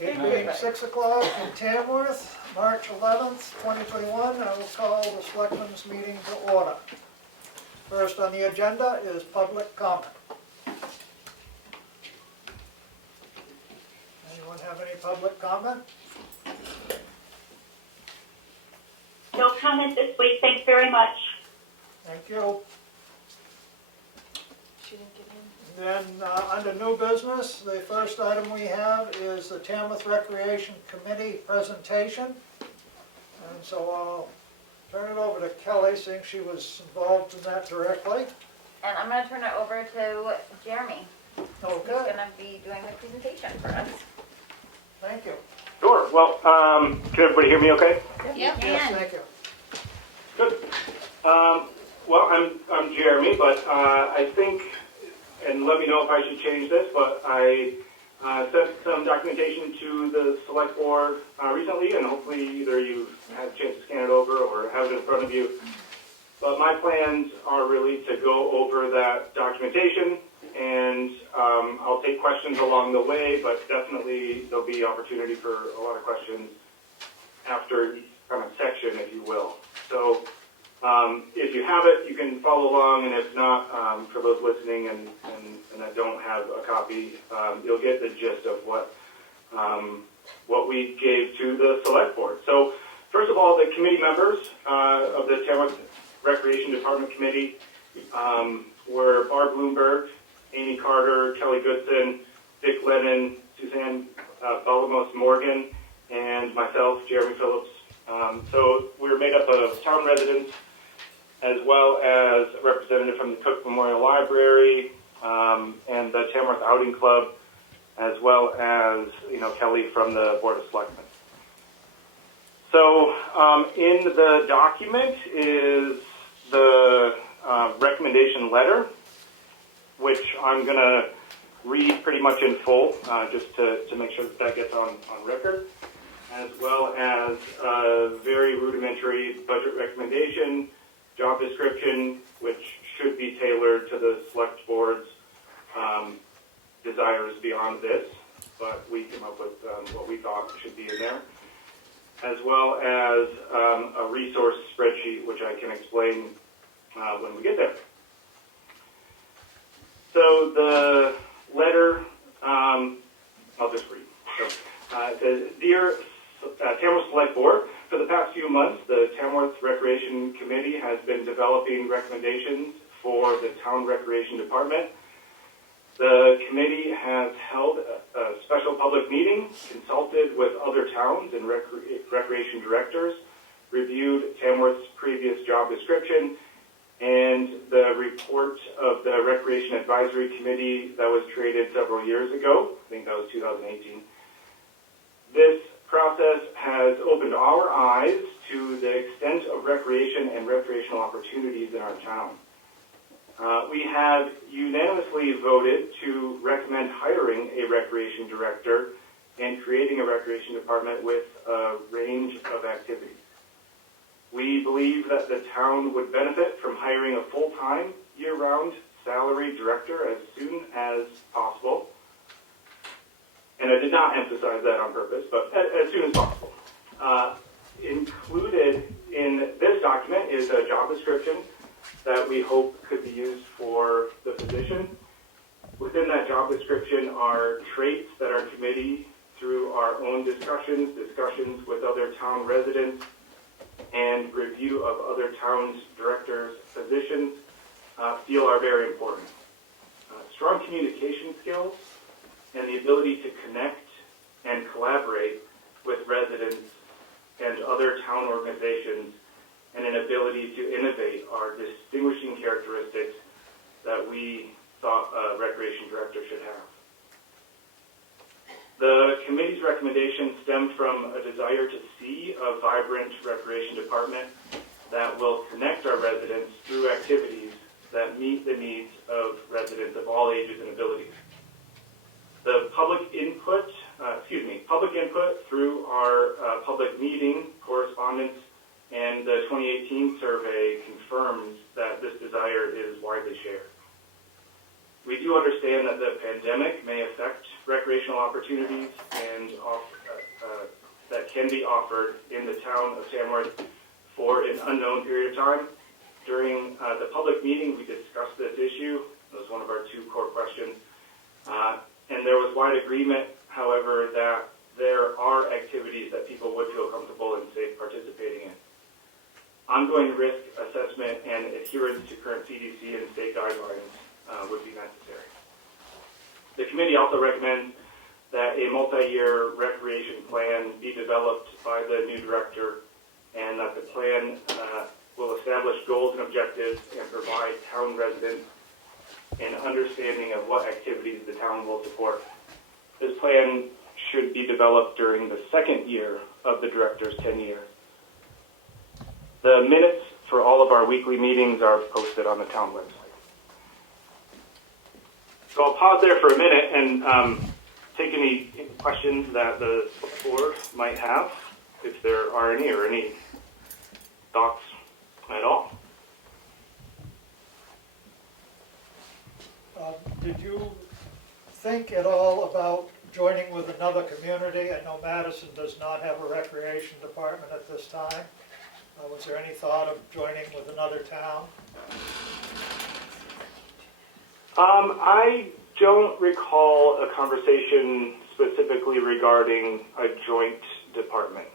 It being 6 o'clock in Tamworth, March 11th, 2021, I will call the Selectmen's meeting to order. First on the agenda is public comment. Anyone have any public comment? No comment this week, thanks very much. Thank you. She didn't get in. Then, under new business, the first item we have is the Tamworth Recreation Committee presentation. And so I'll turn it over to Kelly, seeing she was involved in that directly. And I'm going to turn it over to Jeremy. He's Okay, going to be doing the presentation for us. thank you. Sure. Well, can everybody hear me okay? Yep. Yes, thank you. Good. Well, I'm Jeremy, but I think, and let me know if I should change this, but I sent some documentation to the select board recently, and hopefully either you've had a chance to scan it over or have it in front of you. But my plans are really to go over that documentation, and I'll take questions along the way, but definitely there'll be opportunity for a lot of questions after each kind of section, if you will. So if you have it, you can follow along, and if not, for those listening and that don't have a copy, you'll get the gist of what we gave to the select board. So first of all, the committee members of the Tamworth Recreation Department Committee were Barb Bloomberg, Amy Carter, Kelly Goodson, Dick Lennon, Suzanne Balamos Morgan, and myself, Jeremy Phillips. So we were made up of town residents, as well as a representative from the Cook Memorial Library and the Tamworth Outing Club, as well as Kelly from the Board of Selectmen. So in the document is the recommendation letter, which I'm going to read pretty much in full, just to make sure that gets on record, as well as a very rudimentary budget recommendation, job description, which should be tailored to the select board's desires beyond this, but we came up with what we thought should be in there, as well as a resource spreadsheet, which I can explain when we get there. So the letter, I'll just read. So, it says, Dear Tamworth Select Board, for the past few months, the Tamworth Recreation Committee has been developing recommendations for the Town Recreation Department. The committee has held a special public meeting, consulted with other towns and recreation directors, reviewed Tamworth's previous job description, and the report of the Recreation Advisory Committee that was created several years ago. I think that was 2018. This process has opened our eyes to the extent of recreation and recreational opportunities in our town. We have unanimously voted to recommend hiring a recreation director and creating a recreation department with a range of activities. We believe that the town would benefit from hiring a full-time, year-round salary director as soon as possible. And I did not emphasize that on purpose, but as soon as possible. Included in this document is a job description that we hope could be used for the position. Within that job description are traits that our committee, through our own discussions with other town residents, and review of other towns' directors' positions, feel are very important. Strong communication skills and the ability to connect and collaborate with residents and other town organizations, and an ability to innovate are distinguishing characteristics that we thought a recreation director should have. The committee's recommendation stemmed from a desire to see a vibrant recreation department that will connect our residents through activities that meet the needs of residents of all ages and abilities. The public input through our public meeting correspondence and the 2018 survey confirms that this desire is widely shared. We do understand that the pandemic may affect recreational opportunities and can be offered in the town of Tamworth for an unknown period of time. During the public meeting, we discussed this issue. It was one of our two core questions. And there was wide agreement, however, that there are activities that people would feel comfortable and safe participating in. Ongoing risk assessment and adherence to current CDC and state guidelines would be necessary. The committee also recommends that a multi-year recreation plan be developed by the new director, and that the plan will establish goals and objectives and provide town residents an understanding of what activities the town will support. This plan should be developed during the second year of the director's tenure. The minutes for all of our weekly meetings are posted on the town website. So I'll pause there for a minute and take any questions that the board might have, if there are any, or any thoughts at all. Did you think at all about joining with another community? I know Madison does not have a recreation department at this time. Was there any thought of joining with another town? I don't recall a conversation specifically regarding a joint department.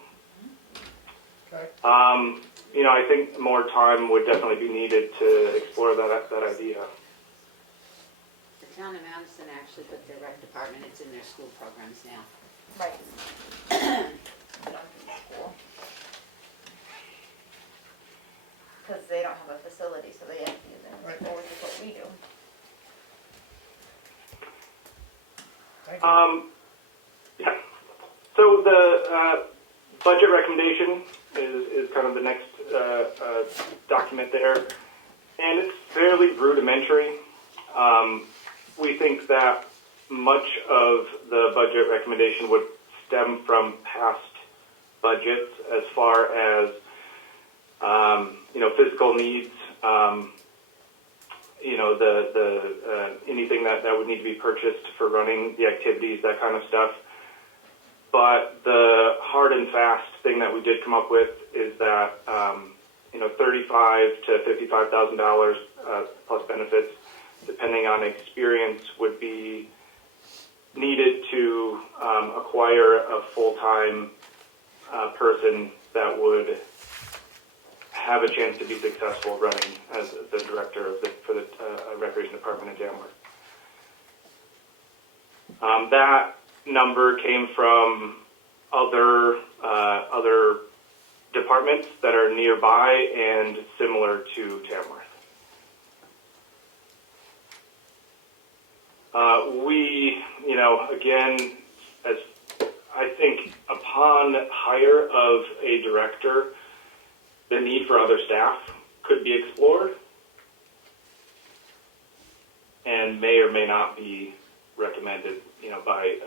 Okay. I think more time would definitely be needed to explore that idea. The town of Madison actually put their rec department, it's in their school programs now. Right. They don't do school. Because they don't have a facility, so they have to use it in Right. school, which is what we do. Thank you. Yeah. So the budget recommendation is kind of the next document there, and it's fairly rudimentary. We think that much of the budget recommendation would stem from past budgets as far as physical needs, anything that would need to be purchased for running the activities, that kind of stuff. But the hard and fast thing that we did come up with is that $35,000 to $55,000 plus benefits, depending on experience, would be needed to acquire a full-time person that would have a chance to be successful running as the director for the Recreation Department in Tamworth. That number came from other departments that are nearby and similar to Tamworth. Again, as I think upon hire of a director, the need for other staff could be explored and may or may not be recommended, by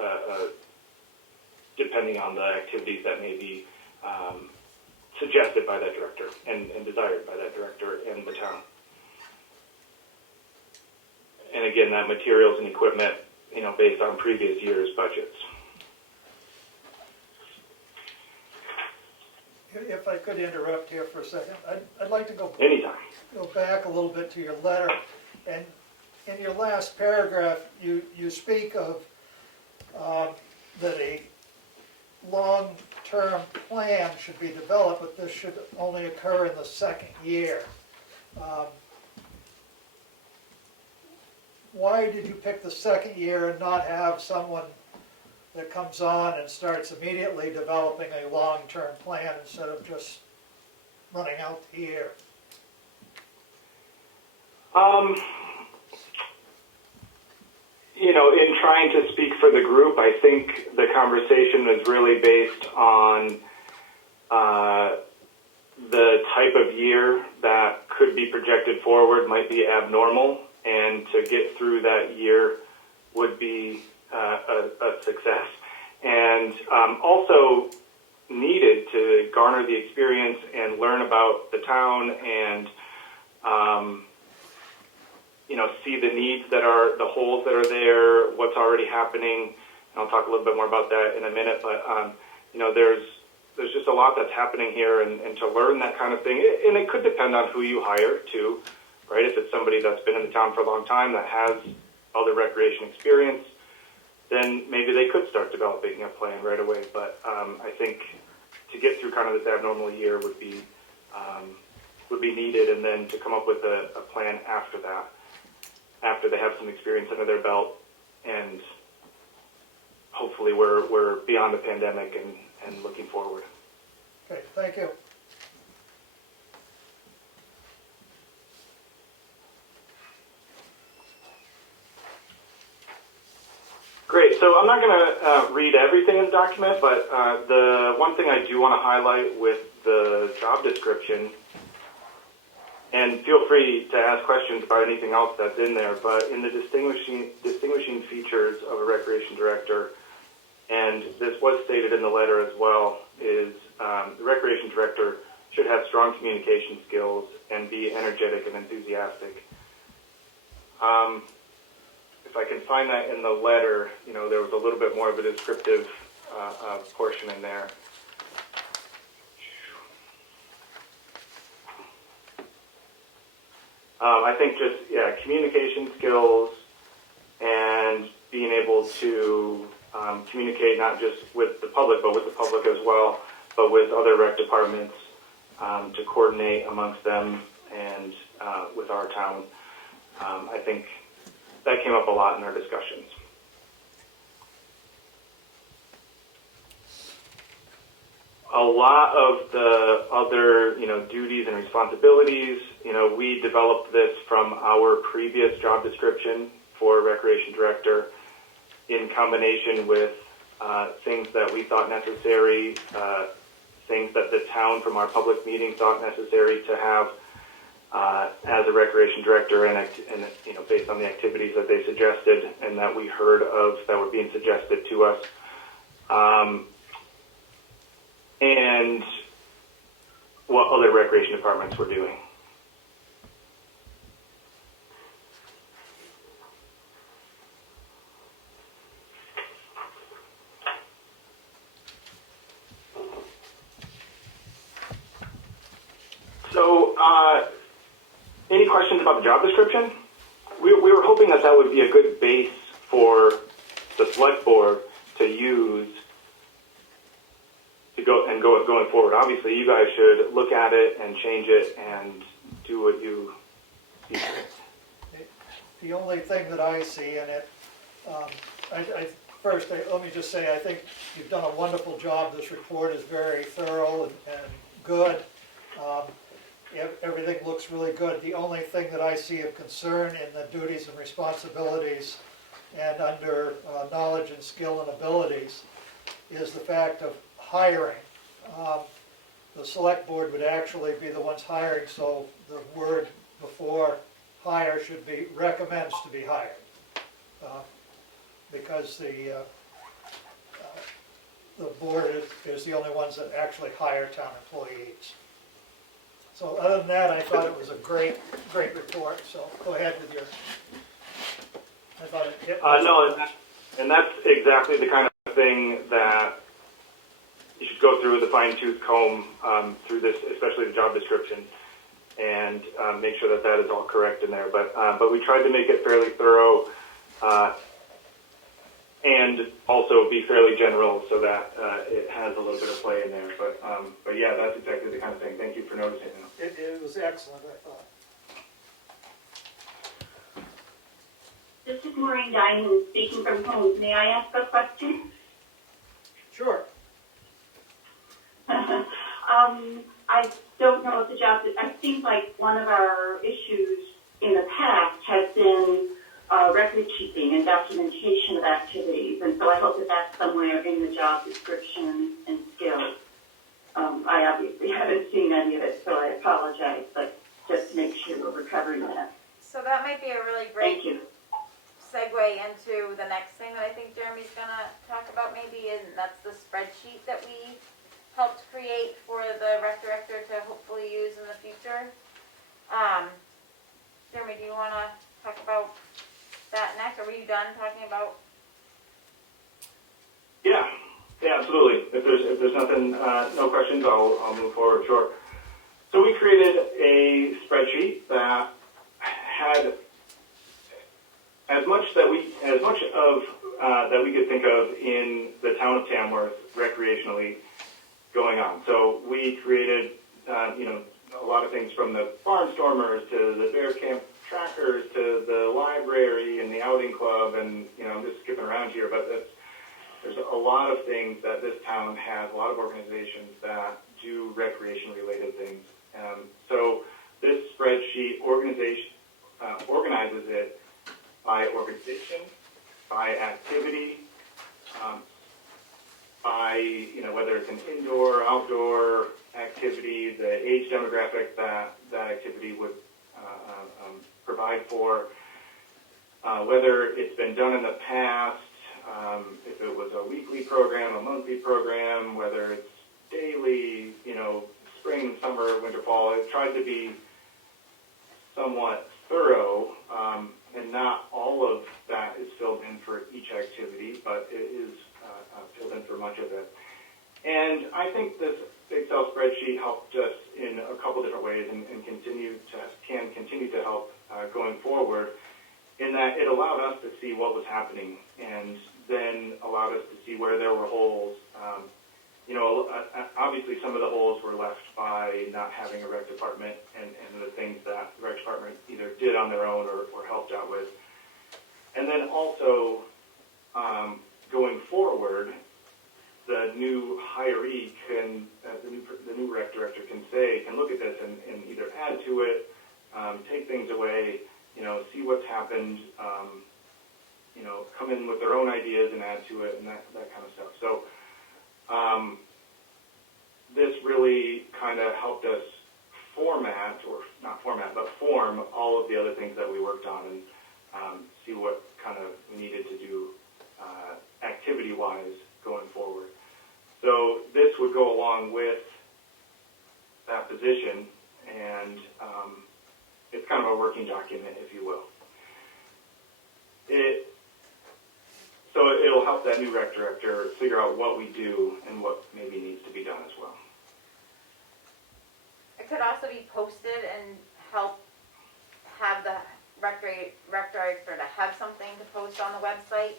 depending on the activities that may be suggested by that director and desired by that director and the town. And again, that materials and equipment, based on previous year's budgets. If I could interrupt here for a second, I'd like to go Anytime. back a little bit to your letter. And in your last paragraph, you speak of that a long-term plan should be developed, but this should only occur in the second year. Why did you pick the second year and not have someone that comes on and starts immediately developing a long-term plan instead of just running out the year? In trying to speak for the group, I think the conversation is really based on the type of year that could be projected forward might be abnormal, and to get through that year would be a success. And also needed to garner the experience and learn about the town and see the needs that are, the holes that are there, what's already happening. And I'll talk a little bit more about that in a minute, but there's there's just a lot that's happening here, and to learn that kind of thing, and it could depend on who you hire too, right? If it's somebody that's been in the town for a long time that has other recreation experience, then maybe they could start developing a plan right away. But I think to get through kind of this abnormal year would be needed, and then to come up with a plan after that, after they have some experience under their belt, and hopefully we're beyond the pandemic and looking forward. Okay, thank you. Great. So I'm not going to read everything in the document, but the one thing I do want to highlight with the job description, and feel free to ask questions about anything else that's in there, but in the distinguishing features of a recreation director, and this was stated in the letter as well, is the recreation director should have strong communication skills and be energetic and enthusiastic. If I can find that in the letter, there was a little bit more of a descriptive portion in there. I think just, communication skills and being able to communicate not just with the public, but with the public as well, but with other rec departments, to coordinate amongst them and with our town. I think that came up a lot in our discussions. A lot of the other, duties and responsibilities, we developed this from our previous job description for recreation director in combination with things that we thought necessary, things that the town from our public meeting thought necessary to have as a recreation director, and based on the activities that they suggested and that we heard of that were being suggested to us. And what other recreation departments were doing. So, any questions about the job description? We were hoping that would be a good base for the select board to use to going forward. Obviously, you guys should look at it and change it and do what you see. The only thing that I see in it, let me just say, I think you've done a wonderful job. This report is very thorough and good. Everything looks really good. The only thing that I see of concern in the duties and responsibilities and under knowledge and skill and abilities is the fact of hiring. The select board would actually be the ones hiring, so the word before hire should be recommends to be hired. Because the board is the only ones that actually hire town employees. So other than that, I thought it was a great report, so go ahead with your, I thought it hit. No, and that's exactly the kind of thing that you should go through with a fine-tooth comb through this, especially the job description, and make sure that is all correct in there. But we tried to make it fairly thorough and also be fairly general so that it has a little bit of play in there. But yeah, that's exactly the kind of thing. Thank you for noticing. It was excellent, I thought. This is Maureen Diamond speaking from home. May I ask a question? Sure. I don't know if I think like one of our issues in the past has been record keeping and documentation of activities, and so I hope that that's somewhere in the job description and skills. I obviously haven't seen any of it, so I apologize, but just to make sure we're covering that. So that might be a really great Thank you. segue into the next thing that I think Jeremy's gonna talk about maybe, and that's the spreadsheet that we helped create for the rec director to hopefully use in the future. Jeremy, do you wanna talk about that next? Or were you done talking about? Yeah. Yeah, absolutely. If there's nothing, no questions, I'll move forward. Sure. So we created a spreadsheet that had as much of that we could think of in the town of Tamworth recreationally going on. So we created, a lot of things from the barnstormers to the bear camp trackers to the library and the outing club, and I'm just skipping around here, but there's a lot of things that this town has, a lot of organizations that do recreation-related things. So this spreadsheet organizes it by organization, by activity, by whether it's an indoor, outdoor activity, the age demographic that activity would provide for, whether it's been done in the past, if it was a weekly program, a monthly program, whether it's daily, spring, summer, winter, fall. It tried to be somewhat thorough, and not all of that is filled in for each activity, but it is filled in for much of it. And I think this Excel spreadsheet helped us in a couple different ways, and can continue to help going forward, in that it allowed us to see what was happening, and then allowed us to see where there were holes. Obviously some of the holes were left by not having a rec department, and the things that the rec department either did on their own or helped out with. And then also, going forward, the new hiree can, the new rec director can look at this and either add to it, take things away, see what's happened, come in with their own ideas and add to it, and that kind of stuff. So this really kind of helped us format, or not format, but form all of the other things that we worked on, and see what kind of we needed to do activity-wise going forward. So this would go along with that position, and it's kind of a working document, if you will. So it'll help that new rec director figure out what we do and what maybe needs to be done as well. It could also be posted and help have the rec director to have something to post on the website.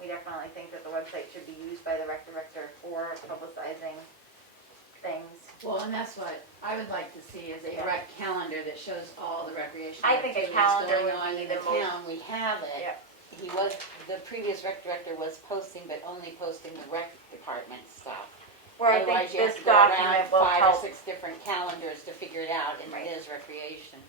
We definitely think that the website should be used by the rec director for publicizing things. Well, and that's what I would like to see, is a rec calendar that shows all the recreational I think a activities calendar going would on be in the the most- town. We have it. Yeah. The previous rec director was posting, but only posting the rec department stuff. Where I Otherwise, think you have this to go around document will 5 or help. 6 different calendars to figure it out, and Right. it is recreation.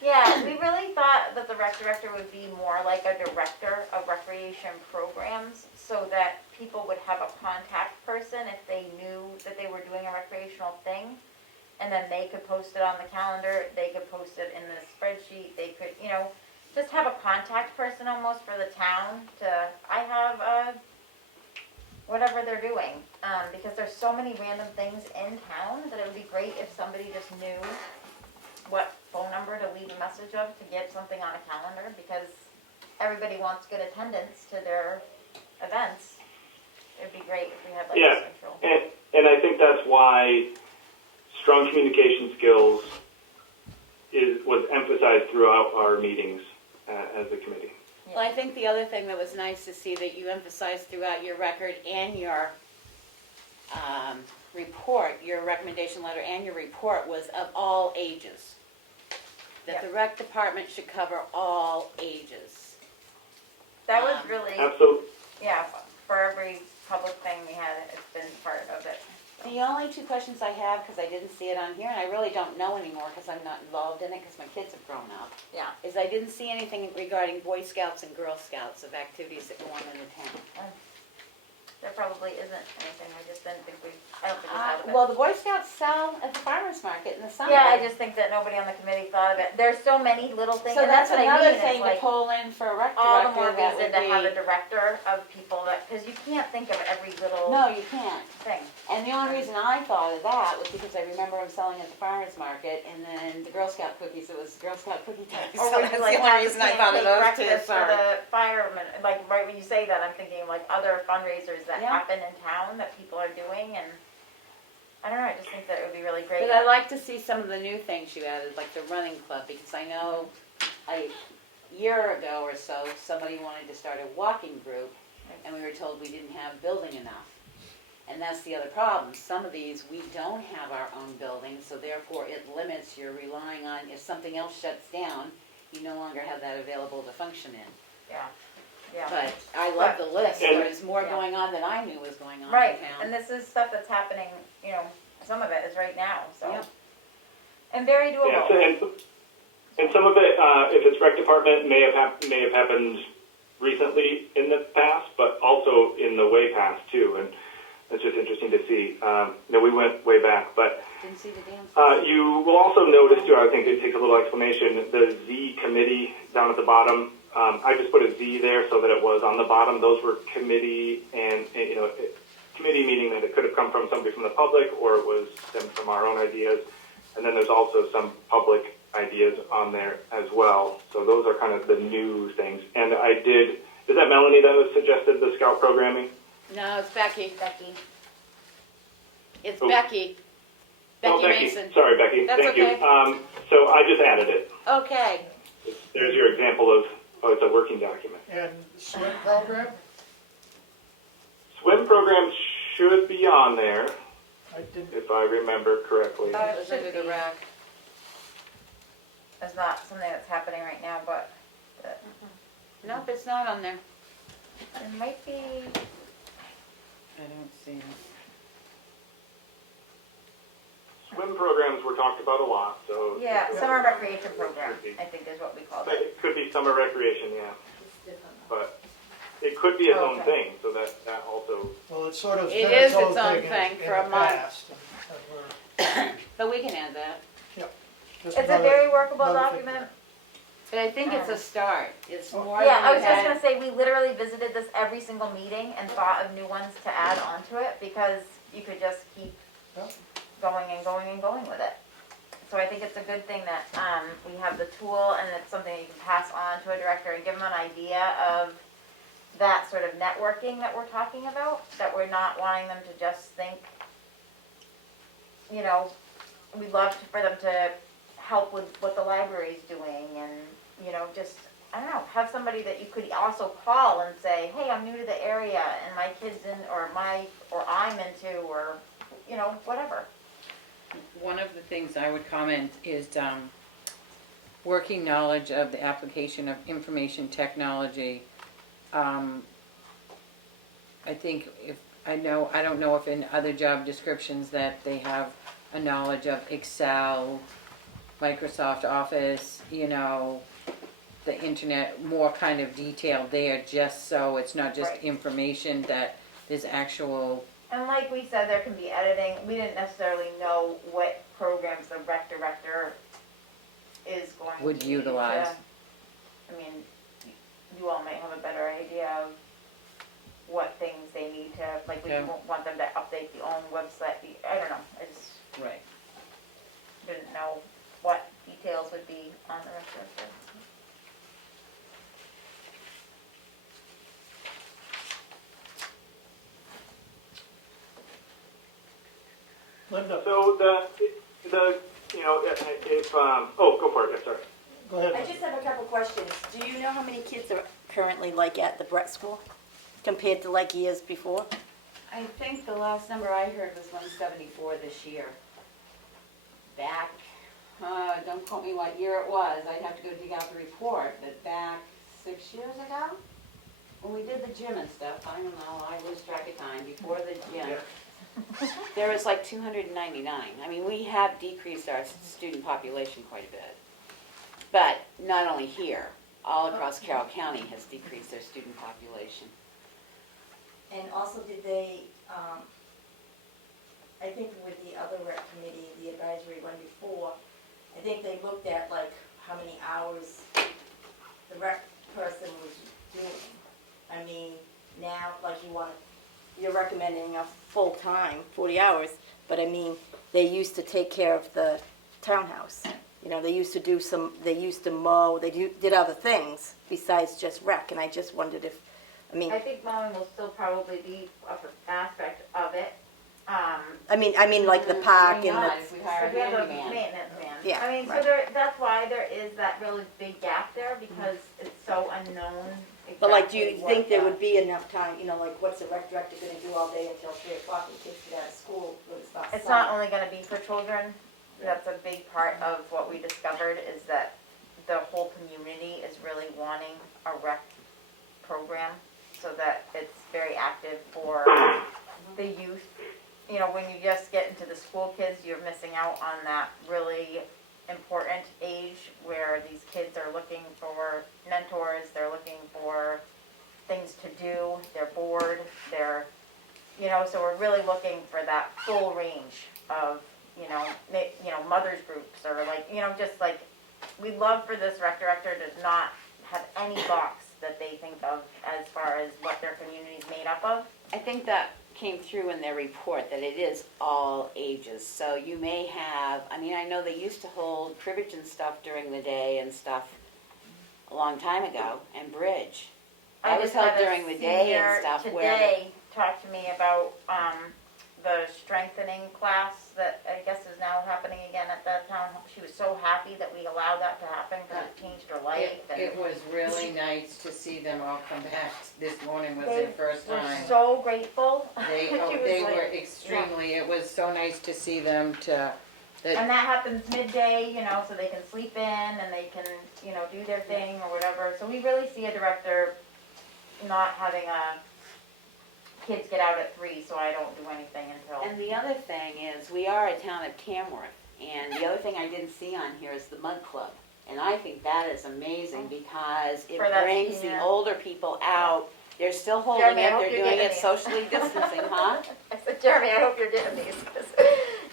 Yeah, we really thought that the rec director would be more like a director of recreation programs, so that people would have a contact person if they knew that they were doing a recreational thing, and then they could post it on the calendar, they could post it in the spreadsheet, they could, just have a contact person almost for the town to, I have whatever they're doing, because there's so many random things in town that it would be great if somebody just knew what phone number to leave a message of to get something on a calendar, because everybody wants good attendance to their events. It'd be great if we had like a central. And I think that's why strong communication skills was emphasized throughout our meetings as a committee. Well, I think the other thing that was nice to see that you emphasized throughout your record and your report, your recommendation letter and your report, was of all ages. That the rec department should cover all ages. That was really, Absolutely. yeah, for every public thing we had, it's been part of it. The only 2 questions I have, because I didn't see it on here, and I really don't know anymore because I'm not involved in it because my kids have grown up, Yeah. is I didn't see anything regarding Boy Scouts and Girl Scouts of activities that go on in the town. There probably isn't anything, I just didn't think I don't think we thought of it. Well, the Boy Scouts sell at the farmer's market in the summer. Yeah, I just think that nobody on the committee thought of it. There's so many little things, So and that's that's what I another mean, thing it's to like, pull in for a rec all the more director, that reason would to have a be. director of people that, because you can't think of every little No, you can't. thing. And the only reason I thought of that was because I remember them selling at the farmer's market, and then the Girl Scout cookies, it was Girl Scout cookie time. Or So would that's you the like only have reason the I thought of pancake those two, breakfast for sorry. the firemen, like right when you say that, I'm thinking like other fundraisers that that Yeah. happen in town that people are doing, and I don't know, I just think that it would be really great. But I'd like to see some of the new things you added, like the running club, because I know a year ago or so, somebody wanted to start a walking group, and we were told we didn't have building enough. And that's the other problem. Some of these, we don't have our own building, so therefore it limits your relying on, if something else shuts down, you no longer have that available to function in. Yeah, yeah. But I love the list. And- There's more Yeah. going on than I knew was going on Right, in town. and this is stuff that's happening, you know, some of it is right now, so. Yeah. And very Yeah, doable. so, and some of it, if it's rec department, may have happened recently in the past, but also in the way past too. And it's just interesting to see. We went way back, but Didn't see the damn. you will also notice too. I think it takes a little explanation. The Z committee down at the bottom. I just put a Z there so that it was on the bottom. Those were committee and committee meaning that it could have come from somebody from the public or it was stemmed from our own ideas. And then there's also some public ideas on there as well. So those are kind of the new things. And is that Melanie that was suggested the scout programming? No, it's Becky. Becky. It's Oh. Becky. Oh, Becky Mason. Sorry, Becky. That's Thank okay. you. So I just added it. Okay. There's your example of, it's a working document. And swim program, Swim program should be on there, I didn't, if I remember correctly. Thought It it was should under the be. rack. It's not something that's happening right now, but Nope, it's not on there. it might be, I don't see it. Swim programs were talked about a lot, so. yeah, summer recreation program, I think is what we called it. It could be summer recreation, yeah. But it could be its own Okay. thing, so that also, well, it's sort of It been is its own its own thing thing in for a the month. past. And we're But we can add that. It's just a another- very workable another thing. document. But I think it's a start. It's more Yeah, than I we was just had. gonna say, we literally visited this every single meeting and thought of new ones to add onto it, because you could just keep Yep. going and going and going with it. So I think it's a good thing that, we have the tool, and it's something you can pass on to a director and give them an idea of that sort of networking that we're talking about, that we're not wanting them to just think, we'd love for them to help with what the library's doing, and, just, I don't know, have somebody that you could also call and say, hey, I'm new to the area, and my kid's in, or I'm into, or, whatever. One of the things I would comment is working knowledge of the application of information technology. I think I don't know if in other job descriptions that they have a knowledge of Excel, Microsoft Office, the internet, more kind of detail there, just so it's not just Right. information, that there's actual. And like we said, there can be editing. We didn't necessarily know what programs the rec director is going Would to utilize. I mean, you all might have a better idea of what things they need to, like, we Yeah. won't want them to update the own website. I don't know. I just Right. didn't know what details would be on the rec director. Linda, so go for it, yes, sorry. go ahead. I just have a couple questions. Do you know how many kids are currently at the Brett School compared to years before? I think the last number I heard was 174 this year. Back, don't quote me what year it was, I'd have to go dig out the report, but back 6 years ago, when we did the gym and stuff, I don't know, I lose track of time, before the gym, there was 299. I mean, we have decreased our student population quite a bit. But not only here, all across Carroll County has decreased their student population. And also did they, I think with the other rec committee, the advisory one before, I think they looked at how many hours the rec person was doing. I mean, now, you're recommending a full-time, 40 hours, but I mean, they used to take care of the townhouse. They used to mow, they did other things besides just rec, and I just wondered if, I mean, I think mowing will still probably be an aspect of it. I mean like the park Why and not the, if we hire If a we have a handyman? maintenance man. Yeah, I mean, so right. that's why there is that really big gap there, because it's so unknown but like, do you exactly think what there the- would be enough time, you know, like what's the rec director gonna do all day until 3 o'clock when kids get out of school when it's not It's summer? not only gonna be for children, that's a big part of what we discovered, is that the whole community is really wanting a rec program, so that it's very active for the youth. You know, when you just get into the school kids, you're missing out on that really important age where these kids are looking for mentors, they're looking for things to do, they're bored, so we're really looking for that full range of, mothers groups, or just like, we'd love for this rec director to not have any box that they think of as far as what their community's made up of. I think that came through in their report, that it is all ages. So you may have, I know they used to hold cribbage and stuff during the day and stuff a long time ago, and bridge. That was held during the day and stuff where. Today talked to me about the strengthening class that I guess is now happening again at the town. She was so happy that we allowed that to happen because it changed her life. It was really nice to see them all come back. This morning was They their first were time. so grateful. They She was they like- were extremely, it was so nice to see them And that happens midday, so they can sleep in and they can, do their thing or whatever. So we really see a director not having kids get out at 3, so I don't do anything until. And the other thing is, we are a town of Tamworth, and the other thing I didn't see on here is the Mud Club. And I think that is amazing because it For that brings the senior. older people out. They're still holding Jeremy, I it, hope they're you're doing getting it these. socially distancing, huh? I said, Jeremy, I hope you're getting these, 'cause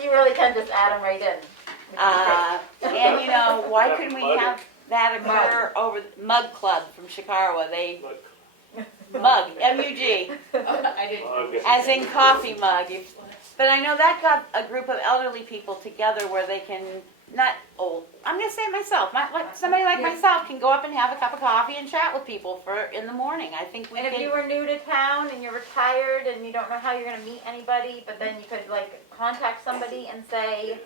you really can just add them right in. which is great. And why couldn't we Mud? have that occur over Mud Club from Chicago? Mug, M-U-G, Okay. as in coffee mug. But I know that got a group of elderly people together where they can, not old, I'm gonna say it myself, somebody like myself can go up and have a cup of coffee and chat with people in the morning. I think we And if you could, were new to town and you're retired and you don't know how you're gonna meet anybody, but then you could contact somebody and say,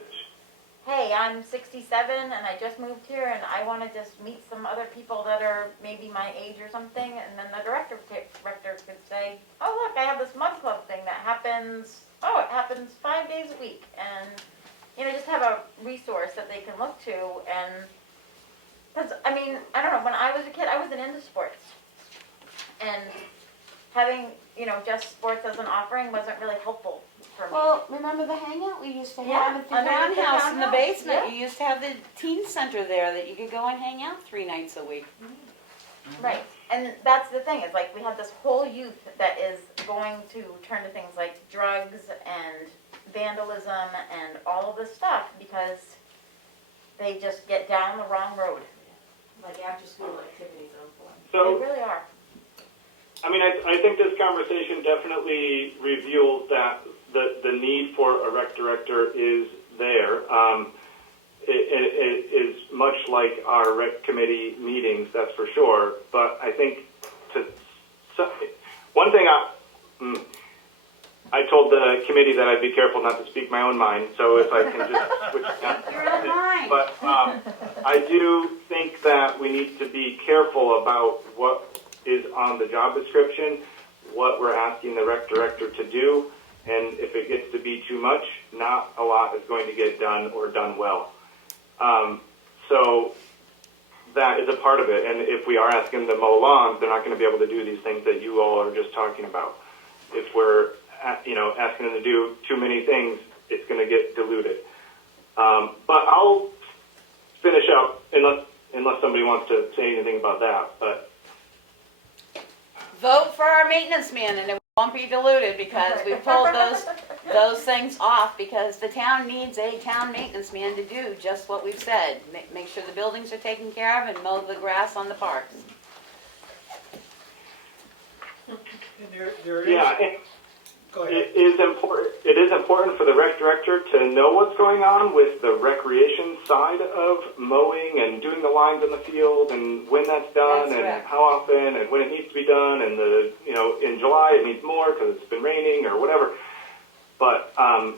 hey, I'm 67 and I just moved here and I wanna just meet some other people that are maybe my age or something, and then the director could say, oh look, I have this mud club thing that happens, it happens 5 days a week, and, just have a resource that they can look to, and, cause, I don't know, when I was a kid, I wasn't into sports, and having, just sports as an offering wasn't really helpful for me. well, remember the hangout we used to Yeah, have at the underneath the townhouse in the townhouse, basement? yeah. You used to have the teen center there that you could go and hang out 3 nights a week. Right, and that's the thing, is we have this whole youth that is going to turn to things like drugs and vandalism and all of this stuff because they just get down the wrong road. like after school activities are important. They So, really are. I think this conversation definitely reveals that the need for a rec director is there. It is much like our rec committee meetings, that's for sure. But I think one thing I told the committee that I'd be careful not to speak my own mind. So if I can just switch that. Your own mind. But I do think that we need to be careful about what is on the job description, what we're asking the rec director to do, and if it gets to be too much, not a lot is going to get done or done well. So that is a part of it, and if we are asking them to mow lawns, they're not going to be able to do these things that you all are just talking about. If we're asking them to do too many things, it's going to get diluted. But I'll finish up unless somebody wants to say anything about that. But Vote for our maintenance man and it won't be diluted because we've pulled those things off because the town needs a town maintenance man to do just what we've said. Make sure the buildings are taken care of and mow the grass on the parks. And there is, yeah, Go ahead. It is important for the rec director to know what's going on with the recreation side of mowing and doing the lines in the field and when that's done That's and correct. how often and when it needs to be done and in July it needs more because it's been raining or whatever. But I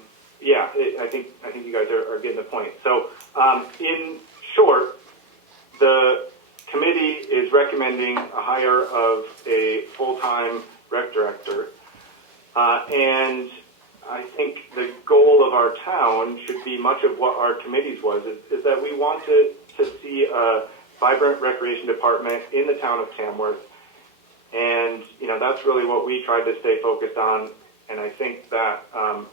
think you guys are getting the point. So in short, the committee is recommending a hire of a full-time rec director. And I think the goal of our town should be much of what our committees was, is that we want to see a vibrant recreation department in the town of Tamworth. And, that's really what we tried to stay focused on. And I think that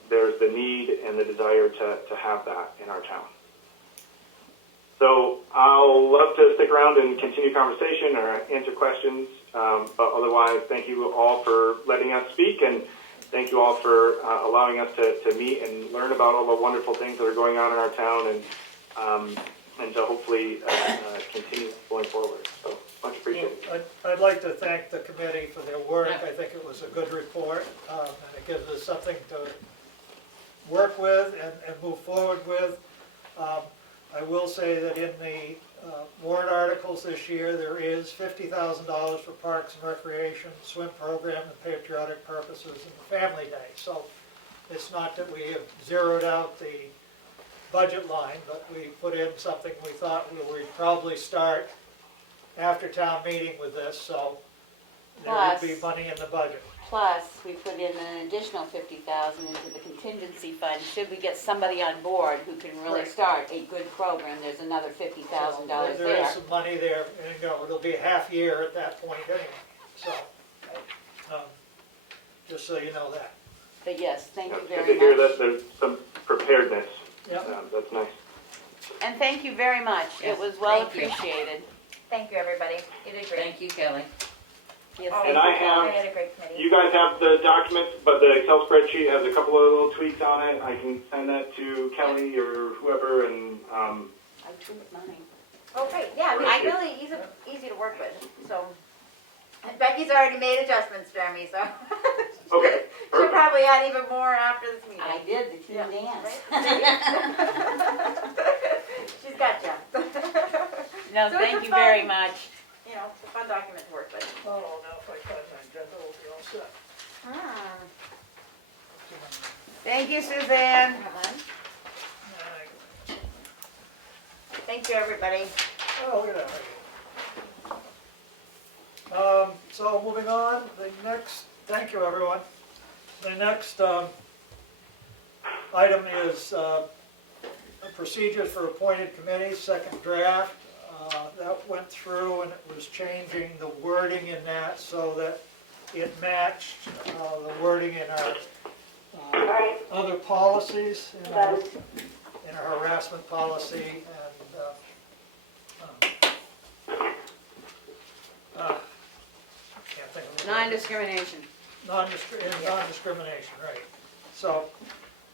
there's the need and the desire to have that in our town. So I'll love to stick around and continue conversation or answer questions. But otherwise, thank you all for letting us speak, and thank you all for allowing us to meet and learn about all the wonderful things that are going on in our town, and to hopefully continue going forward. So much appreciated. I'd like to thank the committee for their work. I think it was a good report, and it gives us something to work with and move forward with. I will say that in the warrant articles this year, there is $50,000 for Parks and Recreation, swim program, and patriotic purposes, and the Family Day. So it's not that we have zeroed out the budget line, but we put in something we thought we would probably start after town meeting with this, so there would be Plus- money in the budget. Plus, we put in an additional 50,000 into the contingency fund. Should we get somebody on board who can really Right. start a good program, there's another $50,000 There is there. some money there, and it'll be a half year at that point anyway, so, just so you know that. But yes, thank you It's very good to hear much. that there's some preparedness. Yep. That's nice. And thank you very much. Yes, It was well thank you. appreciated. Thank you, everybody. You did great. Thank you, Kelly. Yes, Oh, And I have- I had a great committee. You guys have the documents, but the Excel spreadsheet has a couple of little tweaks on it. I can send that to Kelly or whoever, and I tweaked mine. Oh, great, yeah, I mean, Thank you. really easy to work with, so. And Becky's already made adjustments, Jeremy, so. okay, She'll perfect. probably add even more after this meeting. I did the team dance. She's got you. No, So it's thank a you very fun- much. It's a fun document to work with. Oh, now if I cut my agenda, we'll be all set. Thank you, Suzanne. Thank you, everybody. Oh, look at that. So moving on, thank you, everyone. The next item is procedures for appointed committees, second draft. That went through and it was changing the wording in that so that it matched the wording in our other policies, in our harassment policy and can't think of the word. Non-discrimination. Non-discrimination, right. So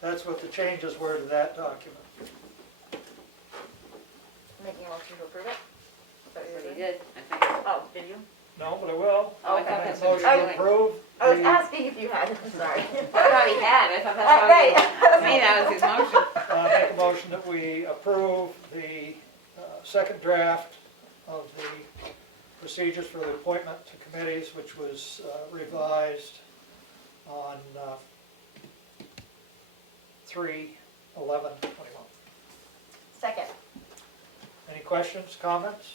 that's what the changes were to that document. Making a motion to approve it? Is that what What you're he doing? did, I think. Oh, did you? No, but I will. Oh, I thought Make that's a what motion you to were doing. approve. I was the- asking if you had, I'm sorry. I thought he had, I thought that's Oh, how he, right. to me, that was his motion. Make a motion that we approve the second draft of the procedures for the appointment to committees, which was revised on 3/11/21. Second. Any questions, comments?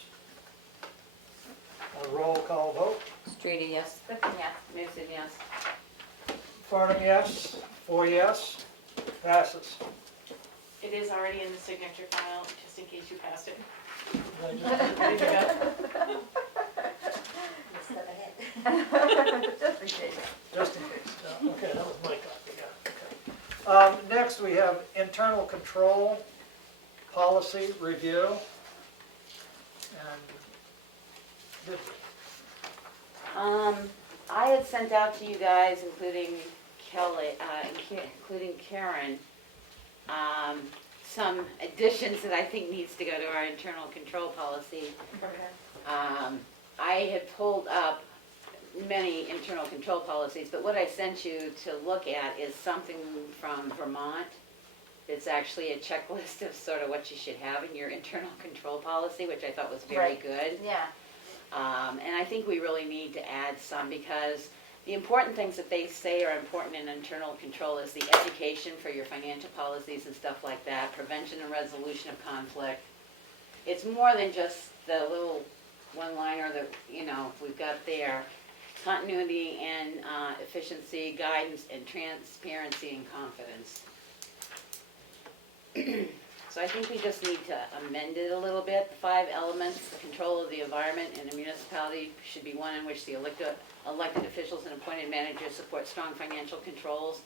A roll call vote. Streety, yes. Clifton, yes. Mason, yes. Farnham, yes. 4 yes. Passes. It is already in the signature file, just in case you passed it. Step ahead. Just in case. Just in case. No, okay, that was my copy, yeah, okay. Next, we have internal control policy review. And I had sent out to you guys, including Kelly, including Karen, some additions that I think needs to go to our internal control policy. I had pulled up many internal control policies, but what I sent you to look at is something from Vermont. It's actually a checklist of sort of what you should have in your internal control policy, which I thought was very Right. good. Yeah, And I think we really need to add some, because the important things that they say are important in internal control is the education for your financial policies and stuff like that, prevention and resolution of conflict. It's more than just the little one-liner that, we've got there. Continuity and efficiency, guidance and transparency and confidence. So I think we just need to amend it a little bit. The 5 elements, the control of the environment in a municipality should be one in which the elected officials and appointed managers support strong financial controls.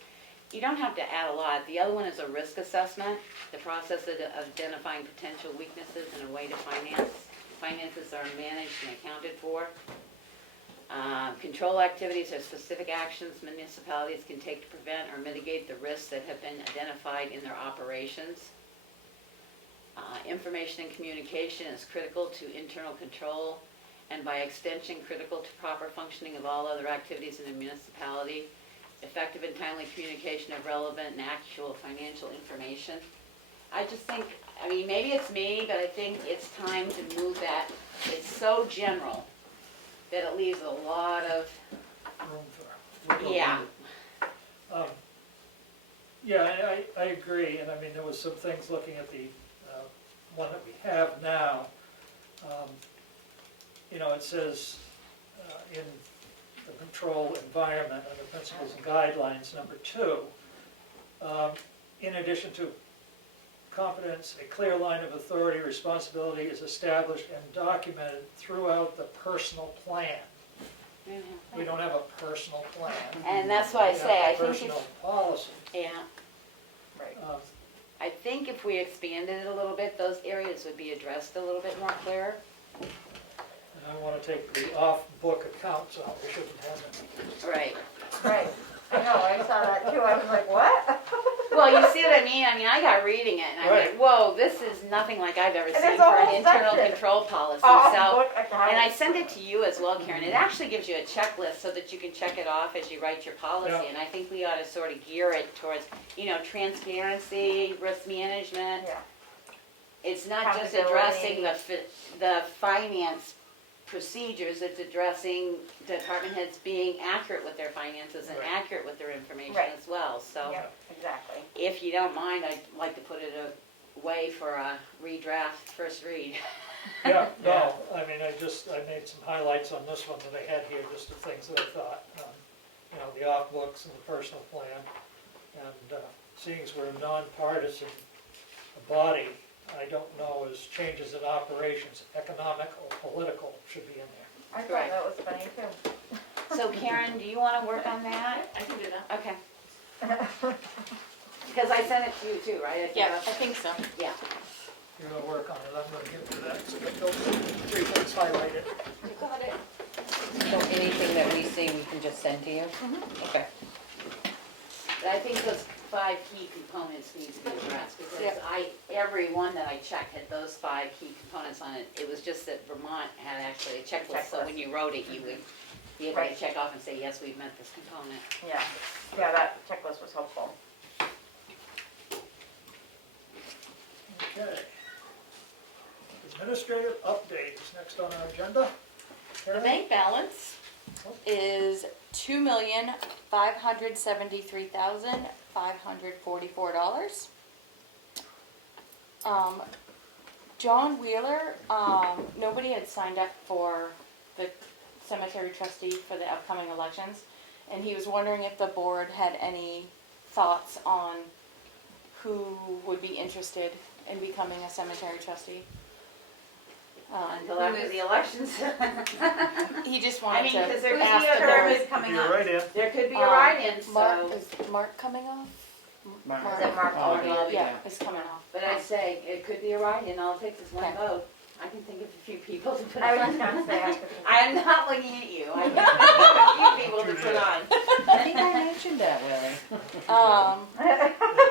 You don't have to add a lot. The other one is a risk assessment, the process of identifying potential weaknesses and a way to finances are managed and accounted for. Control activities are specific actions municipalities can take to prevent or mitigate the risks that have been identified in their operations. Information and communication is critical to internal control and by extension critical to proper functioning of all other activities in a municipality. Effective and timely communication of relevant and actual financial information. I just think, maybe it's me, but I think it's time to move that. It's so general that it leaves a lot of, Room for wiggle yeah. room. Yeah, I agree, and there was some things looking at the one that we have now. It says in the control environment and the principles and guidelines, number 2, in addition to competence, a clear line of authority, responsibility is established and documented throughout the personal plan. We don't have a personal plan. And that's why I We say, have I think personal if, policy. yeah, right. I think if we expanded it a little bit, those areas would be addressed a little bit more clear. And I want to take the off-book accounts out, we shouldn't have them. Right. Right, I know, I saw that too, I was like, what? Well, you see what I mean? I got reading it and I went, Right. whoa, this is nothing like I've ever And seen there's a for an whole internal section. control policy. Oh, So, book account. and I send it to you as well, Karen. It actually gives you a checklist so that you can check it off as you write your policy. Yeah. And I think we ought to sort of gear it towards, transparency, risk management. Yeah, It's not just Accountability. addressing the finance procedures, it's addressing department heads being accurate with their finances and Right. accurate with their information Right. as well. So yep, exactly. if you don't mind, I'd like to put it away for a redraft, first read. Yeah, no, I made some highlights on this one that I had here, just the things that I thought, the off-books and the personal plan. And seeing as we're a nonpartisan body, I don't know as changes in operations, economic or political, should be in there. I thought Correct. that was funny too. So Karen, do you want to work on that? I can do that. Okay. Because I sent it to you too, right? Yeah, I think so. Yeah. You're gonna work on it, I'm gonna get to that, so get those 3 things highlighted. You got it. So anything that we see, we can just send to you? Okay. But I think those 5 key components need to be addressed, because every one that I checked had those 5 key components on it. It was just that Vermont had actually a checklist, so when you wrote it, you would be able to Right. check off and say, yes, we've met this component. Yeah, that checklist was helpful. Okay. Administrative update is next on our agenda. The Karen? bank balance is $2,573,544. John Wheeler, nobody had signed up for the cemetery trustee for the upcoming elections, and he was wondering if the board had any thoughts on who would be interested in becoming a cemetery trustee. Until after the elections. He just I wanted mean, to because there could ask be a the term board. is coming You're up. right in. There could be a write-in, Mark, so. is Mark coming off? Mark. Is it Mark Oh, Bobby? Yeah, it's coming off. But I say, it could be a write-in, all it takes is one Okay. vote. I can think of a few people to put I was on. just gonna say, I could. I'm not looking at you, I can think of a few people to put on. I think I mentioned that, Willie.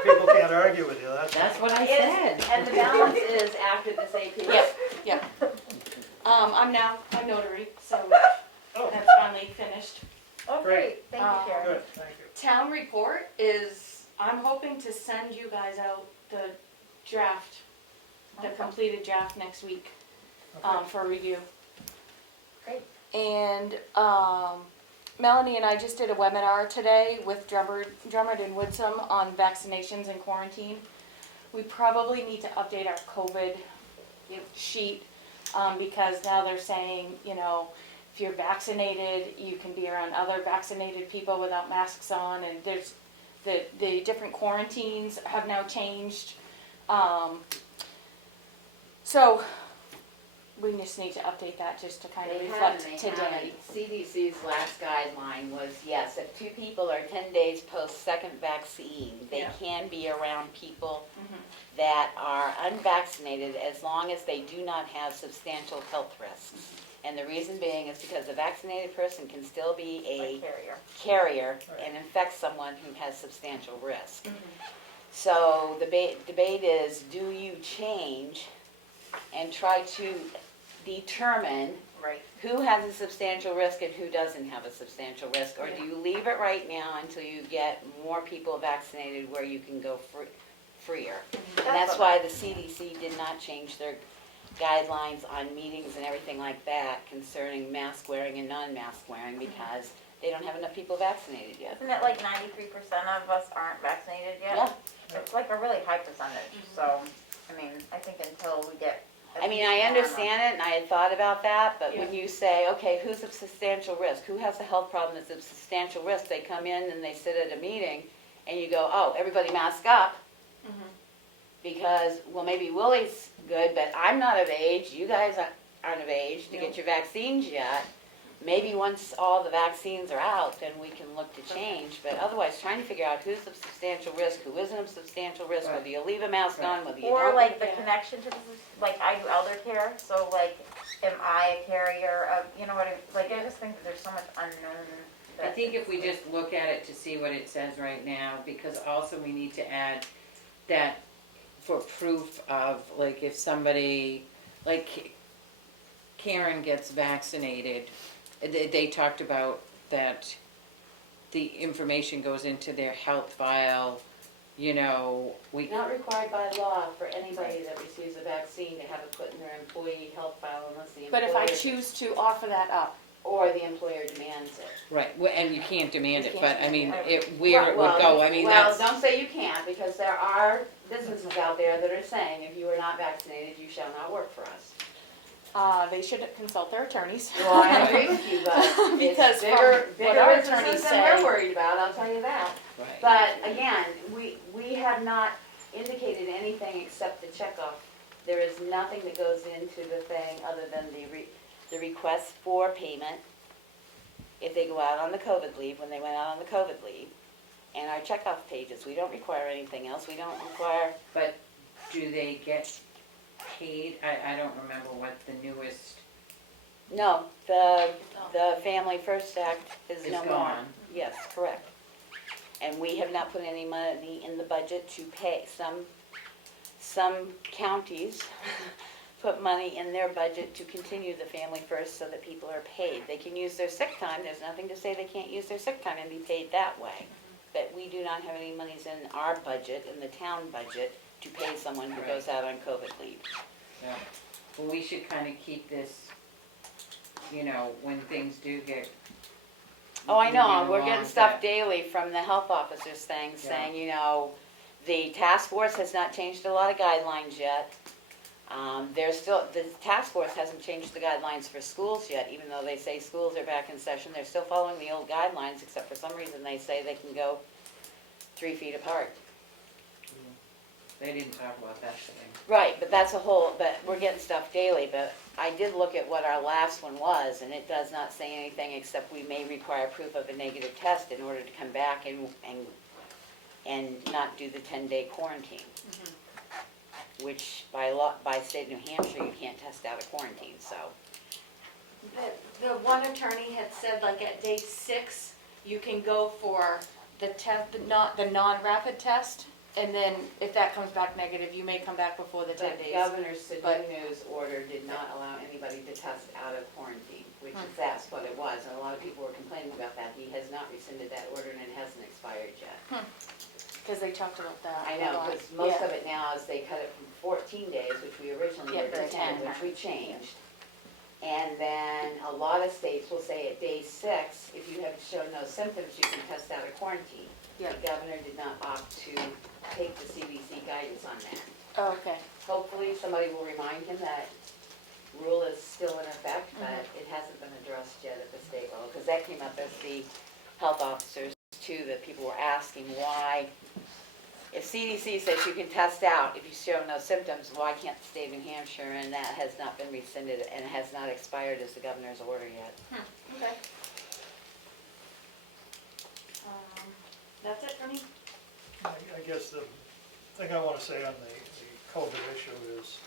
People can't argue with you, That's what I said. And the balance is after this AP. Yep. I'm now a notary, so Oh. that's fun. finally finished. Oh, great, thank you, Sharon. Good, thank you. Town report is, I'm hoping to send you guys out the draft, the Okay. completed draft next week, Okay. for review. Great. And, Melanie and I just did a webinar today with Drummond and Woodsum on vaccinations and quarantine. We probably need to update our COVID sheet, because now they're saying, you know, if you're vaccinated, you can be around other vaccinated people without masks on, and there's, the different quarantines have now changed. So, we just need to update that just to kind of They reflect haven't, today. CDC's last guideline was, yes, if 2 people are 10 days post-second vaccine, they Yeah. can be around people Mhm. that are unvaccinated as long as they do not have substantial health risks. And the reason being is because a vaccinated person can still be A a carrier. carrier Right. and infect someone who has substantial risk. Mhm. So the debate is, do you change and try to determine Right. who has a substantial risk and who doesn't have a substantial risk? Or do you leave it right now until you get more people vaccinated where you can go freer? And that's why the CDC did not change their guidelines on meetings and everything like that concerning mask wearing and non-mask wearing, because they don't have enough people vaccinated yet. Isn't it like 93% of us aren't vaccinated yet? Yeah. It's like a really high percentage, so, I mean, I think until we get. I mean, I understand it, and I had thought about that, but when Yeah. you say, okay, who's a substantial risk? Who has a health problem that's a substantial risk? They come in and they sit at a meeting, and you go, oh, everybody mask up, Mhm. because, well, maybe Willie's good, but I'm not of age, you guys aren't of age to get your vaccines yet. Maybe once all the vaccines are out, then we can look to change, but otherwise, trying to figure out who's of substantial risk, who isn't of substantial risk, Right. whether you leave a mask on, whether you don't. Or like the Yeah. connection to this, like I do elder care, so like, am I a carrier of, you know what, like I just think that there's so much unknown. I think if we just look at it to see what it says right now, because also we need to add that for proof of, like, if somebody, like Karen gets vaccinated, they talked about that the information goes into their health file, you know, we, Not required by law for anybody that receives a vaccine to have it put in their employee health file unless the But if I employer, choose to offer that up, or the employer demands it. right, and you can't demand You it, can't but I mean, demand where it would go, I mean, that's. Well, don't say you can't, because there are businesses out there that are saying, if you are not vaccinated, you shall not work for us. they should consult their attorneys. Well, I agree with you, but Because it's bigger, from what bigger our businesses attorneys than say- we're worried about, I'll tell you that. Right. But again, we have not indicated anything except the checkoff. There is nothing that goes into the thing other than the request for payment if they go out on the COVID leave, when they went out on the COVID leave, and our checkoff pages. We don't require anything else. We don't require, But do they get paid? I don't remember what the newest no, the Family First Act is is no more. gone. Yes, correct. And we have not put any money in the budget to pay. Some counties put money in their budget to continue the Family First so that people are paid. They can use their sick time. There's nothing to say they can't use their sick time and be paid that way. But we do not have any monies in our budget, in the town budget, to pay someone who goes out on COVID leave. Yeah. Well, we should kind of keep this, you know, when things do get. Oh, I know, moving we're along, getting stuff that- daily from the health officers saying, Yeah. you know, the task force has not changed a lot of guidelines yet. The task force hasn't changed the guidelines for schools yet, even though they say schools are back in session. They're still following the old guidelines, except for some reason they say they can go 3 feet apart. They didn't talk about that today. Right, but but we're getting stuff daily, but I did look at what our last one was, and it does not say anything except we may require proof of a negative test in order to come back and not do the 10-day quarantine. Which by law, by state of New Hampshire, you can't test out of quarantine, so. The one attorney had said like at day 6, you can go for the test, the non-rapid test, and then if that comes back negative, you may come back before the 10 days. Governor Sununu's order did not allow anybody to test out of quarantine. which is that's what it was, and a lot of people were complaining about that. He has not rescinded that order and it hasn't expired yet. Cause they talked about that. I a know, lot. because most Yeah. of it now is they cut it from 14 days, which we originally Yeah, did to to 10, 10. which we changed. And then a lot of states will say at day 6, if you have shown no symptoms, you can test out of quarantine. Yeah. The governor did not opt to take the CDC guidance on that. Oh, okay. Hopefully, somebody will remind him that rule is still in effect, but it hasn't been addressed yet at the state level, because that came up as the health officers too, that people were asking why, if CDC says you can test out if you show no symptoms, why can't the state of New Hampshire? And that has not been rescinded and has not expired as the governor's order yet. Okay. That's it for me. I guess the thing I want to say on the COVID issue is,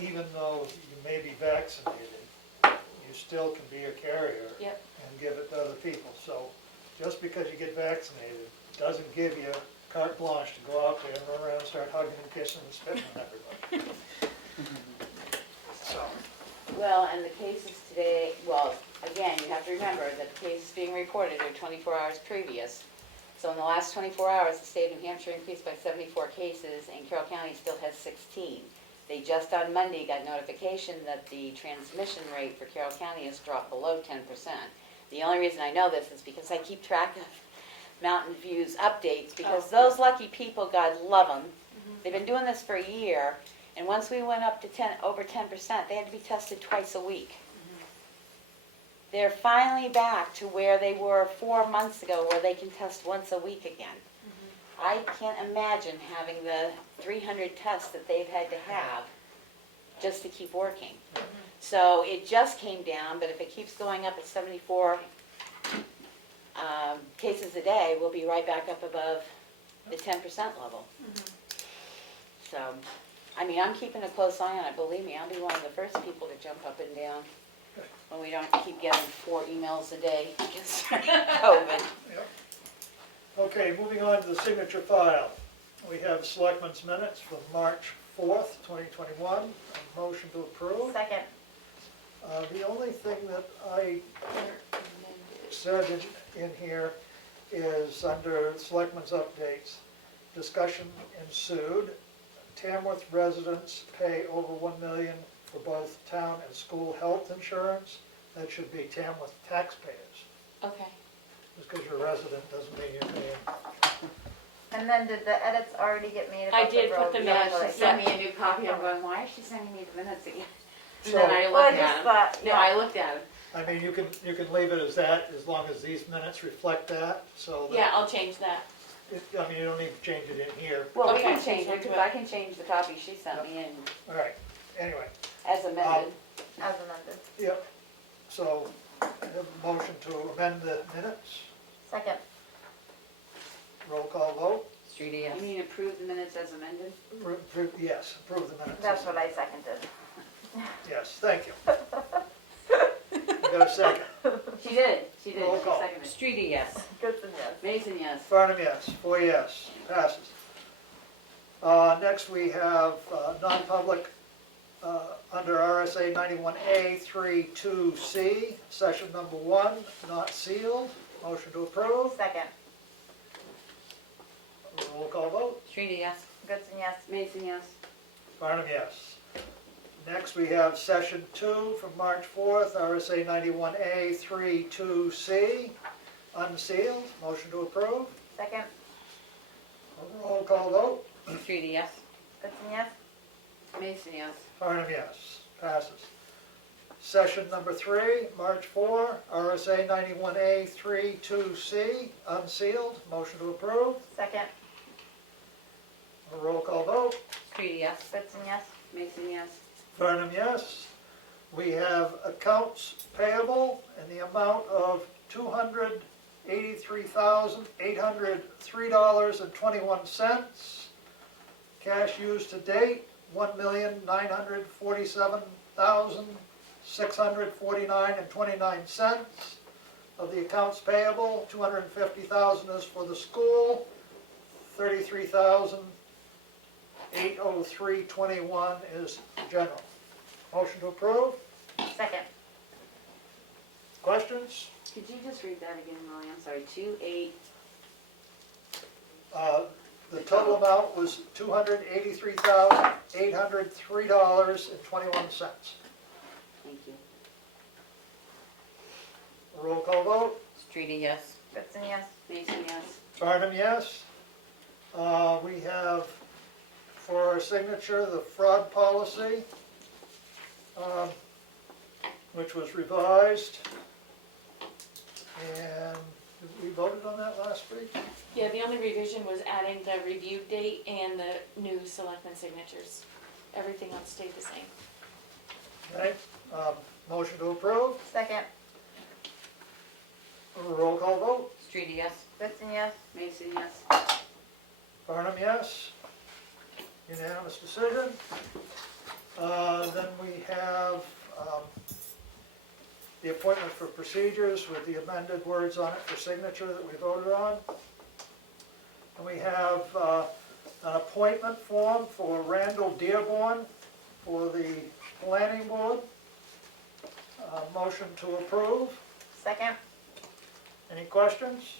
even though you may be vaccinated, you still can be a carrier Yep. and give it to other people. So just because you get vaccinated doesn't give you carte blanche to go out there and run around and start hugging and kissing and spitting on everybody. So, Well, and the cases today, well, again, you have to remember that the cases being reported are 24 hours previous. So in the last 24 hours, the state of New Hampshire increased by 74 cases, and Carroll County still has 16. They just on Monday got notification that the transmission rate for Carroll County has dropped below 10%. The only reason I know this is because I keep track of Mountain View's updates, because those lucky people, God love them, they've been doing this for a year, and once we went up to over 10%, they had to be tested twice a week. They're finally back to where they were 4 months ago, where they can test once a week again. I can't imagine having the 300 tests that they've had to have just to keep working. So it just came down, but if it keeps going up at 74 cases a day, we'll be right back up above the 10% level. So, I mean, I'm keeping a close eye on it. Believe me, I'll be one of the first people to jump up and down when we don't keep getting 4 emails a day because COVID. yep. Okay, moving on to the signature file. We have Selectmen's minutes from March 4th, 2021. A motion to approve. Second. The only thing that I said in here is under Selectmen's updates, discussion ensued. Tamworth residents pay over $1 million for both town and school health insurance. That should be Tamworth taxpayers. Okay. Just because you're a resident doesn't mean you're paying. And then did the edits already get made I about the did put road? them in. Yeah, usually? she sent me a new copy. I'm going, why is she sending me the minutes again? And So, then I Well, I looked just at them. thought, No, yeah. I looked at them. I mean, you can leave it as that, as long as these minutes reflect that, so that, Yeah, I'll change that. I mean, you don't need to change it in here. Well, we Okay. can change it, because I can change the copy she sent me in All right, anyway, as amended. As amended. yep. So, I have a motion to amend the minutes. Second. Roll call vote. Streety, yes. You mean approve the minutes as amended? Yes, approve the minutes. That's what I seconded. Yes, thank you. You got a second. She did, she Roll call. seconded. Streety, yes. Goodson, yes. Mason, yes. Farnham, yes. 4 yes. Passes. Next, we have non-public under RSA 91A 32C, session number 1, not sealed. Motion to approve. Second. Roll call vote. Streety, yes. Goodson, yes. Mason, yes. Farnham, yes. Next, we have session 2 from March 4th, RSA 91A 32C, unsealed. Motion to approve. Second. Roll call vote. Streety, yes. Goodson, yes. Mason, yes. Farnham, yes. Passes. Session number 3, March 4, RSA 91A 32C, unsealed. Motion to approve. Second. Roll call vote. Streety, yes. Goodson, yes. Mason, yes. Farnham, yes. We have accounts payable in the amount of $283,803.21. Cash used to date, $1,947,649.29. Of the accounts payable, $250,000 is for the school, $33,803.21 is general. Motion to approve. Second. Questions? Could you just read that again, Molly? I'm sorry, 2-8, The total amount was $283,803.21. thank you. Roll call vote. Streety, yes. Goodson, yes. Mason, yes. Barnum, yes. We have for our signature the fraud policy, which was revised. And we voted on that last week. Yeah, the only revision was adding the review date and the new selectmen signatures. Everything else stayed the same. Okay, motion to approve. Second. Roll call vote. Streety, yes. Goodson, yes. Mason, yes. Barnum, yes. Unanimous decision. Then we have the appointment for procedures with the amended words on it for signature that we voted on. And we have an appointment form for Randall Dearborn for the planning board. Motion to approve. Second. Any questions?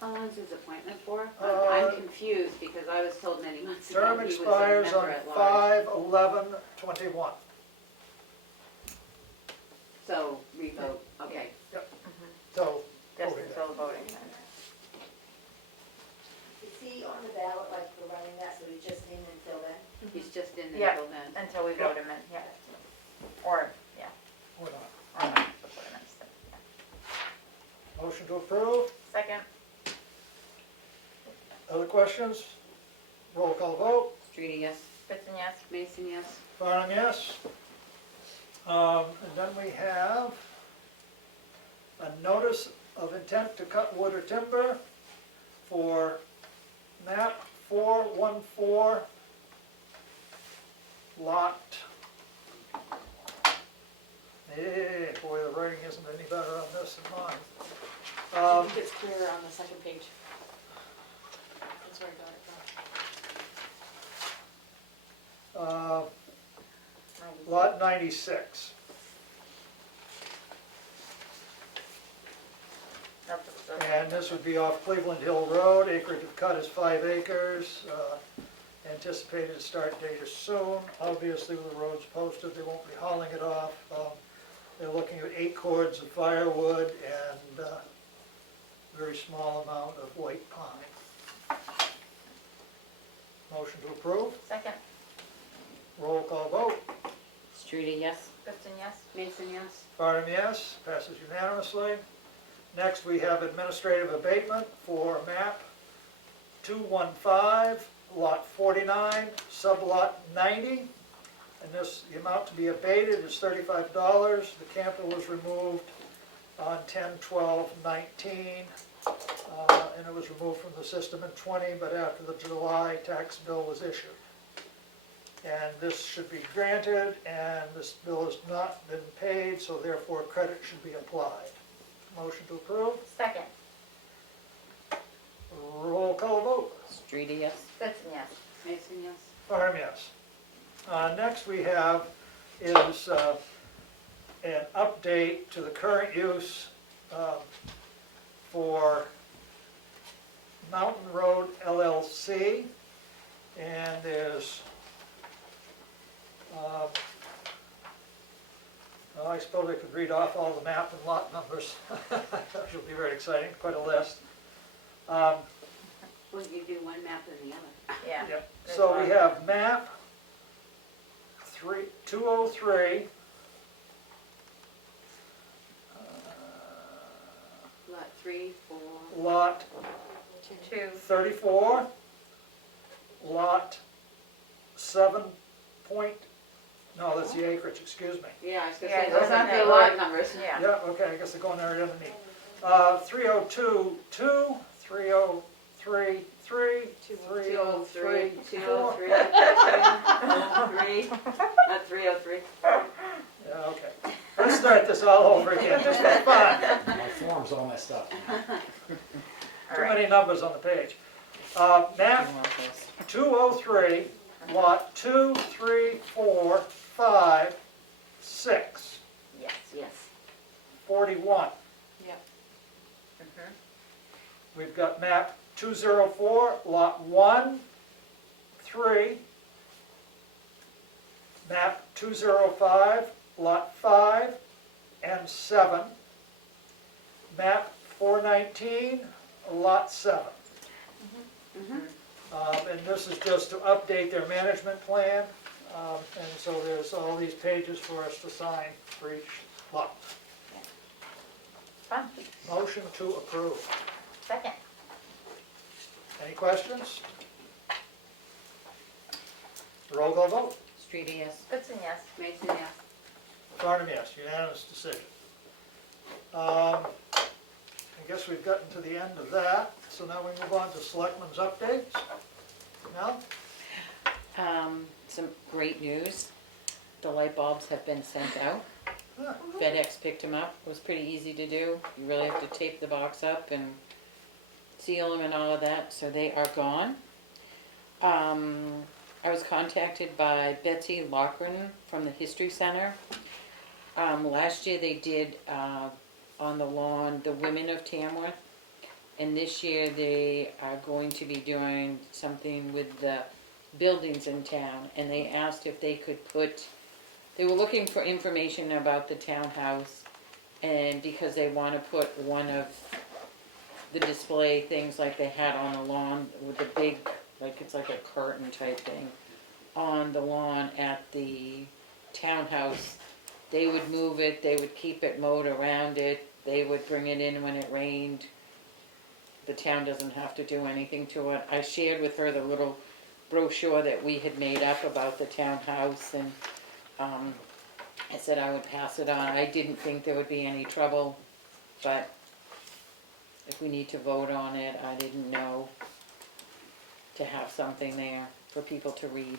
How long is his appointment for? Uh, I'm confused because I was told many months ago Term he was a expires on member at large. 5/11/21. So, revote, okay. So, Just voting until the voting time. Is he on the ballot, like, for running that, so he's just in until then? He's just in Yeah. until then. Until we vote him in, yeah. Or, yeah. we're not. Or not, we'll put him in, so, yeah. Motion to approve. Second. Other questions? Roll call vote. Streety, yes. Goodson, yes. Mason, yes. Barnum, yes. And then we have a notice of intent to cut wood or timber for map 414, lot. Hey, boy, the writing isn't any better on this than mine. I think it's clearer on the second page. That's where I got it from. Lot 96. That's what it says. And this would be off Cleveland Hill Road. Acreage of cut is 5 acres. Anticipated start date is soon. Obviously, with the roads posted, they won't be hauling it off. They're looking at 8 cords of firewood and a very small amount of white pine. Motion to approve. Second. Roll call vote. Streety, yes. Goodson, yes. Mason, yes. Barnum, yes. Passes unanimously. Next, we have administrative abatement for map 215, lot 49, sublot 90. And this, the amount to be abated is $35. The camper was removed on 10/12/19. And it was removed from the system in 20, but after the July tax bill was issued. And this should be granted, and this bill has not been paid, so therefore credit should be applied. Motion to approve. Second. Roll call vote. Streety, yes. Goodson, yes. Mason, yes. Farm, yes. Next we have is an update to the current use for Mountain Road LLC. And there's, well, I suppose I could read off all the map and lot numbers. That should be very exciting, quite a list. Would you do one map than the other? Yeah. Yep. So we have map 203. Lot 3, 4. Lot 2. 34. Lot 7 point, no, that's the acreage, excuse me. Yeah, I was gonna Yeah, say, it those goes aren't in the that lot line. numbers. Yeah. Yeah, okay, I guess they're going right underneath. 302, 303, 303, 203, 203, 203, not 303. Yeah, okay. Let's start this all over again, just for fun. My form's all messed up. Too many numbers on the page. Map 203, lot 2, 3, 4, 5, 6, Yes. Yes. 41. Yep. Mhm. We've got map 204, lot 1, 3. Map 205, lot 5 and 7. Map 419, lot 7. And this is just to update their management plan. And so there's all these pages for us to sign for each lot. Fun. Motion to approve. Second. Any questions? Roll call vote. Street, yes. Goodson, yes. Mason, yes. Farnham, yes, unanimous decision. I guess we've gotten to the end of that, so now we move on to Selectmen's updates. Mel? Some great news. The light bulbs have been sent out. Huh. FedEx picked them up. It was pretty easy to do. You really have to tape the box up and seal them and all of that, so they are gone. I was contacted by Betsy Lochran from the History Center. Last year they did, on the lawn, the Women of Tamworth. And this year they are going to be doing something with the buildings in town. And they asked if they could put, they were looking for information about the townhouse. And because they want to put one of the display things like they had on the lawn with the big, like it's like a curtain type thing, on the lawn at the townhouse. They would move it, they would keep it mowed around it, they would bring it in when it rained. The town doesn't have to do anything to it. I shared with her the little brochure that we had made up about the townhouse, and I said I would pass it on. I didn't think there would be any trouble, but if we need to vote on it, I didn't know to have something there for people to read.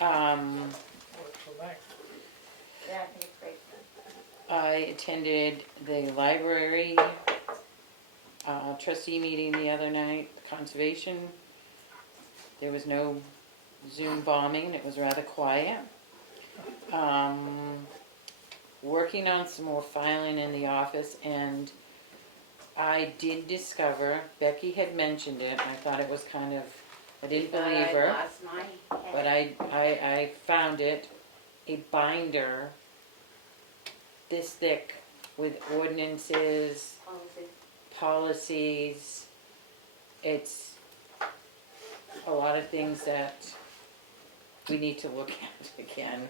Works for me. Yeah, I think it's great. I attended the library trustee meeting the other night, conservation. There was no Zoom bombing, it was rather quiet. Working on some more filing in the office, and I did discover, Becky had mentioned it, I thought it was kind of, I didn't believe her. I lost my head. But I found it, a binder this thick with ordinances, policies. It's a lot of things that we need to look at again.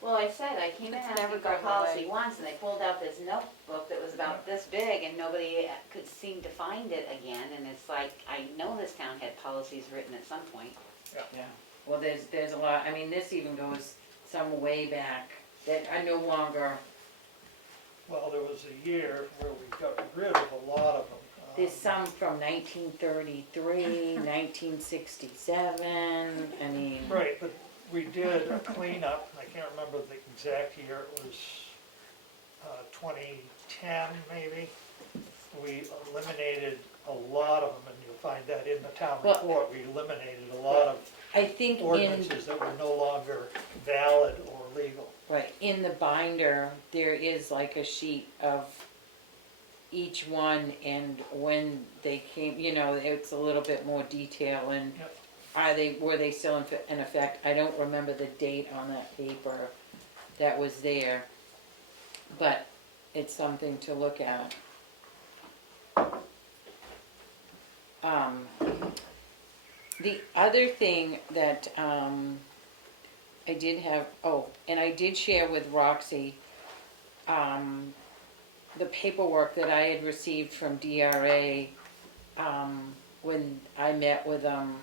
Well, I said, I came in It's asking never for a gone policy away. once, and they pulled out this notebook that was about this big, and nobody could seem to find it again, and it's like, I know this town had policies written at some point. Yeah, well, there's a lot, I mean, this even goes some way back that I no longer, Well, there was a year where we got rid of a lot of them. there's some from 1933, 1967, I mean. Right, but we did a cleanup, I can't remember the exact year, it was 2010 maybe. We eliminated a lot of them, and you'll find that in the town Well- report. We eliminated a lot of I think ordinances that were no longer valid or legal. right, in the binder, there is like a sheet of each one and when they came, you know, it's a little bit more detail and Yep. were they still in effect? I don't remember the date on that paper that was there, but it's something to look at. The other thing that I did have, and I did share with Roxy the paperwork that I had received from DRA when I met with them,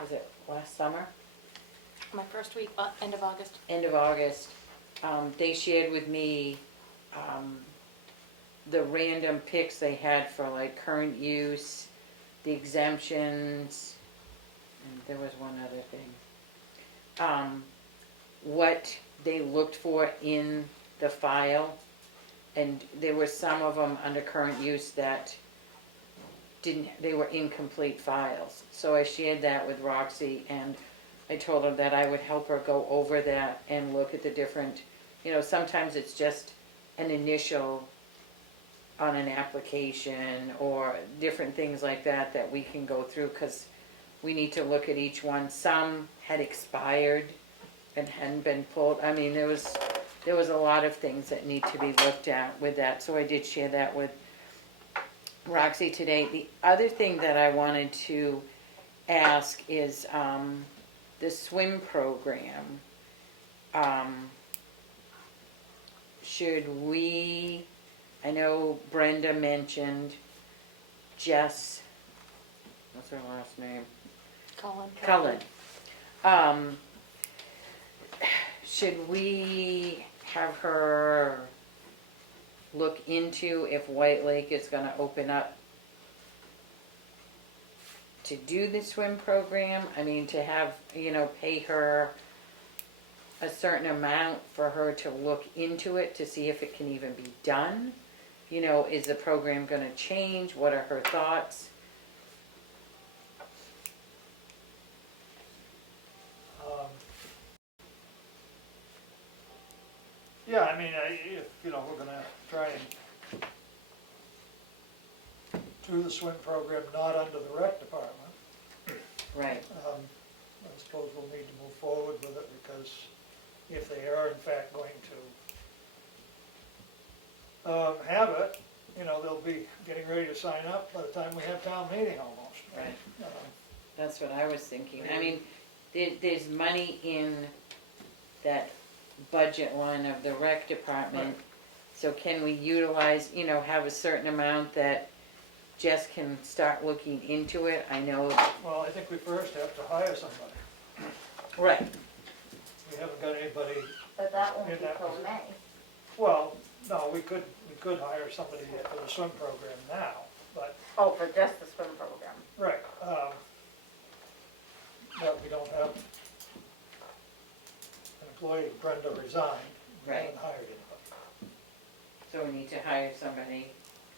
was it last summer? My first week, end of August. End of August. They shared with me the random picks they had for like current use, the exemptions, and there was one other thing. What they looked for in the file, and there were some of them under current use that they were incomplete files. So I shared that with Roxy, and I told her that I would help her go over that and look at the different, sometimes it's just an initial on an application or different things like that that we can go through, because we need to look at each one. Some had expired and hadn't been pulled. I mean, there was a lot of things that need to be looked at with that, so I did share that with Roxy today. The other thing that I wanted to ask is the swim program. Should we, I know Brenda mentioned Jess, what's her last name? Cullen. Should we have her look into if White Lake is gonna open up to do the swim program? I mean, to have, pay her a certain amount for her to look into it to see if it can even be done? Is the program gonna change? What are her thoughts? Yeah, I mean, if, we're gonna try and do the swim program not under the rec department, Right. I suppose we'll need to move forward with it, because if they are in fact going to have it, they'll be getting ready to sign up by the time we have town meeting almost. Right. That's what I was thinking. I mean, there's money in that budget line of the rec department. Right. So can we utilize, have a certain amount that Jess can start looking into it? I know. Well, I think we first have to hire somebody. Right. We haven't got anybody, But that won't In be that till position. May. well, no, we could hire somebody for the swim program now, but, Oh, for just the swim program. right, but we don't have an employee. Brenda resigned. We Right. haven't hired anybody. So we need to hire somebody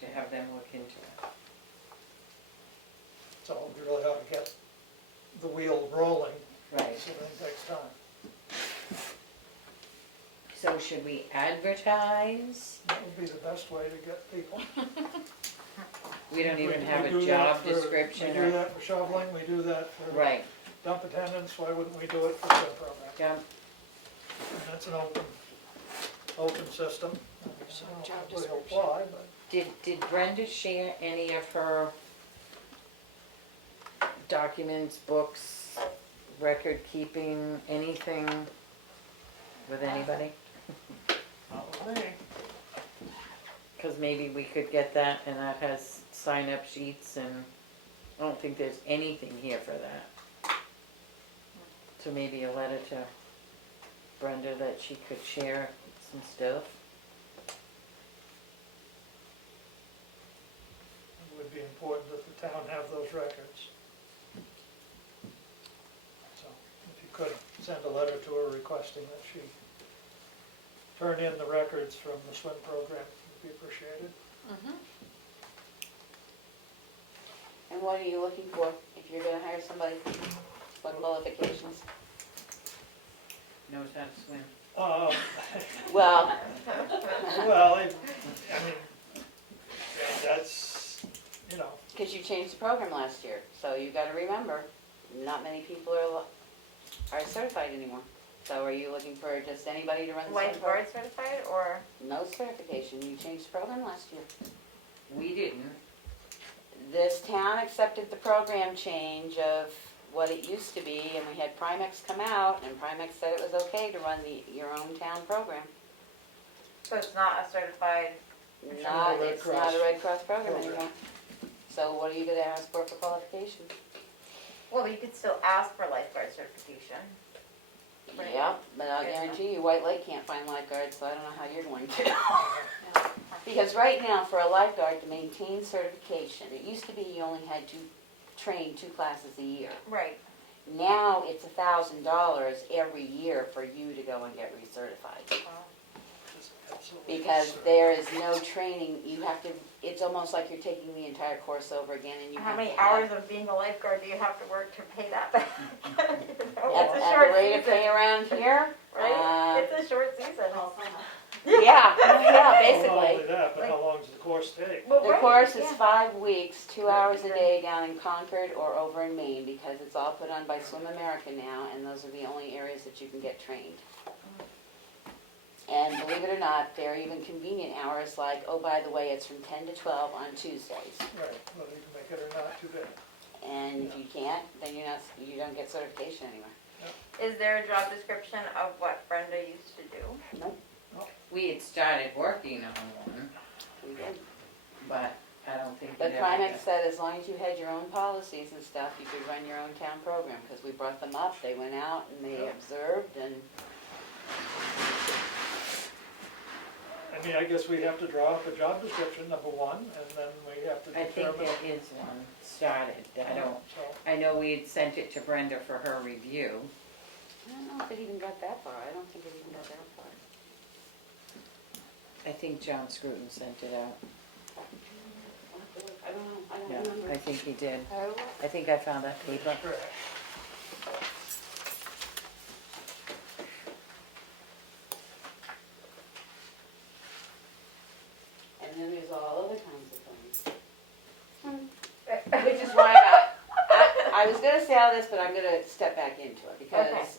to have them look into it. So we really ought to get the wheel rolling, Right. so it takes time. So should we advertise? That would be the best way to get people. We don't even We have do a that job for- description We do or, that for shoveling, we do that for right, dump attendants, why wouldn't we do it for the program? yeah, And that's an open system. So I don't know job if everybody will description. apply, but did Brenda share any of her documents, books, record keeping, anything with anybody? not with me. Cause maybe we could get that, and that has sign-up sheets, and I don't think there's anything here for that. So maybe a letter to Brenda that she could share some stuff. It would be important that the town have those records. So if you could send a letter to her requesting that she turn in the records from the swim program, it would be appreciated. And what are you looking for if you're gonna hire somebody? What qualifications? Knows how to swim. Well, Well, I mean, that's, because you changed the program last year, so you gotta remember, not many people are certified anymore. So are you looking for just anybody to run the swim program? Lifeguard certified or? No certification, you changed the program last year. We didn't. This town accepted the program change of what it used to be, and we had Primex come out, and Primex said it was okay to run your own town program. So it's not a certified, It's not a Red It's not Cross a Red Cross program program. anymore. So what are you gonna ask for qualifications? well, you could still ask for lifeguard certification. Right. Yeah, but I'll guarantee you White Lake can't find lifeguards, so I don't know how you're going to. Because right now, for a lifeguard to maintain certification, it used to be you only had to train 2 classes a year. Right. Now it's $1,000 every year for you to go and get recertified. Just have because there is no training, you have to, it's almost like you're taking the entire course over again and you How have many to have- hours of being a lifeguard do you have to work to pay that back? At, It's a at short the rate of season, pay around here, right? It's a short season. yeah, yeah, Not basically. only that, but how long does the course take? Well, The right, course is yeah. 5 weeks, 2 hours a day down in Concord or over in Maine, because it's all put on by Swim America now, and those are the only areas that you can get trained. And believe it or not, there are even convenient hours like, oh, by the way, it's from 10 to 12 on Tuesdays. Right, whether you can make it or not, too bad. And if you can't, then you don't get certification anywhere. Is there a job description of what Brenda used to do? We had started working on one, We did. but I don't think. But it ever Primex got- said as long as you had your own policies and stuff, you could run your own town program, because we brought them up, they went out and they observed and, I mean, I guess we have to draw up a job description, number one, and then we have to I think determine. there is one started, I don't, So, I know we had sent it to Brenda for her review. I don't know if it even got that far, I don't think it even got that far. I think John Scruton sent it out. I don't know, I Yeah, don't remember. I think he did. Oh. I think I found that paper. correct. And then there's all other kinds of things. Which is why I was gonna say all this, but I'm gonna step back into it, Okay. because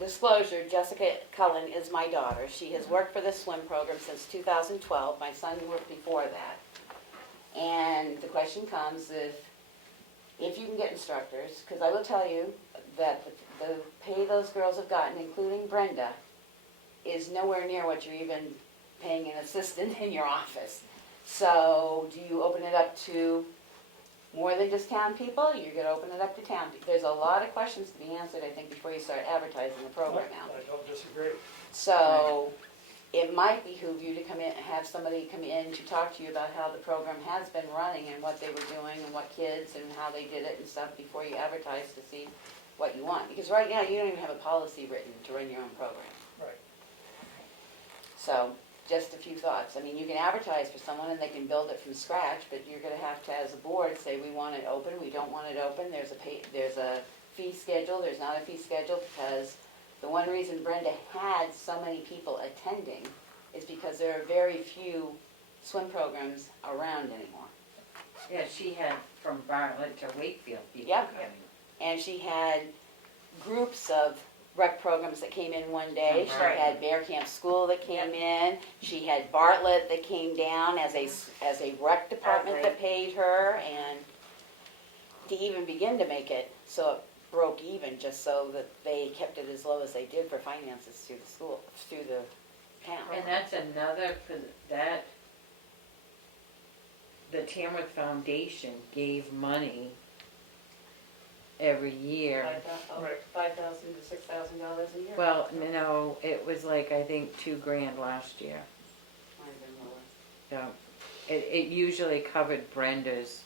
disclosure, Jessica Cullen is my daughter. She has worked for the swim program since 2012. My son worked before that. And the question comes if you can get instructors, because I will tell you that the pay those girls have gotten, including Brenda, is nowhere near what you're even paying an assistant in your office. So do you open it up to more than just town people? You're gonna open it up to town people. There's a lot of questions to be answered, I think, before you start advertising the program out. I don't disagree. So it might behoove you to come in, have somebody come in to talk to you about how the program has been running and what they were doing and what kids and how they did it and stuff before you advertise to see what you want. Because right now, you don't even have a policy written to run your own program. Right. So, just a few thoughts. I mean, you can advertise for someone and they can build it from scratch, but you're gonna have to, as a board, say we want it open, we don't want it open, there's a fee schedule, there's not a fee schedule, because the one reason Brenda had so many people attending is because there are very few swim programs around anymore. Yeah, she had from Bartlett to Wakefield people Yep. coming. And she had groups of rec programs that came in one day. She Right. had Bear Camp School that came in. She had Bartlett that came down as a rec department that paid her, and to even begin to make it so it broke even, just so that they kept it as low as they did for finances through the school, through the town. And that's another, the Tamworth Foundation gave money every year. Right. $5,000 to $6,000 a year. Well, no, it was like, I think, $2,000 last year. Might have been lower. Yeah. It usually covered Brenda's,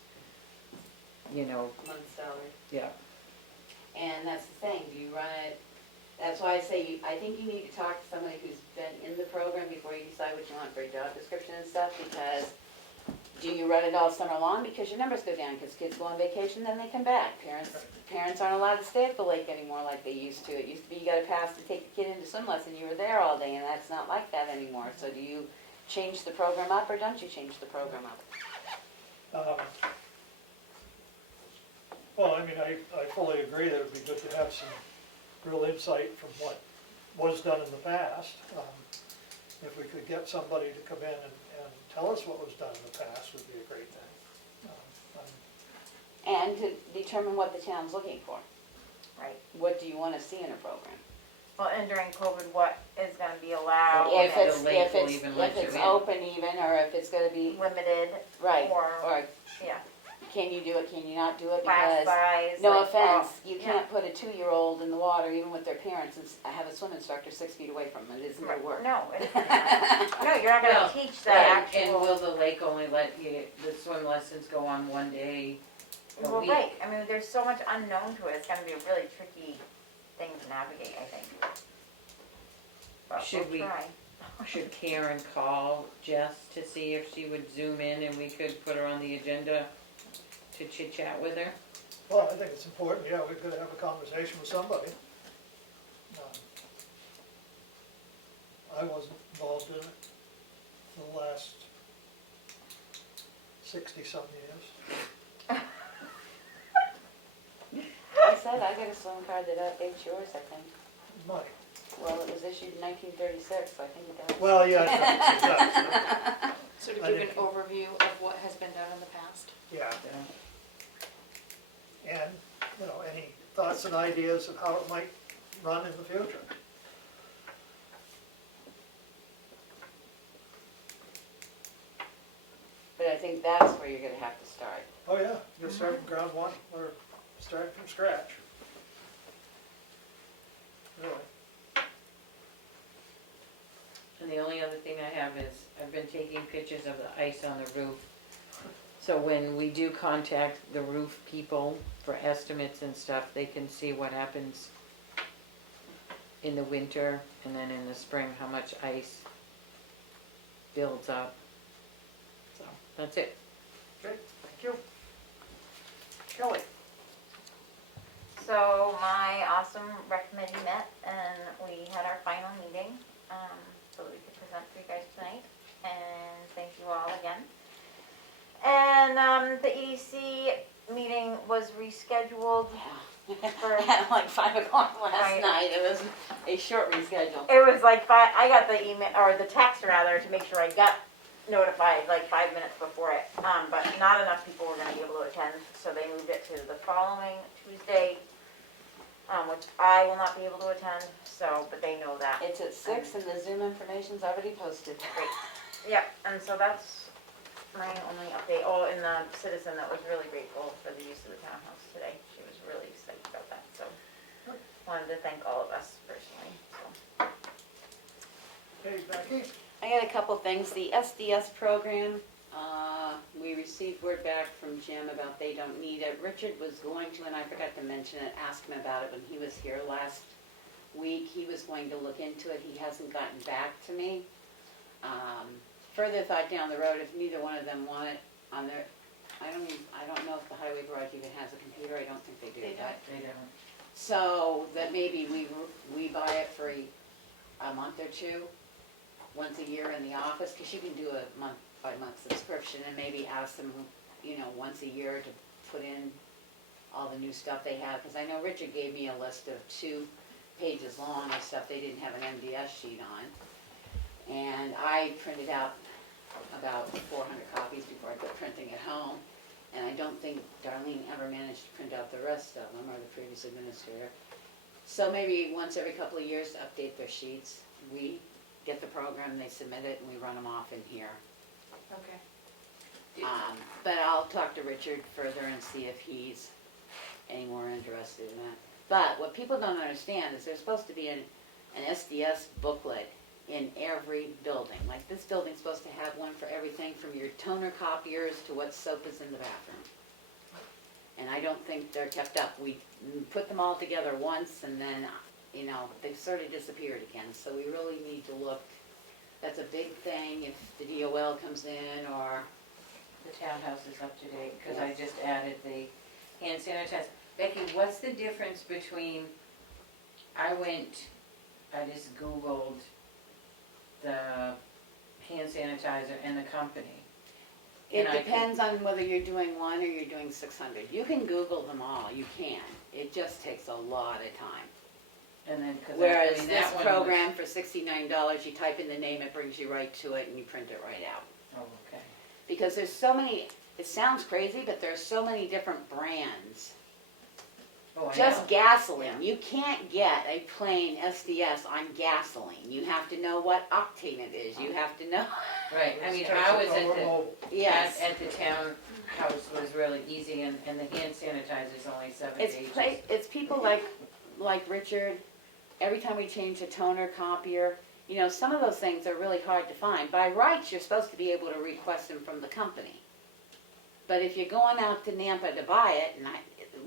Month's salary. yeah. And that's the thing, do you run it, that's why I say, I think you need to talk to somebody who's been in the program before you decide what you want for a job description and stuff, because do you run it all summer long? Because your numbers go down, because kids go on vacation, then they come back. Parents aren't allowed to stay at the lake anymore like they used to. It used to be you got a pass to take the kid into swim lesson, you were there all day, and that's not like that anymore. So do you change the program up, or don't you change the program up? Well, I mean, I fully agree that it would be good to have some real insight from what was done in the past. If we could get somebody to come in and tell us what was done in the past would be a great thing. And to determine what the town's looking for. Right. What do you want to see in a program? Well, and during COVID, what is gonna be allowed? If the it's, lake if will it's, even if let you it's in. open even, or if it's gonna be, Limited, right, or, or yeah, can you do it, can you not do it? class Because, size. no like, offense, oh, you yeah. can't put a 2-year-old in the water, even with their parents, and have a swim instructor 6 feet away from them, it isn't gonna work. No, it's not. No, you're not Well, gonna teach the Right, and actual. will the lake only let you, the swim lessons go on one day a Well, week? right, I mean, there's so much unknown to it, it's gonna be a really tricky thing to navigate, I think. But Should we'll we- try. should Karen call Jess to see if she would zoom in and we could put her on the agenda to chit chat with her? Well, I think it's important, yeah, we could have a conversation with somebody. I wasn't involved in it for the last 60-some years. I said I got a SIM card that updates yours, I think. Money. Well, it was issued in 1936, so I think it does. Well, yeah, it does. So to I give an think- overview of what has been done in the past. Yeah, and, you know, any thoughts and ideas of how it might run in the future. But I think that's where you're gonna have to start. Oh, yeah, you're starting from ground one, or starting from scratch. Really. And the only other thing I have is, I've been taking pictures of the ice on the roof. So when we do contact the roof people for estimates and stuff, they can see what happens in the winter and then in the spring, how much ice builds up. So, that's it. Okay, thank you. Kelly? So my awesome rec committee met and we had our final meeting, so that we could present for you guys tonight. And thank you all again. And the EDC meeting was rescheduled for, At like 5 o'clock last Right. night, it was a short reschedule. it was like I got the email, or the text rather, to make sure I got notified like 5 minutes before it. But not enough people were gonna be able to attend, so they moved it to the following Tuesday, which I will not be able to attend, so, but they know that. It's at 6 and the Zoom information's already posted. Yep, and so that's my only update. Oh, and the citizen that was really grateful for the use of the townhouse today. She was really excited about that, so wanted to thank all of us personally, so. Hey, Becky? I got a couple things. The SDS program, we received word back from Jim about they don't need it. Richard was going to, and I forgot to mention it, ask him about it when he was here last week. He was going to look into it. He hasn't gotten back to me. Further thought down the road, if neither one of them want it on their, I don't know if the highway garage even has a computer. I don't think they do. They don't. They don't. So that maybe we buy it for a month or two, once a year in the office, because you can do a month-by-month subscription, and maybe ask them, you know, once a year to put in all the new stuff they have, because I know Richard gave me a list of 2 pages long of stuff they didn't have an MDS sheet on. And I printed out about 400 copies before I quit printing at home. And I don't think Darlene ever managed to print out the rest of them, or the previous administrator. So maybe once every couple of years to update their sheets. We get the program, they submit it, and we run them off in here. Okay. But I'll talk to Richard further and see if he's any more interested in that. But what people don't understand is there's supposed to be an SDS booklet in every building. Like this building's supposed to have one for everything from your toner copiers to what soap is in the bathroom. And I don't think they're kept up. We put them all together once and then, you know, they've sort of disappeared again. So we really need to look. That's a big thing if the DOL comes in or... The townhouse is up to date, because I just added the hand sanitizer. Becky, what's the difference between, I just Googled the hand sanitizer and the company. It And I depends on whether you're doing 1 or you're doing 600. You can Google them all, you can. It just takes a lot of time. And then, because Whereas that this one program for $69, you type in the name, it brings you right to it, and you print it right out. Oh, okay. Because there's so many, it sounds crazy, but there's so many different brands. Oh, I Just know. gasoline. You can't get a plain SDS on gasoline. You have to know what octane it is. You have to know. Right, I mean, I was at the, Yes. at the townhouse was really easy, and the hand sanitizer is only 7 pages. It's people like Richard. Every time we change a toner copier, you know, some of those things are really hard to find. By rights, you're supposed to be able to request them from the company. But if you're going out to Nampa to buy it,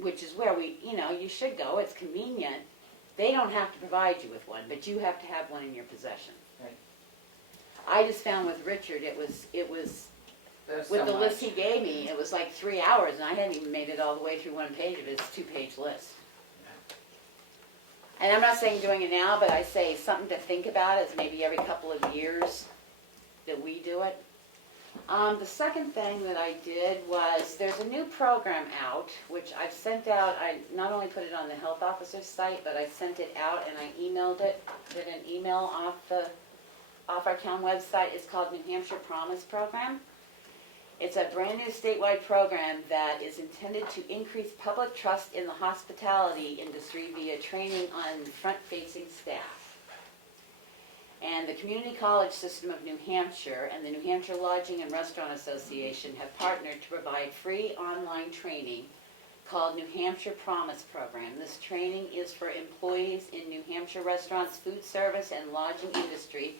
which is where you should go, it's convenient, they don't have to provide you with one, but you have to have one in your possession. Right. I just found with Richard, it was, There's with so the list much. he gave me, it was like 3 hours, and I hadn't even made it all the way through one page of his 2-page list. And I'm not saying doing it now, but I say something to think about is maybe every couple of years that we do it. The second thing that I did was, there's a new program out, which I've sent out. I not only put it on the health officer's site, but I sent it out and I emailed it, did an email off our town website. It's called New Hampshire Promise Program. It's a brand new statewide program that is intended to increase public trust in the hospitality industry via training on front-facing staff. And the Community College System of New Hampshire and the New Hampshire Lodging and Restaurant Association have partnered to provide free online training called New Hampshire Promise Program. This training is for employees in New Hampshire restaurants, food service, and lodging industry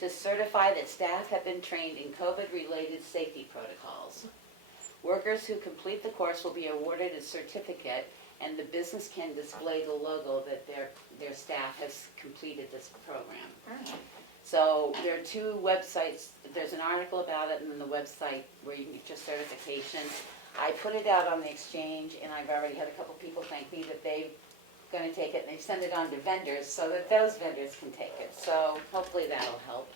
to certify that staff have been trained in COVID-related safety protocols. Workers who complete the course will be awarded a certificate, and the business can display the logo that their staff has completed this program. So there are 2 websites. There's an article about it, and then the website where you can get your certification. I put it out on the exchange, and I've already had a couple people thank me that they're going to take it, and they send it on to vendors so that those vendors can take it. So hopefully that'll help.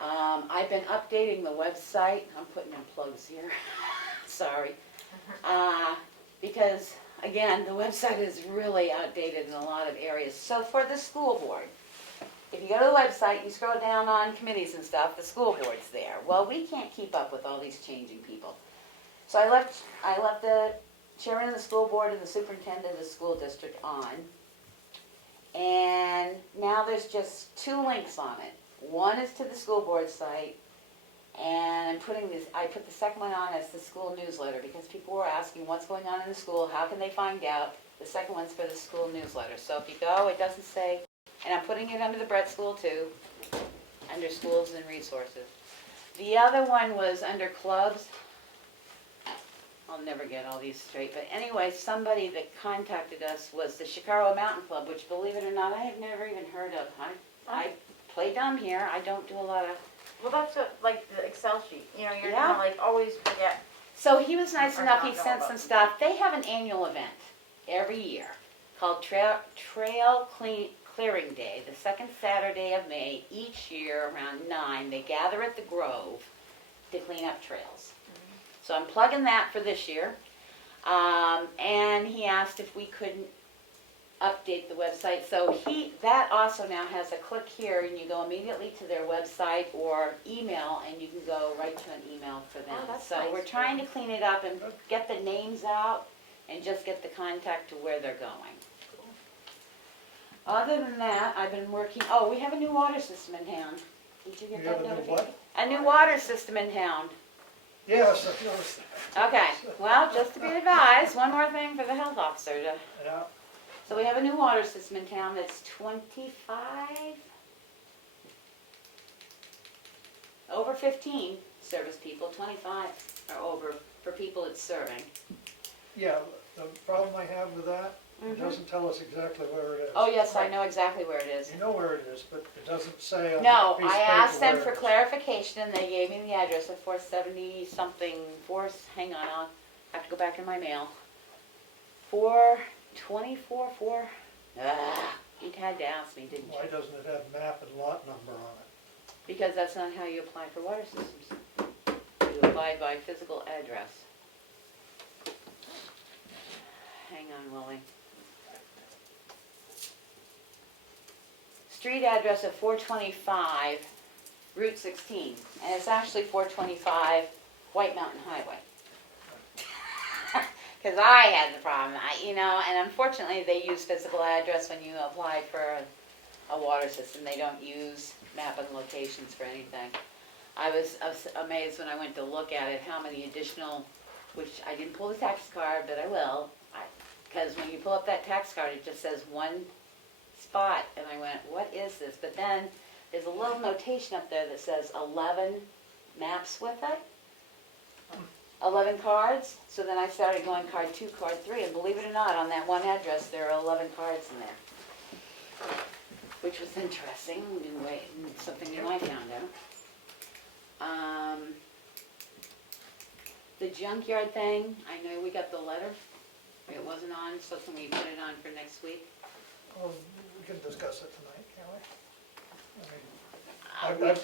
I've been updating the website. I'm putting in plugs here. Sorry. Because, again, the website is really outdated in a lot of areas. So for the school board, if you go to the website, you scroll down on committees and stuff, the school board's there. Well, we can't keep up with all these changing people. So I left the chairman of the school board and the superintendent of the school district on. And now there's just 2 links on it. One is to the school board site, and I put the second one on as the school newsletter because people were asking what's going on in the school, how can they find out. The second one's for the school newsletter. So if you go, it doesn't say, and I'm putting it under the Brett School too, under schools and resources. The other one was under clubs. I'll never get all these straight, but anyway, somebody that contacted us was the Chicago Mountain Club, which, believe it or not, I have never even heard of. I play dumb here. I don't do a lot of. Well, that's what, like the Excel sheet, you're Yeah. gonna like always forget. So he was nice Or enough. not He know sent about some it. stuff. They have an annual event every year called Trail Clearing Day, the second Saturday of May each year around 9. They gather at the Grove to clean up trails. So I'm plugging that for this year. And he asked if we couldn't update the website. So that also now has a click here, and you go immediately to their website or email, and you can go right to an email for them. Oh, that's so nice. we're trying to clean it up and get the names out and just get the contact to where they're going. Other than that, I've been working, we have a new water system in town. Did you get You that have a new notification? what? A new water system in town. Yes, Okay, well, just to be advised, one more thing for the health officer. yeah, So we have a new water system in town that's 25, over 15 service people, 25 are over for people it's serving. yeah, the problem I have with that, it Mhm. doesn't tell us exactly where it is. Oh, yes, I know exactly where it is. You know where it is, but it doesn't say on No, the piece of I paper asked them where for it is. clarification, and they gave me the address of 470 something, hang on, I'll have to go back in my mail. 424, you had to ask me, didn't you? Why doesn't it have map and lot number on it? Because that's not how you apply for water systems. You apply by physical address. Hang on, Willie. Street address of 425, Route 16, and it's actually 425 White Mountain Highway. Because I had the problem, and unfortunately they use physical address when you apply for a water system. They don't use map and locations for anything. I was amazed when I went to look at it, how many additional, which I didn't pull the tax card, but I will, because when you pull up that tax card, it just says one spot, and I went, what is this? But then there's a little notation up there that says 11 maps with it, 11 cards. So then I started going card 2, card 3, and believe it or not, on that one address, there are 11 cards in there, which was interesting, in way, something new I found out. The junkyard thing, I know we got the letter, it wasn't on, so can we put it on for next week? Well, we can discuss it tonight, can't we? I We- mean,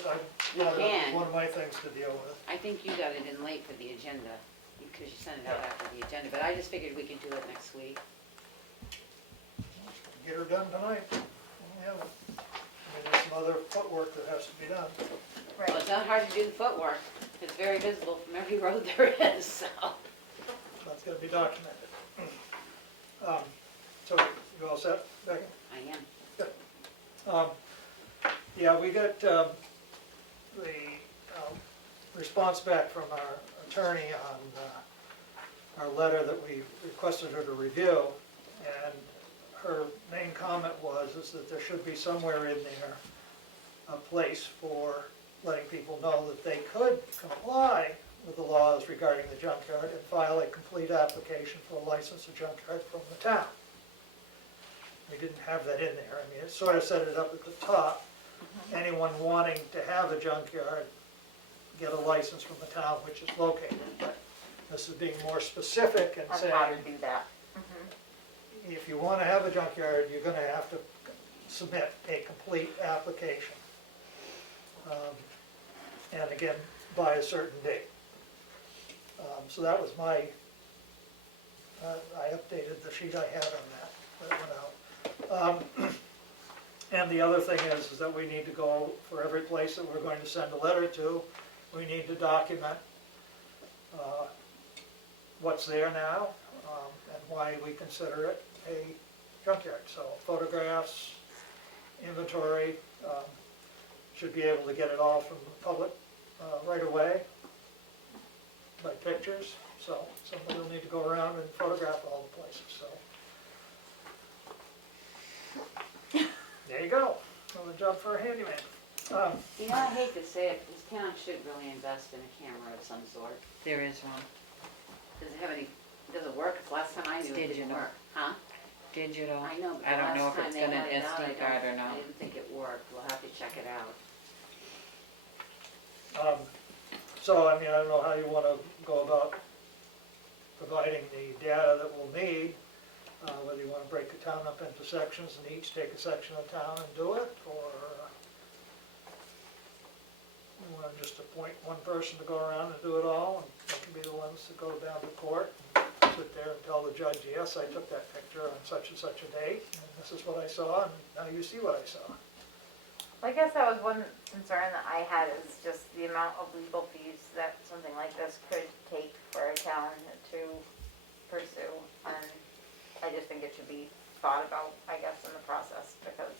we can. one of my things to deal with. I think you got it in late for the agenda, because you sent it out after the agenda, but I just figured we could do it next week. Get her done tonight. Yeah. I mean, there's some other footwork that has to be done. Well, it's not hard to do the footwork, it's very visible from every road there is, so. That's gonna be documented. So, you all set, Becky? I am. Yeah, we got the response back from our attorney on our letter that we requested her to review. And her main comment is that there should be somewhere in there a place for letting people know that they could comply with the laws regarding the junkyard and file a complete application for a license of junkyard from the town. We didn't have that in there. I mean, it sort of set it up at the top. Anyone wanting to have a junkyard, get a license from the town which is located. But this is being more specific and On saying, how to do that. if you want to have a junkyard, you're going to have to submit a complete application. And again, by a certain date. So that was my, I updated the sheet I had on that went out. And the other thing is that we need to go, for every place that we're going to send a letter to, we need to document what's there now and why we consider it a junkyard. So photographs, inventory, should be able to get it all from the public right away by pictures. So somebody will need to go around and photograph all the places. So there you go. Another job for a handyman. You know, I hate to say it, this town should really invest in a camera of some sort. There is one. Does it have any, does it work? 'Cause last time I knew it didn't digital. work. Huh? Digital. I know, but I don't know last if time it's they got an had it out, SD card or not. I didn't think it worked. We'll have to check it out. So, I mean, I don't know how you want to go about providing the data that we'll need, whether you want to break the town up into sections and each take a section of town and do it, or you want to just appoint one person to go around and do it all, and they can be the ones that go down to court and sit there and tell the judge, yes, I took that picture on such and such a date, and this is what I saw, and now you see what I saw. I guess that was one concern that I had, is just the amount of legal fees that something like this could take for a town to pursue. And I just think it should be thought about, I guess, in the process, because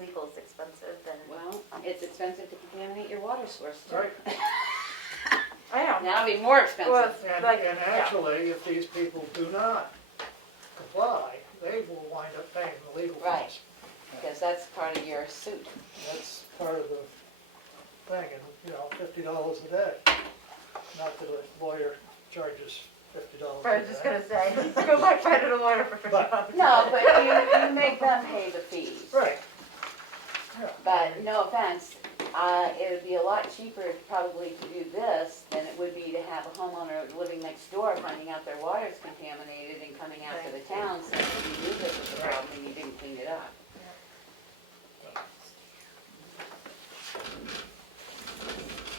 legal is expensive and. Well, it's expensive to contaminate your water source too. Right. I know. Now it'll be more Well, expensive. And, Like, and yeah. actually, if these people do not comply, they will wind up paying the legal fees. Right. Because that's part of your suit. That's part of the thing, and, you know, $50 a day. Not that a lawyer charges $50 a day. I was just gonna say, go back to the lawyer for $50. No, but you make them pay the fees. Right. Yeah. But no offense, it would be a lot cheaper probably to do this than it would be to have a homeowner living next door finding out their water's contaminated and coming out to the town saying, you knew this was a problem and you didn't clean it up.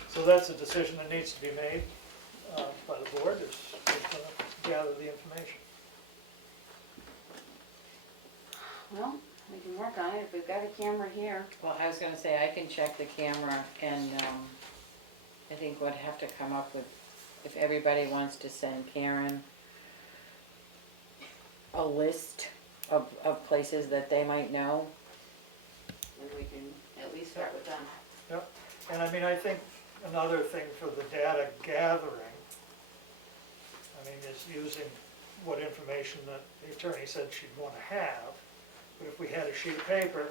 So that's a decision that needs to be made by the board, is to gather the information. Well, we can work on it if we've got a camera here. Well, I was gonna say, I can check the camera, and I think we'd have to come up with, if everybody wants to send Karen a list of places that they might know. And we can at least start with them. Yep. And I mean, I think another thing for the data gathering, I mean, is using what information that the attorney said she'd want to have. But if we had a sheet of paper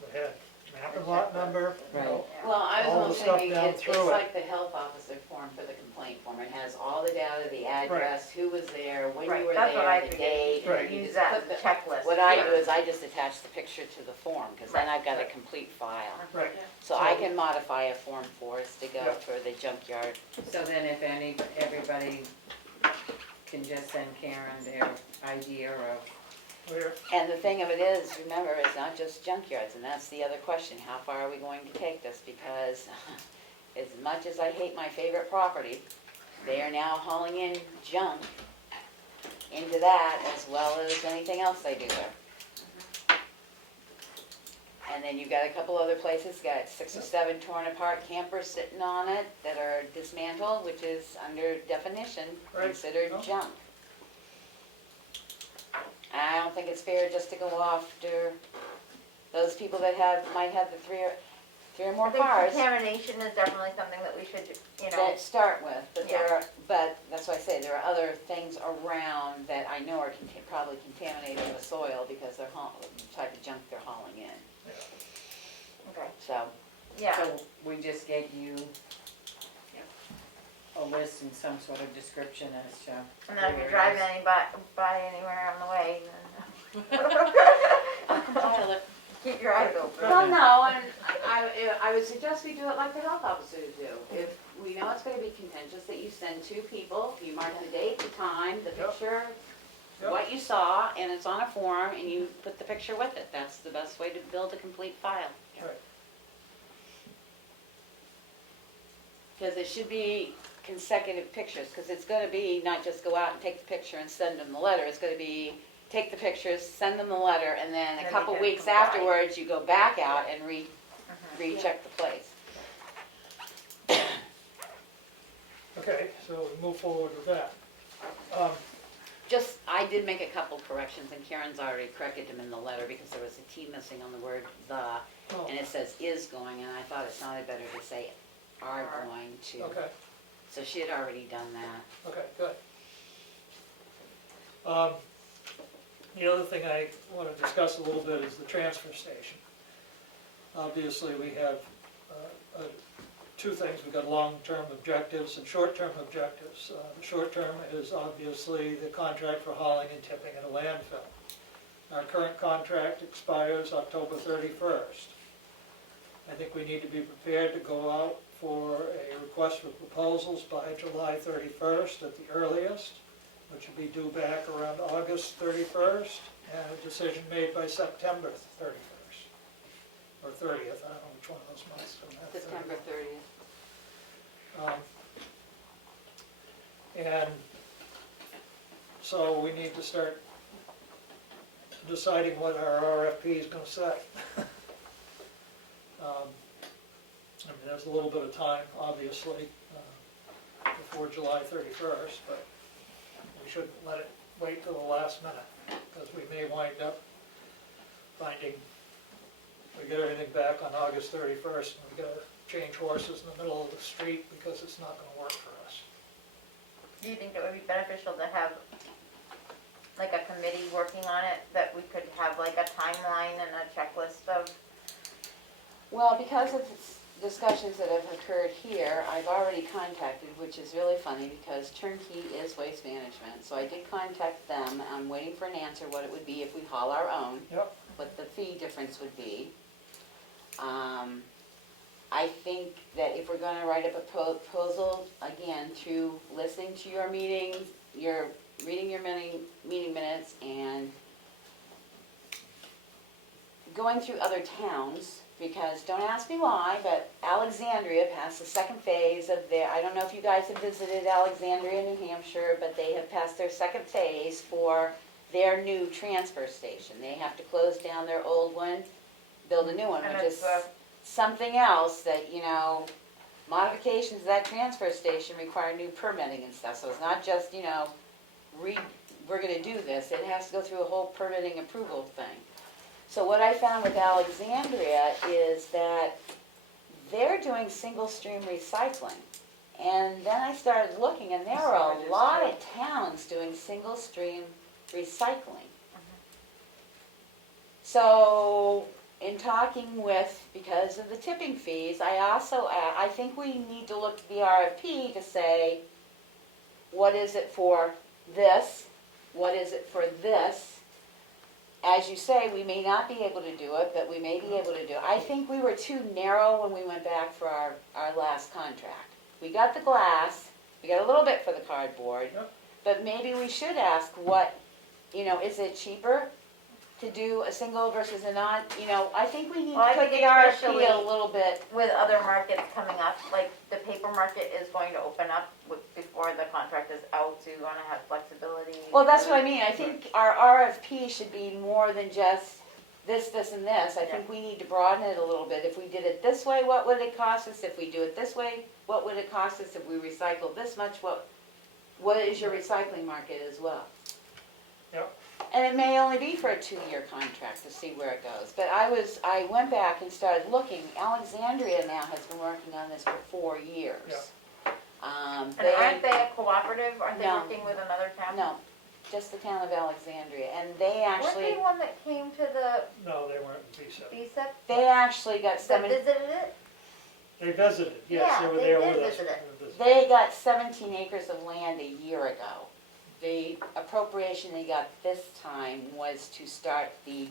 that had map and lot number, you know, Well, I All was the gonna stuff say, down it's through it. like the health officer form for the complaint. complaint form. It has all the data, the address, who was there, when Right, you were that's what I there, the figured. date. Right. and you Use just that put the- checklist. What I Yeah. do is I just attach the picture to the form, because then Right. I've got a complete file. Right. So I can modify a Form 4 to go Yeah. for the junkyard. So then if everybody can just send Karen their idea of, Where, And the thing of it is, remember, it's not just junkyards, and that's the other question, how far are we going to take this? Because as much as I hate my favorite property, they are now hauling in junk into that as well as anything else they do there. And then you've got a couple other places, got 6 or 7 torn apart campers sitting on it that are dismantled, which is under definition Right. considered No. junk. I don't think it's fair just to go after those people that might have the three or more I think cars contamination is definitely something that we should, that start with, but Yeah. but that's why I say there are other things around that I know are probably contaminating the soil because they're the type of junk they're hauling in, okay, so. yeah. so we just get you a list and some sort of description as to. And then if where you're it driving is. by anywhere on the way, Compile it. keep your eyes open. Well, no, and I would suggest we do it like the health officers do. If we know it's gonna be contentious, that you send 2 people, you mark the date, the time, the Yep. picture, Yep. what you saw, and it's on a form, and you put the picture with it. That's the best way to build a complete file. Right. Because it should be consecutive pictures, because it's gonna be not just go out and take the picture and send them the letter, it's gonna be take the pictures, send them the letter, and then And a then couple you weeks comply. afterwards, you go back out and recheck the place. okay, so we move forward with that. Just, I did make a couple corrections, and Karen's already corrected them in the letter, because there was a T missing on the word "the," Oh, and it says "is going," and I thought it sounded better to say "are going to." okay, So she had already done that. okay, good. The other thing I want to discuss a little bit is the transfer station. Obviously, we have 2 things. We've got long-term objectives and short-term objectives. The short-term is obviously the contract for hauling and tipping at a landfill. Our current contract expires October 31st. I think we need to be prepared to go out for a request for proposals by July 31st at the earliest, which will be due back around August 31st, and a decision made by September 31st, or 30th, I don't know which one of those months. don't have 30th. September 30th. And so we need to start deciding what our RFP is going to say. I mean, there's a little bit of time, obviously, before July 31st, but we shouldn't let it wait till the last minute, because we may wind up finding we get everything back on August 31st, and we gotta change horses in the middle of the street because it's not gonna work for us. Do you think it would be beneficial to have like a committee working on it, that we could have like a timeline and a checklist of? Well, because of the discussions that have occurred here, I've already contacted, which is really funny, because Turnkey is Waste Management, so I did contact them. I'm waiting for an answer what it would be if we haul our own, Yep. what the fee difference would be. I think that if we're gonna write up a proposal, again, through listening to your meetings, reading your meeting minutes, and going through other towns, because don't ask me why, but Alexandria passed the 2nd phase of their, I don't know if you guys have visited Alexandria, New Hampshire, but they have passed their 2nd phase for their new transfer station. They have to close down their old one, build a new one, And which it's, is something else that, modifications to that transfer station require new permitting and stuff. So it's not just, we're gonna do this. It has to go through a whole permitting approval thing. So what I found with Alexandria is that they're doing single stream recycling. And then I started looking, and there are a lot of towns doing single stream recycling. So in talking with, because of the tipping fees, I think we need to look at the RFP to say, what is it for this? What is it for this? As you say, we may not be able to do it, but we may be able to do it. I think we were too narrow when we went back for our last contract. We got the glass, we got a little bit for the cardboard, Yep. but maybe we should ask what, is it cheaper to do a single versus a non, I think we need Well, I to put think the RFP especially a little bit. With other markets coming up, like the paper market is going to open up before the contract is out, so you wanna have flexibility. Well, that's what I mean, I think our RFP should be more than just this, and this. I think we need to broaden it a little bit. If we did it this way, what would it cost us? If we do it this way, what would it cost us? If we recycle this much, what is your recycling market as well? Yep. And it may only be for a 2-year contract to see where it goes. But I went back and started looking. Alexandria now has been working on this for 4 years. Yeah. And aren't they a cooperative? Aren't they No. working with another town? No, just the town of Alexandria. And they Weren't actually, they one that came to the No, they weren't in VSEP. BSEP? they actually got That 7, visited it? They visited, yes, Yeah, they were they there did with us. visit it. They visited. they got 17 acres of land a year ago. The appropriation they got this time was to start the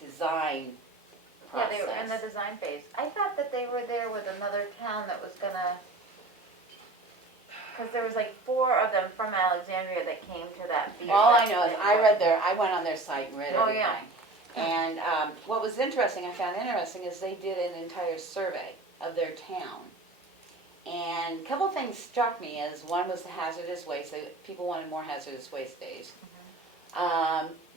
design Yeah, process. they were in the design phase. I thought that they were there with another town that was gonna, cause there was like 4 of them from Alexandria that came to that BSEP. All I know is thing. I went on their site and read Oh, everything. yeah. And what was interesting, I found interesting, is they did an entire survey of their town. And a couple things struck me as one was the hazardous waste. People wanted more hazardous waste days.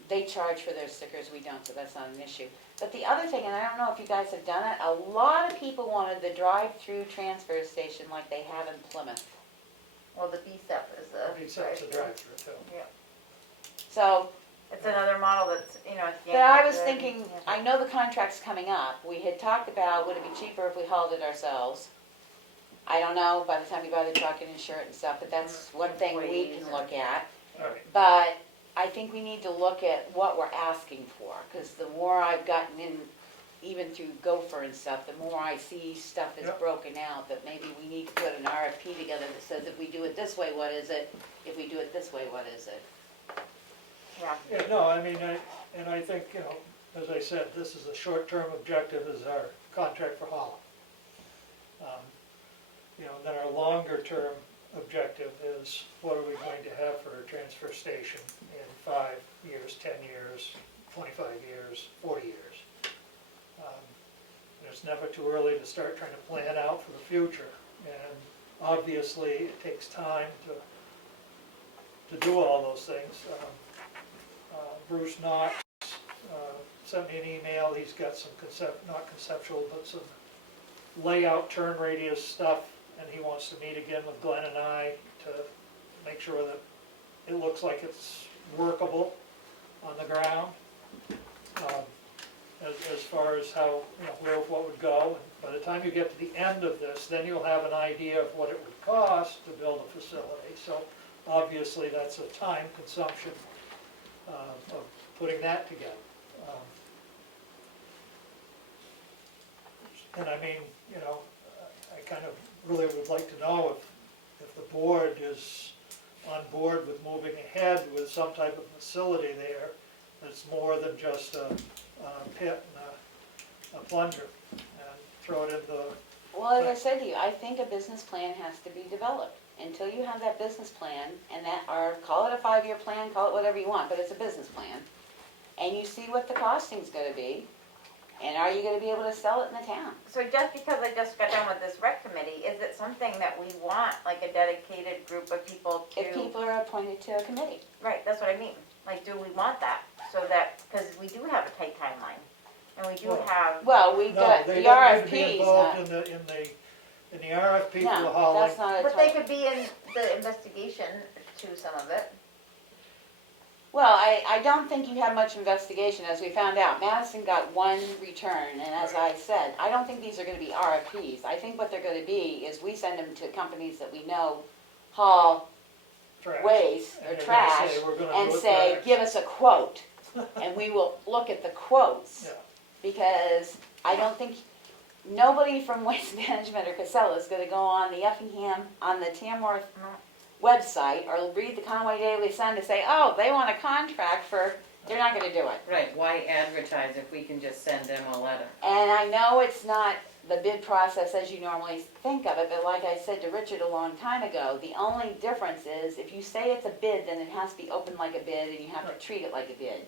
They charge for their stickers, we don't, so that's not an issue. But the other thing, and I don't know if you guys have done it, a lot of people wanted the drive-through transfer station like they have in Plymouth. Well, the BSEP is the. VSEP's a drive-through too. Yeah, So, it's another model that's, it's. but I was good. thinking, Yeah. I know the contract's coming up. We had talked about, would it be cheaper if we hauled it ourselves? I don't know, by the time you buy the truck and insure it and stuff, but that's one thing we Employees can and- look at. All right, But I think we need to look at what we're asking for, because the more I've gotten in, even through Gopher and stuff, the more I see stuff is Yep. broken out, that maybe we need to put an RFP together that says, if we do it this way, what is it? If we do it this way, what is it? Yeah, yeah, no, I mean, I think, as I said, this is a short-term objective is our contract for Holland. Then our longer-term objective is what are we going to have for a transfer station in 5 years, 10 years, 25 years, 40 years. And it's never too early to start trying to plan out for the future. And obviously, it takes time to do all those things. Bruce Knox sent me an email. He's got some not conceptual, but some layout turn radius stuff, and he wants to meet again with Glenn and I to make sure that it looks like it's workable on the ground. As far as how, where what would go. And by the time you get to the end of this, then you'll have an idea of what it would cost to build a facility. So obviously that's a time consumption of putting that together. And I mean, I kind of really would like to know if the board is on board with moving ahead with some type of facility there that's more than just a pit and a plunger, and throw it in the, Well, as I said to you, I think a business plan has to be developed. Until you have that business plan, and or call it a 5-year plan, call it whatever you want, but it's a business plan, and you see what the costing's gonna be, and are you gonna be able to sell it in the town? so just because I just got done with this rec committee, is it something that we want, like a dedicated group of people to? If people are appointed to a committee. Right, that's what I mean, like, do we want that, so that, because we do have a tight timeline, and we do Well, have, Well, we've no, got they the don't need to be RFPs, involved in the RFP for the no, hauling. that's not a. but they could be in the investigation to some of it. Well, I don't think you have much investigation, as we found out. Madison got 1 return, and as I said, I don't think these are gonna be RFPs. I think what they're gonna be is we send them to companies that we know haul Trash. waste And or they're gonna trash, say, "We're gonna and do it say, for give us a quote. And we will look at the quotes. Yeah. Because I don't think, nobody from Waste Management or Casella is gonna go on the Effingham, on the Tamworth website or read the Conway Daily Sun to say, oh, they want a contract for, they're not gonna do it. Right, why advertise if we can just send them a letter? And I know it's not the bid process as you normally think of it, but like I said to Richard a long time ago, the only difference is if you say it's a bid, then it has to be open like a bid and you have to treat it like a bid.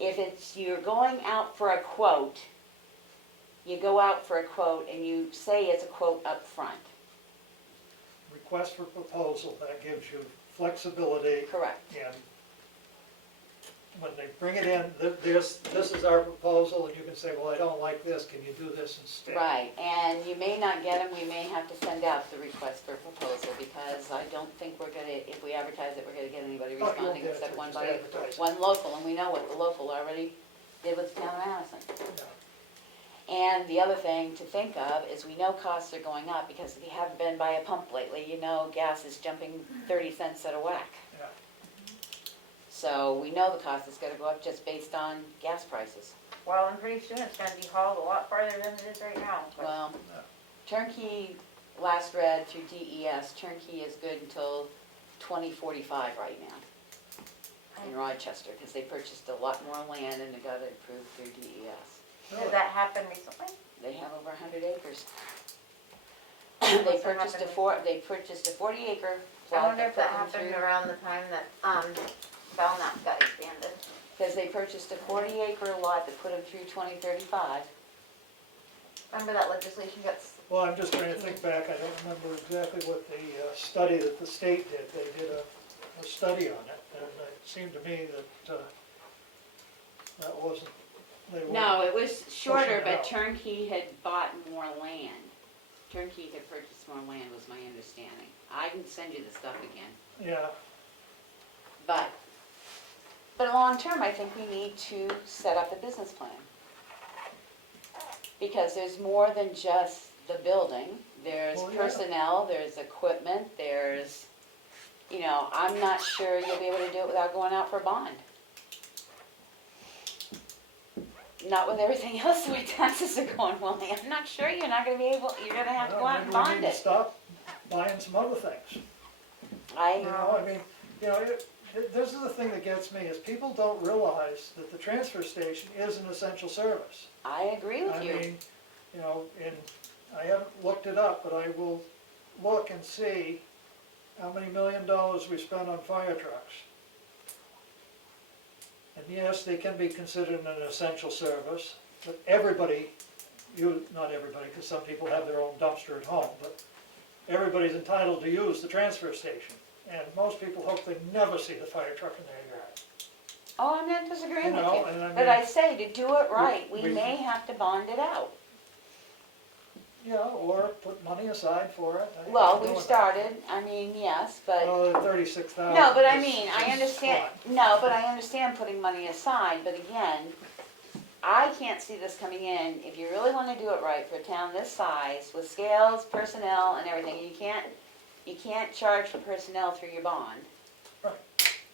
If it's, you're going out for a quote, you go out for a quote and you say it's a quote up front. Request for proposal, that gives you flexibility, Correct. and when they bring it in, this is our proposal, and you can say, well, I don't like this, can you do this instead? Right, and you may not get them, we may have to send out the request for proposal, because I don't think we're gonna, if we advertise it, we're gonna get anybody Oh, you won't responding get it, except just advertise it. one local, and we know what the local already did with the town of Madison. Yeah. And the other thing to think of is we know costs are going up, because if you haven't been by a pump lately, you know gas is jumping 30 cents at a whack. Yeah. So we know the cost is gonna go up just based on gas prices. Well, and pretty soon it's gonna be hauled a lot farther than it is right now. but- Well, Yeah. turnkey, last read through DES, turnkey is good until 2045 right now in Rochester, because they purchased a lot more land and they got it approved through DES. Did that happen recently? They have over 100 acres. Must They have purchased happened. they purchased a 40-acre I plot wonder to if put that them happened through, around the time that, Belknap got expanded. because they purchased a 40-acre lot to put them through 2035. Remember that legislation got, Well, I'm just trying to think back, I don't remember exactly what the study that the state did. They did a study on it, and it seemed to me that that wasn't, they weren't. No, it was shorter, Pushing it but out. Turnkey had bought more land. Turnkey had purchased more land, was my understanding. I can send you the stuff again. Yeah, But long term, I think we need to set up a business plan. Because there's more than just the building. There's Well, yeah. personnel, there's equipment, there's, you know, I'm not sure you'll be able to do it without going out for a bond. Not with everything else, the way taxes are going, well, I'm not sure you're not gonna be able, you're gonna have to go well, out and maybe we bond need to it. stop buying some other things. You know, I mean, you know, this is the thing that gets me, is people don't realize that the transfer station is an essential service. I agree with I you. mean, you know, and I haven't looked it up, but I will look and see how many $1 million we spend on fire trucks. And yes, they can be considered an essential service, but everybody, not everybody, because some people have their own dumpster at home, but everybody's entitled to use the transfer station. And most people hope they never see the fire truck in their yard. Oh, I'm not disagreeing You with know, you. and I But mean- I say, to do it right, we we- may have to bond it out. Yeah, or put money aside for it. I Well, hate doing we've that. started, I mean, yes, but, Well, the 36,000. no, but I is- mean, I is understand, fine. no, but I understand putting money aside, but again, I can't see this coming in, if you really wanna do it right for a town this size, with scales, personnel, and everything, you can't charge for personnel through your bond. Right.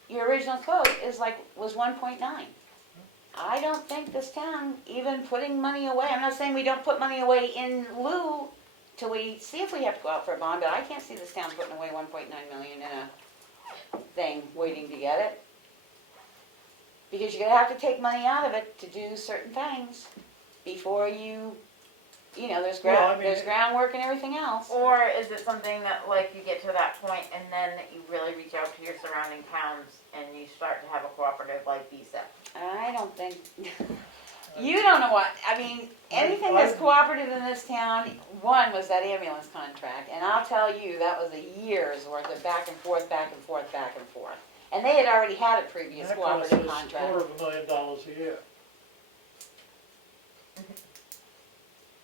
Your original quote was 1.9. I don't think this town, even putting money away, I'm not saying we don't put money away in lieu till we see if we have to go out for a bond, but I can't see this town putting away 1.9 million in a thing, waiting to get it. Because you're gonna have to take money out of it to do certain things before you know, there's Well, I mean- there's groundwork and everything else. or is it something that like you get to that point and then you really reach out to your surrounding towns and you start to have a cooperative like BSEP? I don't think, you don't know what, I mean, anything that's cooperative in this town, one was that ambulance contract, and I'll tell you, that was a year's worth of back and forth, back and forth, back and forth. And they had already had a previous That costs cooperative us contract. $250,000 a year.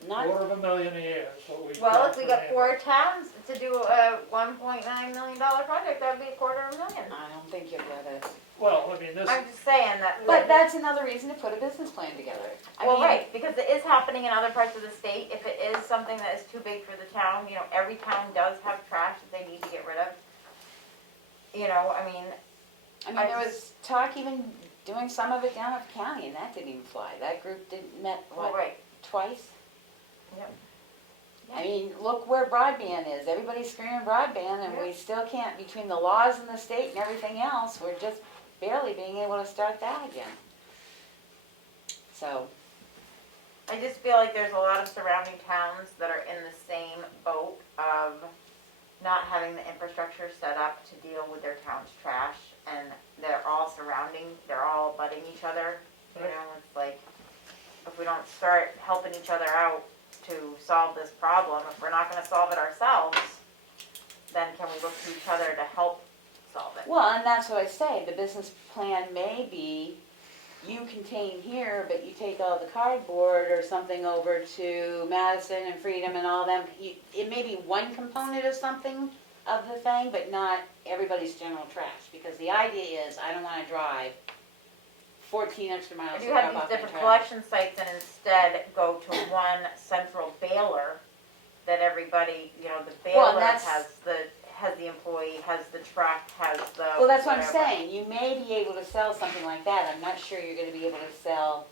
Not, $250,000 a year is what we've Well, got if we for got an 4 towns to do a $1.9 million project, that'd be $250,000. I don't think you'll get it. Well, I mean, this, I'm just saying that. But that's another reason to put a business plan together. I Well, mean, right, because it is happening in other parts of the state. If it is something that is too big for the town, you know, every town does have trash that they need to get rid of. You know, I mean, there was talk even doing some of it down at the county, and that didn't even fly. That group met, well, what, right, twice? yep. I mean, look where broadband is. Everybody's screaming broadband and we still can't, between the laws in the state and everything else, we're just barely being able to start that again. So, I just feel like there's a lot of surrounding towns that are in the same boat of not having the infrastructure set up to deal with their town's trash, and they're all butting each other. You Right. know, it's like, if we don't start helping each other out to solve this problem, if we're not gonna solve it ourselves, then can we look to each other to help solve it? well, and that's what I say, the business plan may be, you contain here, but you take all the cardboard or something over to Madison and Freedom and all them. It may be one component of something of the thing, but not everybody's general trash, because the idea is, I don't wanna drive 14 extra miles If to you drop have these off my different trash. collection sites and instead go to one central baler, that everybody, you know, the Well, and baler that's- has the employee, has the truck, has the Well, that's what I'm whatever. saying, you may be able to sell something like that, I'm not sure you're gonna be able to sell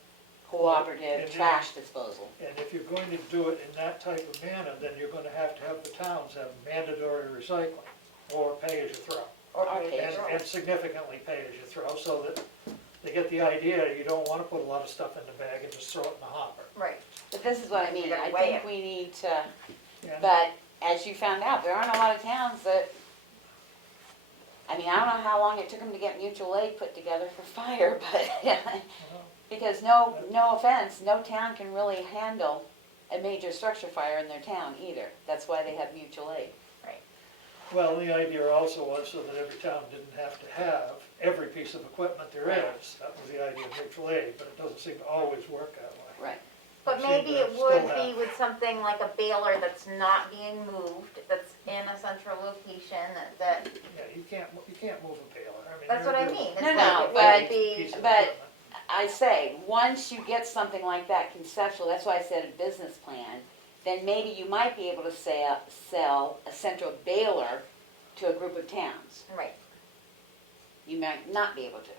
cooperative And trash disposal. And if you're going to do it in that type of manner, then you're gonna have the towns have mandatory recycling, or pay as you throw. Or Okay. pay And, the and significantly pay as you throw, so that they get the idea, you don't wanna put a lot of stuff in the bag and just throw it in the hopper. Right. But this is what I mean, gotta I weigh think it. we need to, Yeah. but as you found out, there aren't a lot of towns that, I mean, I don't know how long it took them to get mutual aid put together for fire, but, because no offense, no town can really handle a major structure fire in their town either. That's why they have mutual aid. Well, the idea also was so that every town didn't have to have every piece of equipment there is. That was the idea of mutual aid, but it doesn't seem to always work that way. Right. But You seem maybe to it still would have- be with something like a baler that's not being moved, that's in a central location, that, Yeah, you can't move a baler. I mean, that's what I they're- mean. It's No, like, no, it but- would be, piece of but- equipment. I say, once you get something like that conceptual, that's why I said a business plan, then maybe you might be able to sell a central baler to a group of towns. right. You might not be able to,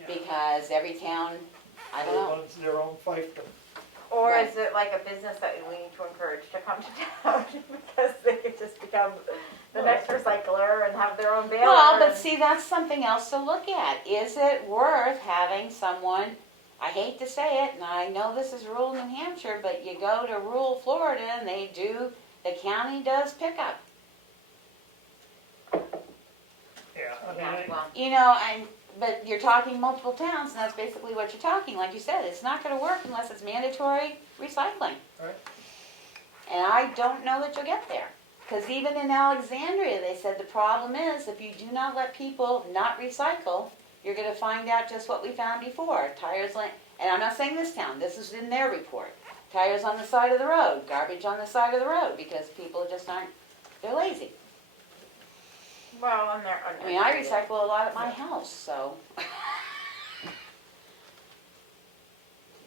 Yeah. because every town, I don't know. Everyone's their own fiefdom. Or Right. is it like a business that we need to encourage to come to town because they could just become the next recycler and have their own baler? Well, but and- see, that's something else to look at. Is it worth having someone, I hate to say it, and I know this is rural New Hampshire, but you go to rural Florida and the county does pickup. Yeah, I mean, Yeah, well, You know, but you're talking multiple towns, and that's basically what you're talking. Like you said, it's not gonna work unless it's mandatory recycling. Right. And I don't know that you'll get there. Because even in Alexandria, they said the problem is, if you do not let people not recycle, you're gonna find out just what we found before. And I'm not saying this town, this is in their report. Tires on the side of the road, garbage on the side of the road, because people just aren't, they're lazy. well, and they're. I mean, I recycle a lot at my house, so.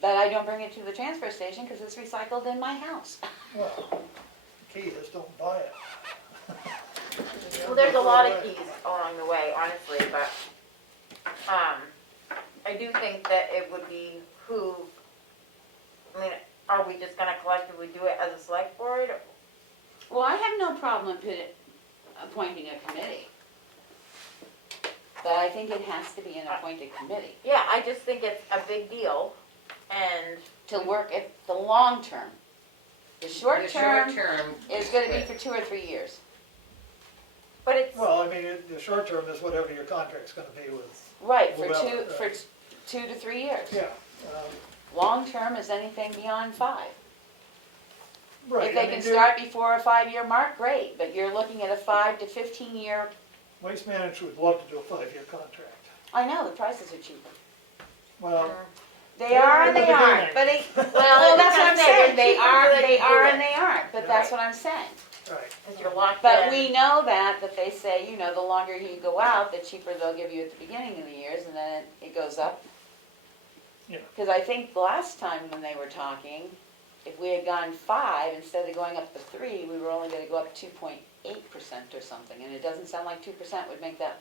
But I don't bring it to the transfer station because it's recycled in my house. Well, the key is don't buy it. Well, there's a lot of keys along the way, honestly, but, I do think that it would be I mean, are we just gonna collectively do it as a select board? Well, I have no problem appointing a committee. But I think it has to be an appointed committee Yeah, I just think it's a big deal, and to work at the long term. The short term term, is gonna be for 2 or 3 years. but it's, Well, I mean, the short term is whatever your contract's gonna be with, Right, for Well, 2 to 3 years. yeah. Long term is anything beyond 5. Right. If they I mean, can start before a 5-year mark, great, but you're looking at a 5 to 15 year, Waste Management would love to do a 5-year contract. I know, the prices are cheaper. Well, They are and In the they aren't, beginning. but well, that's what I'm saying, they are and they aren't, but that's what I'm saying. right. Because you're locked in. But we know that they say, you know, the longer you go out, the cheaper they'll give you at the beginning of the years, and then it goes up. Yeah. Because I think the last time when they were talking, if we had gone 5 instead of going up to 3, we were only gonna go up 2.8% or something, and it doesn't sound like 2% would make that,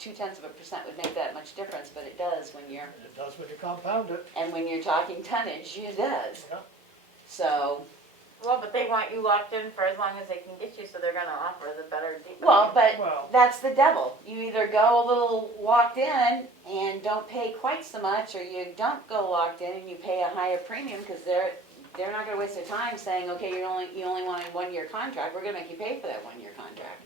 0.2% would make that much difference, but it does when you're, It does when you compound it, and when you're talking tonnage, it does. yeah. So, Well, but they want you locked in for as long as they can get you, so they're gonna offer the better deal. Well, but Well- that's the devil. You either go a little locked in and don't pay quite so much, or you don't go locked in and you pay a higher premium, because they're not gonna waste their time saying, okay, you only want a 1-year contract, we're gonna make you pay for that 1-year contract.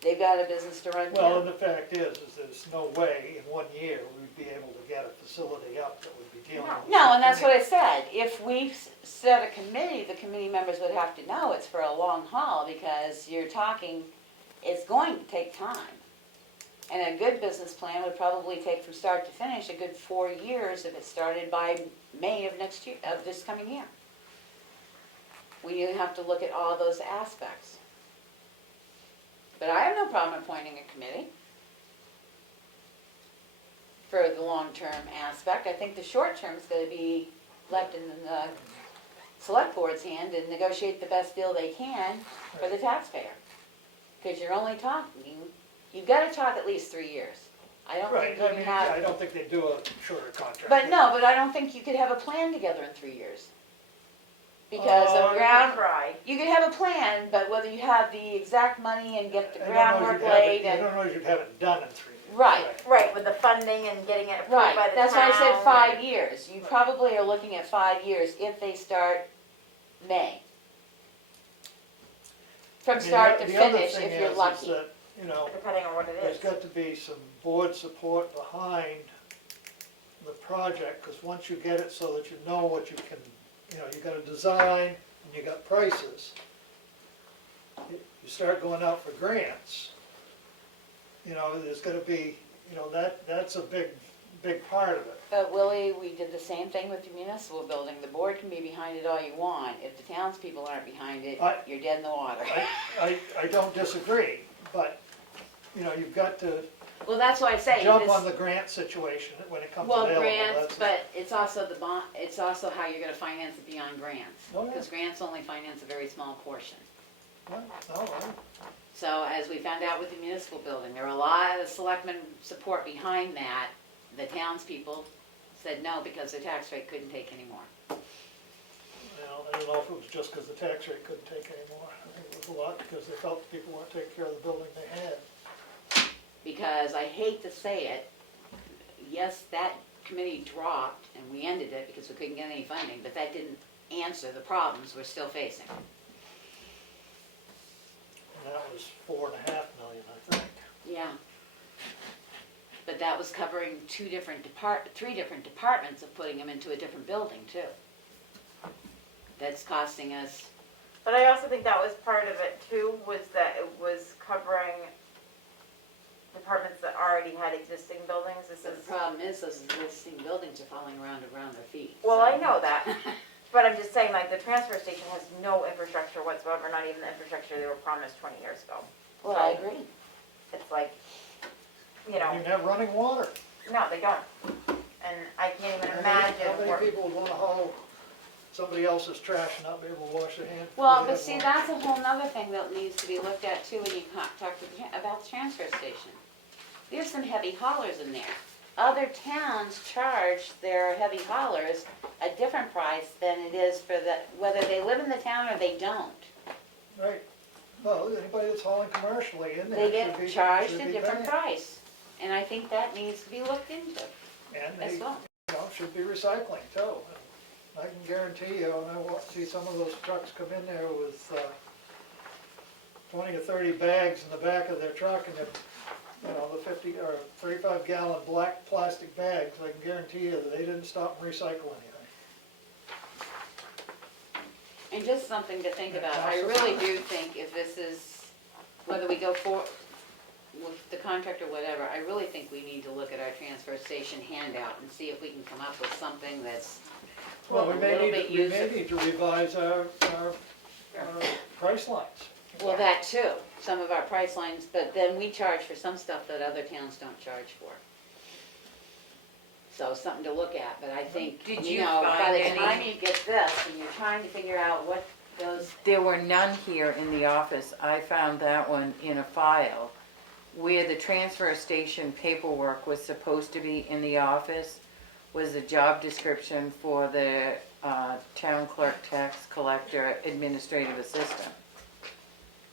They've got a business to run Well, too. and the fact is there's no way in 1 year we'd be able to get a facility up that would be dealing with. No, and that's what I said. If we set a committee, the committee members would have to know it's for a long haul, because you're talking, it's going to take time. And a good business plan would probably take from start to finish a good 4 years if it started by May of next year, of this coming year. We have to look at all those aspects. But I have no problem appointing a committee for the long-term aspect. I think the short-term is gonna be left in the select board's hand and negotiate the best deal they can for the taxpayer. Because you're only talking, you've gotta talk at least 3 years. I don't Right, think you I can mean, have. I don't think they do a shorter contract. But no, but I don't think you could have a plan together in 3 years. Because of Ground ground, ride. you could have a plan, but whether you have the exact money and get the I don't know if groundwork you'd have it- laid I and, don't know if you'd have it done in 3 years. Right. Right, with the funding and getting it approved by right, the that's why I said town 5 years. You probably are looking at 5 years if they start May. I From mean, start to the other finish, thing if you're is lucky. that, you know, Depending on what it there's is. got to be some board support behind the project, because once you get it so that you know what you can, you know, you got a design and you got prices, you start going out for grants, you know, there's gonna be, you know, that's a big part of it. But Willie, we did the same thing with the municipal building. The board can be behind it all you want. If the townspeople aren't behind it, you're dead in the water. I don't disagree, but, you know, you've got to Well, that's why I say. jump this- on the grant situation when it comes Well, available. grants, but it's also the bond, it's also how you're gonna finance it beyond grants. Oh, yeah. Because grants only finance a very small portion. No, So as we found out with the municipal building, there were a lot of selectmen support behind that. The townspeople said no because the tax rate couldn't take any more. well, I don't know if it was just because the tax rate couldn't take any more. I think it was a lot because they felt the people weren't taking care of the building they had. Because I hate to say it, yes, that committee dropped and we ended it because we couldn't get any funding, but that didn't answer the problems we're still facing. And that was $4.5 million, I think. Yeah. But that was covering three different departments of putting them into a different building too. That's costing us, But I also think that was part of it too, was that it was covering departments that already had existing buildings. This but is, the problem is those existing buildings are falling around their feet. well, so- I know that, but I'm just saying, like, the transfer station has no infrastructure whatsoever, not even the infrastructure they were promised 20 years ago. Well, I agree. It's like, you You know, didn't have running water. no, they don't. And I can't even How imagine many what, people would want to haul somebody else's trash and not be able to wash their hands? Well, before they but had see, water? that's a whole nother thing that needs to be looked at too when you talk to about the transfer station. There's some heavy haulers in there. Other towns charge their heavy haulers a different price than it is for whether they live in the town or they don't. Right. Well, anybody that's hauling commercially in there They should get be charged should a be different paying. price. And I think that needs to be looked into And as they, well. you know, should be recycling too. I can guarantee you, and see some of those trucks come in there with 20 or 30 bags in the back of their truck, and they're, you know, the 50 or 35 gallon black plastic bags. I can guarantee you that they didn't stop and recycle anything. And just something to think Yeah, about. I also- really do think if this is, whether we go for with the contract or whatever, I really think we need to look at our transfer station handout and see if we can come up with something that's Well, a little bit we may user. need to revise our price lines. Well, that too, some of our price lines, but then we charge for some stuff that other towns don't charge for. So something to look at, but I think, Did you you know, by find the any- time you get this and you're trying to figure out what those, There were none here in the office. I found that one in a file where the transfer station paperwork was supposed to be in the office was a job description for the town clerk, tax collector, administrative assistant.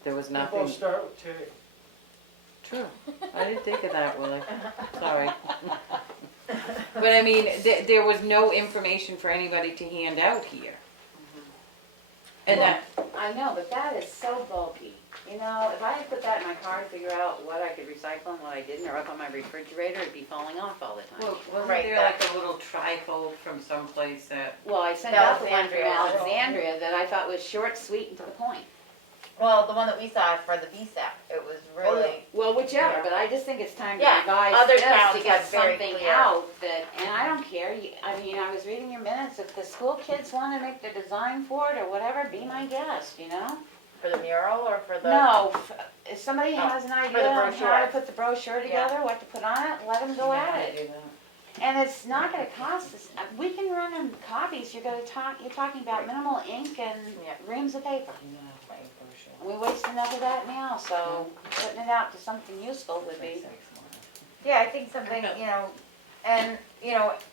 There was They both nothing, start with T. true, I didn't think of that, Willie, sorry. But I mean, there was no information for anybody to hand out here. And that, I know, but that is so bulky. You know, if I had put that in my car to figure out what I could recycle and what I didn't, or up on my refrigerator, it'd be falling off all the time. well, wasn't Right, there that- like a little trifold from someplace that, Well, I sent That out was the the one one from from Alexandria that I thought was short, sweet, and to the point. Well, the one that we saw for the VSAP, it was really, Well, whichever, Yeah. but I just think it's time to Yeah, revise other this towns to get have very something clear- out that, and I don't care, I mean, I was reading your minutes, if the school kids wanna make the design for it or whatever, be my guest, you know? for the mural or for the? No, if somebody Oh, has an for the idea on how brochure. to put the brochure together, what to put on it, let them go at it. And it's not gonna cost us, we can run them copies, you're talking about minimal ink and Yeah. reams of paper. And we waste enough of that now, so putting it out to something useful would be. Yeah, I think something, and,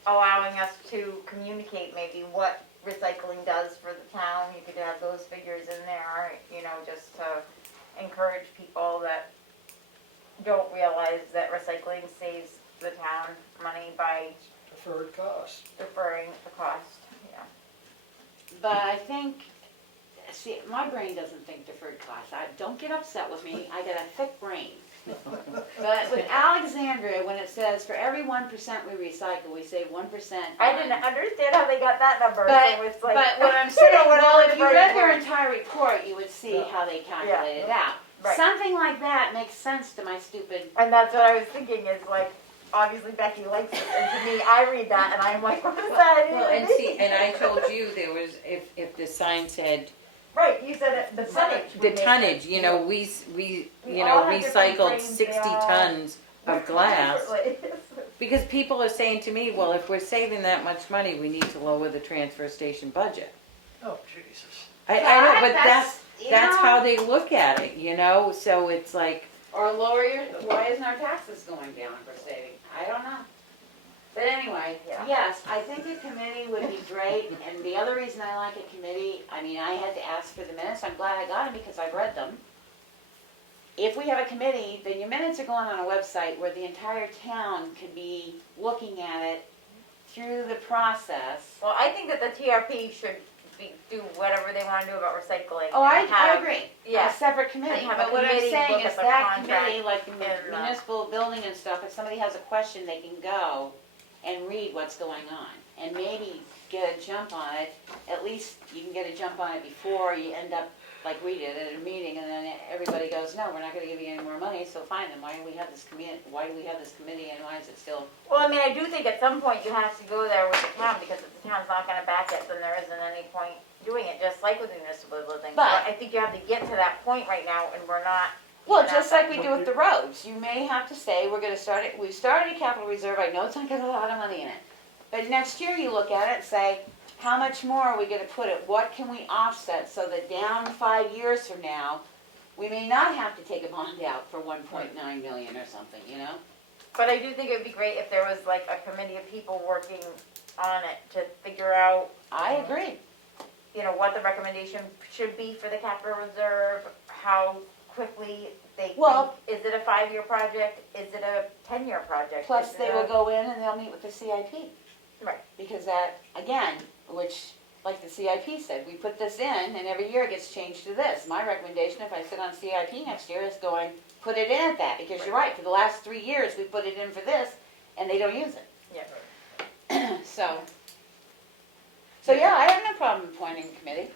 allowing us to communicate maybe what recycling does for the town, you could have those figures in there, just to encourage people that don't realize that recycling saves the town money by Deferred cost. deferring the cost, yeah. But I think, see, my brain doesn't think deferred costs. Don't get upset with me, I got a thick brain. But with Alexandria, when it says for every 1% we recycle, we save 1%. I didn't understand how they got that number, But, so it's like. but what I'm saying, well, if you read their whatever. entire report, you would see Yeah. how they calculated it out. Right. Something like that makes sense to my stupid, And that's what I was thinking is like, obviously Becky likes it, and to me, I read that and I'm like, what does that well, and even see, mean? and I told you there was, if the sign said, Right, you said it, the tonnage. the would make tonnage, it. we all have different recycled brains, 60 they all- tons of glass. Differently. Because people are saying to me, well, if we're saving that much money, we need to lower the transfer station budget. Oh, Jesus. I know, but you that's know, how they look at it, so it's like, or lower your, why isn't our taxes going down if we're saving? I don't know. But anyway, Yeah. yes, I think a committee would be great, and the other reason I like a committee, I mean, I had to ask for the minutes, I'm glad I got them because I've read them. If we have a committee, then your minutes are going on a website where the entire town can be looking at it through the process. Well, I think that the TRP should do whatever they wanna do about recycling. Oh, and I have- agree, a Yeah, separate committee, And have a but what I'm committee saying look is at the that contract committee, like the and, municipal building and stuff, if somebody has a question, they can go and read what's going on, and maybe get a jump on it, at least you can get a jump on it before you end up like we did at a meeting, and then everybody goes, no, we're not gonna give you any more money, so fine, then why do we have this committee, and why is it still? well, I mean, I do think at some point you have to go there with the town, because if the town's not gonna back it, then there isn't any point doing it, just like with the municipal building. But- I think you have to get to that point right now, and we're not. Well, even just at like that we do with the roads, you may have to say, we're gonna start it, we've started a capital reserve, I know it's not got a lot of money in it. But next year you look at it and say, how much more are we gonna put it, what can we offset, so that down 5 years from now, we may not have to take a bond out for 1.9 million or something, you know? But I do think it would be great if there was like a committee of people working on it to figure out, I agree. what the recommendation should be for the capital reserve, how quickly they Well- think, is it a 5-year project, is it a 10-year project? Plus, Is it they a- will go in and they'll meet with the CIP. Right. Because that, again, which, like the CIP said, we put this in, and every year it gets changed to this. My recommendation, if I sit on CIP next year, is going, put it in at that, because you're right, for the last 3 years, we put it in for this, and they don't use it. Yeah. So yeah, I have no problem appointing a committee.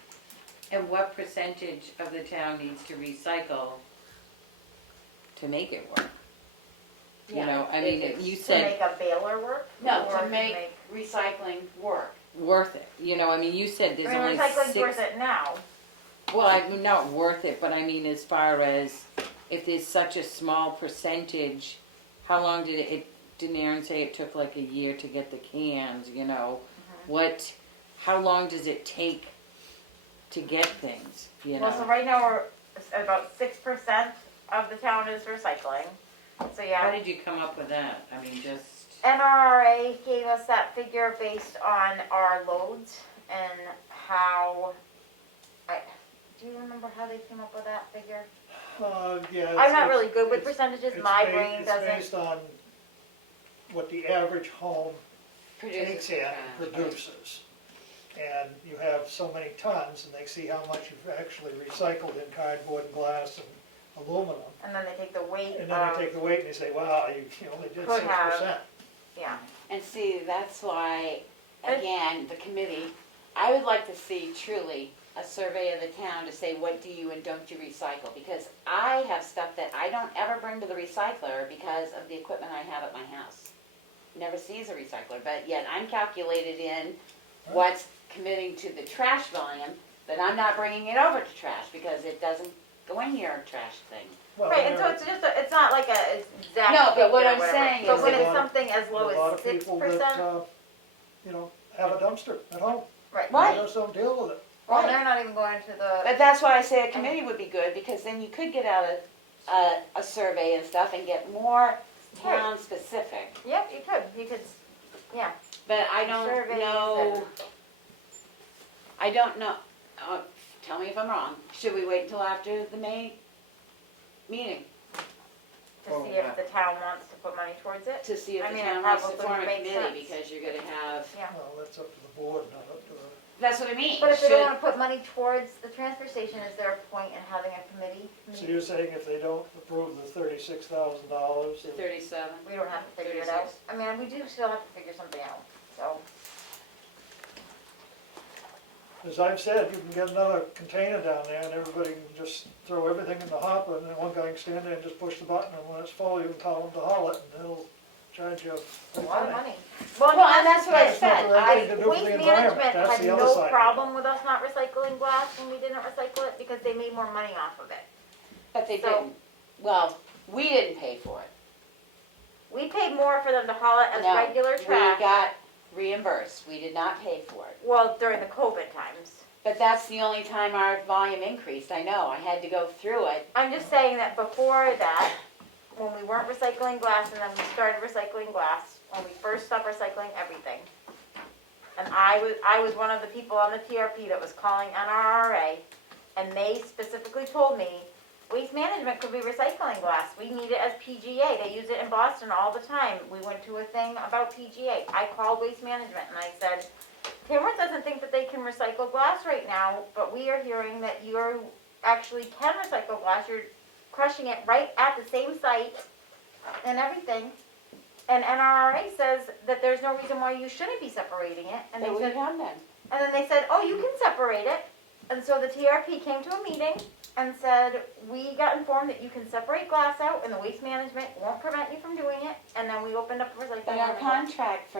and what percentage of the town needs to recycle to make it work? I mean, you To said make a baler work? No, or to make recycling work. worth it, I mean, you said I there's mean, only recycling's worth 6, it now. well, I'm not worth it, but I mean, as far as, if there's such a small percentage, how long didn't Aaron say it took like a year to get the cans, how long does it take to get things, Well, so right now we're about 6% of the town is recycling. So How yeah, did you come up with that? I mean, just, NRA gave us that figure based on our loads and how, do you remember how they came up with that figure? Yeah. I'm not it's- really good with it's- percentages, it's my ba- brain doesn't. It's based on what the average home Produces takes in, trash, and produces. And you have so many tons, and they see how much you've actually recycled in cardboard, and glass, and aluminum. And then they take the weight And then of, they take the weight and they say, wow, you only did Could have. 6%. yeah. And see, that's why, again, the committee, I would like to see truly a survey of the town to say, what do you and don't you recycle? Because I have stuff that I don't ever bring to the recycler because of the equipment I have at my house. Never sees a recycler, but yet I'm calculated in what's committing to the trash volume, but I'm not bringing it over to trash because it doesn't go in your trash thing. Well, Right, and so there- it's just, it's not like a exact No, but what figure or I'm whatever. saying But is when that- it's something as low a lot as of 6%, people that, have a dumpster at home. right. Right. They just don't deal with it. Well, Right. they're not even going to the, But that's why I say a committee would be good, because then you could get out a survey and stuff and get more town-specific. yep, you could, yeah. But I don't Surveys know, I don't know, tell me if I'm wrong, should we wait until after the May meeting To Oh, see yeah. if the town wants to put money towards it. to see if I the mean, town it wants to probably form a makes committee? sense. Because you're gonna have, Yeah. Well, that's up to the board, not up to the. that's what I mean. But if they don't Should- wanna put money towards the transfer station, is there a point in having a committee? So you're saying if they don't approve the $36,000, 37. We don't have to figure it out. I mean, we do still have to figure something out, so. as I've said, you can get another container down there and everybody can just throw everything in the hopper and then one guy can stand there and just push the button and when it's full, you can tell them to haul it and they'll charge you A lot of money. Well, and that's what I That's not said, the right thing to do for Waste the environment, management that's had the other no side. of it. problem with us not recycling glass when we didn't recycle it, because they made more money off of it. but they So- didn't, well, we didn't pay for it. We paid more for them to haul it as No, regular we trash, got reimbursed, we did not pay for it. well, during the COVID times. But that's the only time our volume increased, I know, I had to go through it. I'm just saying that before that, when we weren't recycling glass and then we started recycling glass, when we first stopped recycling everything. And I was one of the people on the TRP that was calling NRRA, and they specifically told me, Waste Management could be recycling glass, we need it as PGA, they use it in Boston all the time. We went to a thing about PGA, I called Waste Management and I said, Tamworth doesn't think that they can recycle glass right now, but we are hearing that you actually can recycle glass, you're crushing it right at the same site and everything. And NRRA says that there's no reason why you shouldn't be separating it, and they But we said, have none. and then they said, oh, you can separate it. And so the TRP came to a meeting and said, we got informed that you can separate glass out and the Waste Management won't prevent you from doing it, and then we opened up a recycling. But our line. contract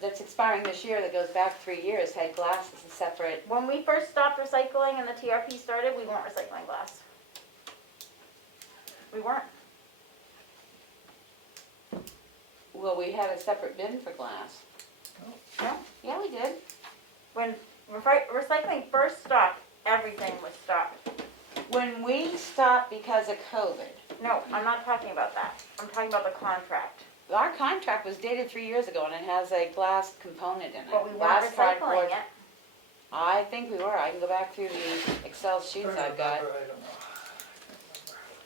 that's expiring this year, that goes back 3 years, had glass as a separate, When we first stopped recycling and the TRP started, we weren't recycling glass. We weren't. well, we had a separate bin for glass. No. Yeah, we did. When recycling first stopped, everything was stopped. When we stopped because of COVID, No, I'm not talking about that. I'm talking about the contract. our contract was dated 3 years ago and it has a glass component in it. But we weren't Glass recycling cardboard. it. I think we were. I can go back through the Excel sheets I've got. I don't know.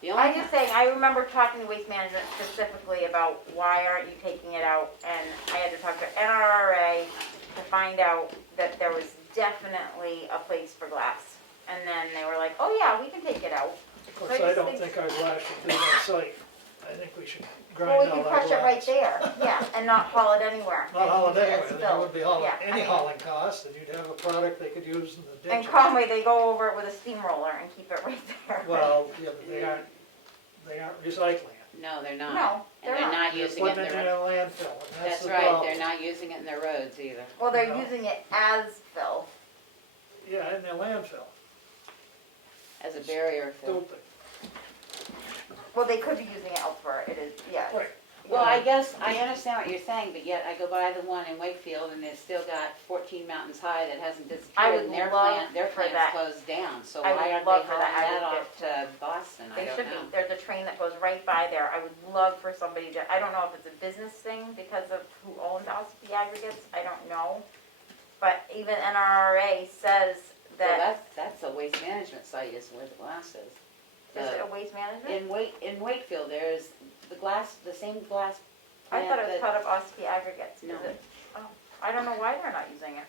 The only I'm just saying, I remember talking to Waste Management specifically about why aren't you taking it out? And I had to talk to NRRA to find out that there was definitely a place for glass. And then they were like, oh yeah, we can take it out. Of course, I don't think our glass should be on site. I think we should grind Well, we out can our crush it right glass. there, yeah, and not haul it anywhere. Not and haul it use anywhere, as then fill. there wouldn't be hauling, Yeah, I any mean- hauling cost, and you'd have a product they could use in the And ditches. Conway, they go over it with a steamroller and keep it right there. Well, yeah, but they aren't recycling it. No, they're not. No, And they're they're not. not They're using it in putting it in their, a landfill, and that's that's the right, problem. they're not using it in their roads either. Well, they're No. using it as fill. Yeah, in their landfill, As a barrier fill. stupid. Well, they could be using it elsewhere, it is, yes. Right. Well, I guess, I understand what you're saying, but yet I go by the one in Wakefield and it's still got 14 Mountains High that hasn't I disappeared would and their love their for plant's that. closed down, so I why would aren't love they for hauling that. I that would off to Boston? I They don't should know. be, there's a train that goes right by there, I would love for somebody to, I don't know if it's a business thing because of who owns the aggregates, I don't know. But even NRRA says Well, that, that's a waste management site is where the glass is. is it a waste management? In Wakefield, there's the glass, the same glass I thought plant it was that, part of Ospey Aggregates, is No. it? Oh, I don't know why they're not using it.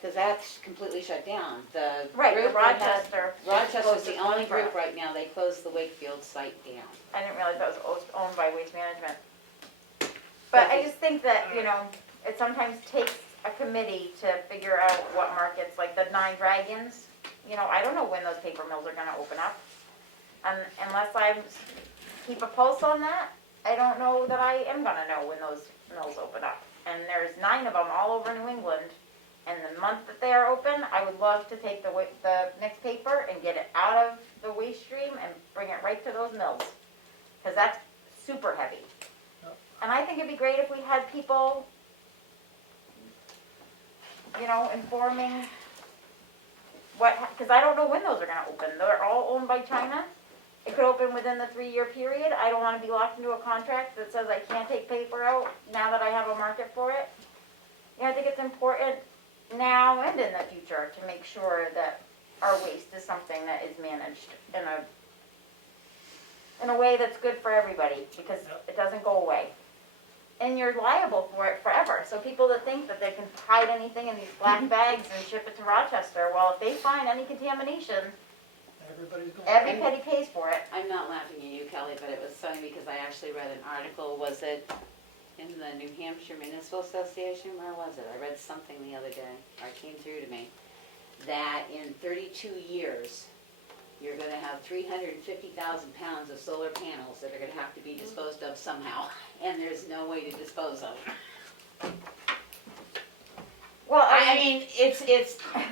because that's completely shut down. The Right, the group that has- Rochester. Rochester's closed the its only doors for group us. right now, they closed the Wakefield site down. I didn't realize that was owned by Waste Management. But I just think that, you know, it sometimes takes a committee to figure out what markets, like the Nine Dragons, you know, I don't know when those paper mills are gonna open up. And unless I keep a pulse on that, I don't know that I am gonna know when those mills open up. And there's 9 of them all over New England. And the month that they are open, I would love to take the mixed paper and get it out of the waste stream and bring it right to those mills. Cause that's super heavy. Yep. And I think it'd be great if we had people, you know, informing cause I don't know when those are gonna open. They're all owned by China. It could open within the 3-year period. I don't wanna be locked into a contract that says I can't take paper out now that I have a market for it. You know, I think it's important now and in the future to make sure that our waste is something that is managed in a way that's good for everybody, because Yep. it doesn't go away. And you're liable for it forever. So people that think that they can hide anything in these black bags and ship it to Rochester, well, if they find any contamination, Everybody's going. every penny pays for it. I'm not laughing at you, Kelly, but it was funny because I actually read an article, was it in the New Hampshire Municipal Association? Where was it? I read something the other day, or it came through to me, that in 32 years, you're gonna have 350,000 pounds of solar panels that are gonna have to be disposed of somehow, and there's no way to dispose of them. Well, I mean, it's,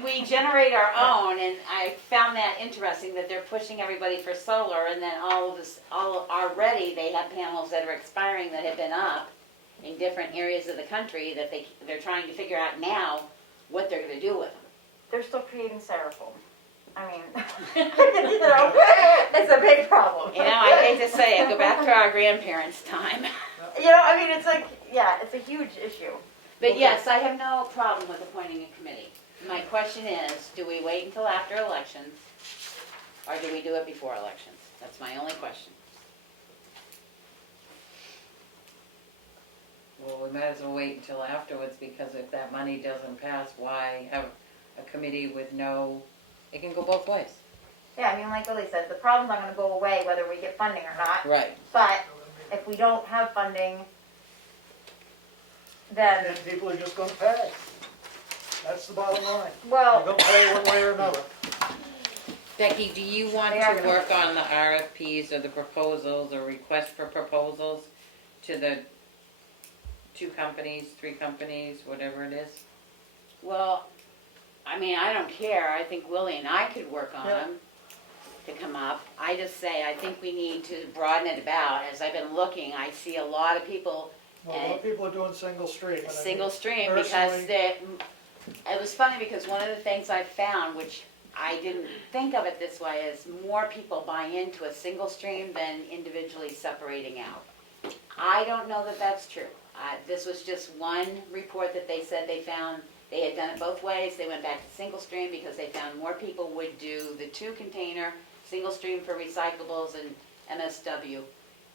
we generate our own, and I found that interesting that they're pushing everybody for solar, and then already they have panels that are expiring that have been up in different areas of the country that they're trying to figure out now what they're gonna do with them. they're still creating styrofoam. I mean, you know, it's a big problem. You know, I hate to say it, go back to our grandparents' time. You know, I mean, it's like, yeah, it's a huge issue. But yes, I have no problem with appointing a committee. My question is, do we wait until after elections, or do we do it before elections? That's my only question. Well, we might as well wait until afterwards, because if that money doesn't pass, why have a committee with no, it can go both ways. Yeah, I mean, like Lily says, the problem's not gonna go away whether we get funding or not. Right. But if we don't have funding, then, And people are just gonna pay. That's the bottom line. They're well, gonna pay one way or another. Becky, do you want They are to gonna- work on the RFPs or the proposals or request for proposals to the 2 companies, 3 companies, whatever it is? Well, I mean, I don't care. I think Willie and I could work on Yeah. them to come up. I just say, I think we need to broaden it about. As I've been looking, I see a lot of people Well, a lot of people are doing single stream. and I mean, single stream personally- because it was funny because one of the things I found, which I didn't think of it this way, is more people buy into a single stream than individually separating out. I don't know that that's true. This was just one report that they said they found. They had done it both ways. They went back to single stream because they found more people would do the 2-container, single stream for recyclables and MSW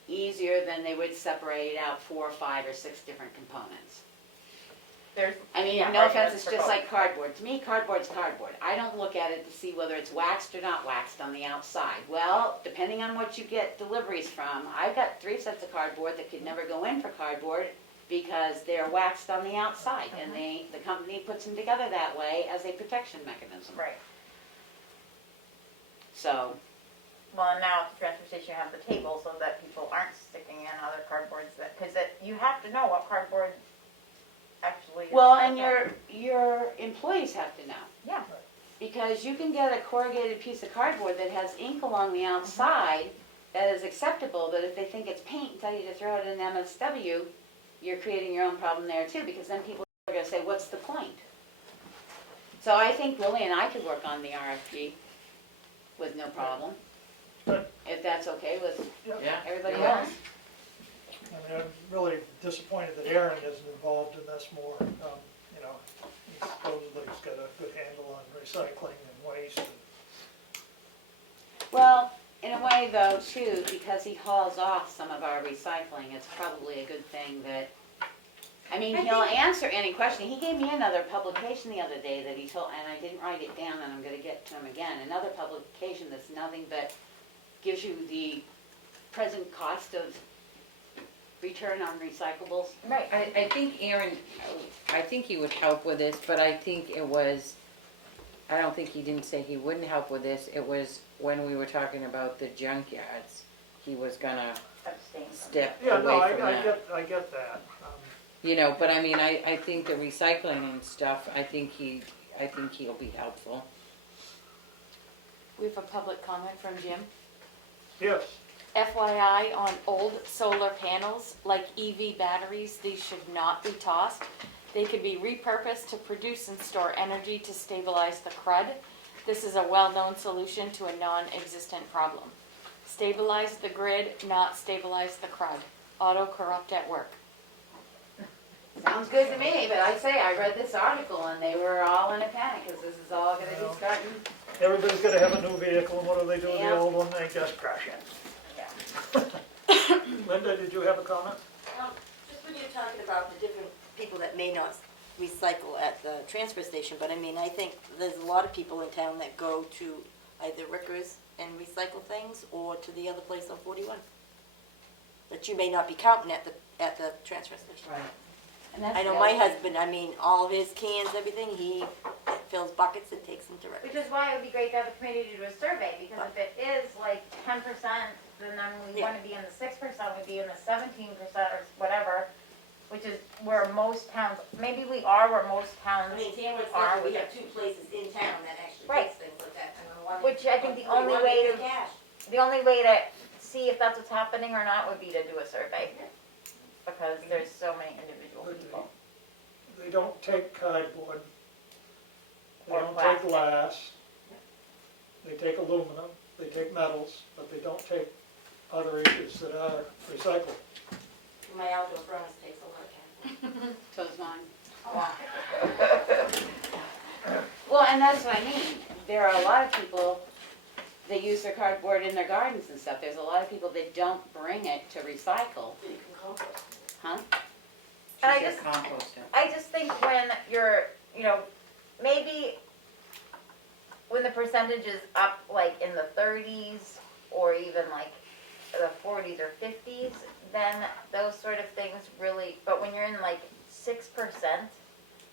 easier than they would separate out 4, 5, or 6 different components. there's, I mean, Yeah, no offense, arguments it's for just both. like cardboard. To me, cardboard's cardboard. I don't look at it to see whether it's waxed or not waxed on the outside. Well, depending on what you get deliveries from, I've got 3 sets of cardboard that could never go in for cardboard because they're waxed on the outside, and the company puts them together that way as a protection mechanism. right. So, Well, and now at the transfer station, you have the table so that people aren't sticking in other cardboards that, because you have to know what cardboard actually is. well, and your employees have to know. Yeah. Because you can get a corrugated piece of cardboard that has ink along the outside that is acceptable, but if they think it's paint and tell you to throw it in MSW, you're creating your own problem there too, because then people are gonna say, what's the point? So I think Willie and I could work on the RFP with no problem, Good. if that's okay with Yeah. everybody Yeah. else. I mean, I'm really disappointed that Aaron isn't involved in this more. You know, supposedly he's got a good handle on recycling and waste. Well, in a way though, too, because he hauls off some of our recycling, it's probably a good thing that, I mean, he'll answer any question. He gave me another publication the other day that he told, and I didn't write it down, and I'm gonna get to him again. Another publication that's nothing but gives you the present cost of return on recyclables. Right, I think Aaron, I think he would help with this, but I think it was, I don't think he didn't say he wouldn't help with this. It was when we were talking about the junkyards, he was gonna Abstain from step Yeah, no, away from that. I get that. You know, but I mean, I think the recycling and stuff, I think he'll be helpful. We have a public comment from Jim. Yes, FYI on old solar panels, like EV batteries, these should not be tossed. They can be repurposed to produce and store energy to stabilize the crud. This is a well-known solution to a non-existent problem. Stabilize the grid, not stabilize the crud. Auto corrupt at work. Sounds good to me, but I say, I read this article and they were all in a panic, because this is all gonna be starting. everybody's gonna have a new vehicle, and what do they do with the Yeah. old one? They just crash it. Linda, did you have a comment? Just when you're talking about the different people that may not recycle at the transfer station, but I mean, I think there's a lot of people in town that go to either Rickers and recycle things, or to the other place on 41. That you may not be counting at the transfer station. Right. And that's I know the my other thing. husband, I mean, all of his cans, everything, he fills buckets and takes them to Rickers. Which is why it would be great to have the committee to do a survey, because if it is like 10%, then we Yeah. wanna be in the 6%, we'd be in the 17% or whatever, which is where most towns, maybe we are where most towns I mean, Tamworth's are lucky with we have it. 2 places in town that actually Right. takes things like that. And one Which I think the on only 41 way takes to- cash. The only way to see if that's what's happening or not would be to do a survey, because there's so many individual people. They don't take cardboard, they Or don't plastic. take glass, they take aluminum, they take metals, but they don't take other issues that are recycled. My outdoor furnace takes a lot of cash. So is mine. Well, and that's what I mean. There are a lot of people that use their cardboard in their gardens and stuff. There's a lot of people that don't bring it to recycle, So you can compost. huh? And I She said just- compost it. I just think when you're, maybe when the percentage is up like in the 30s or even like the 40s or 50s, then those sort of things really, but when you're in like 6%,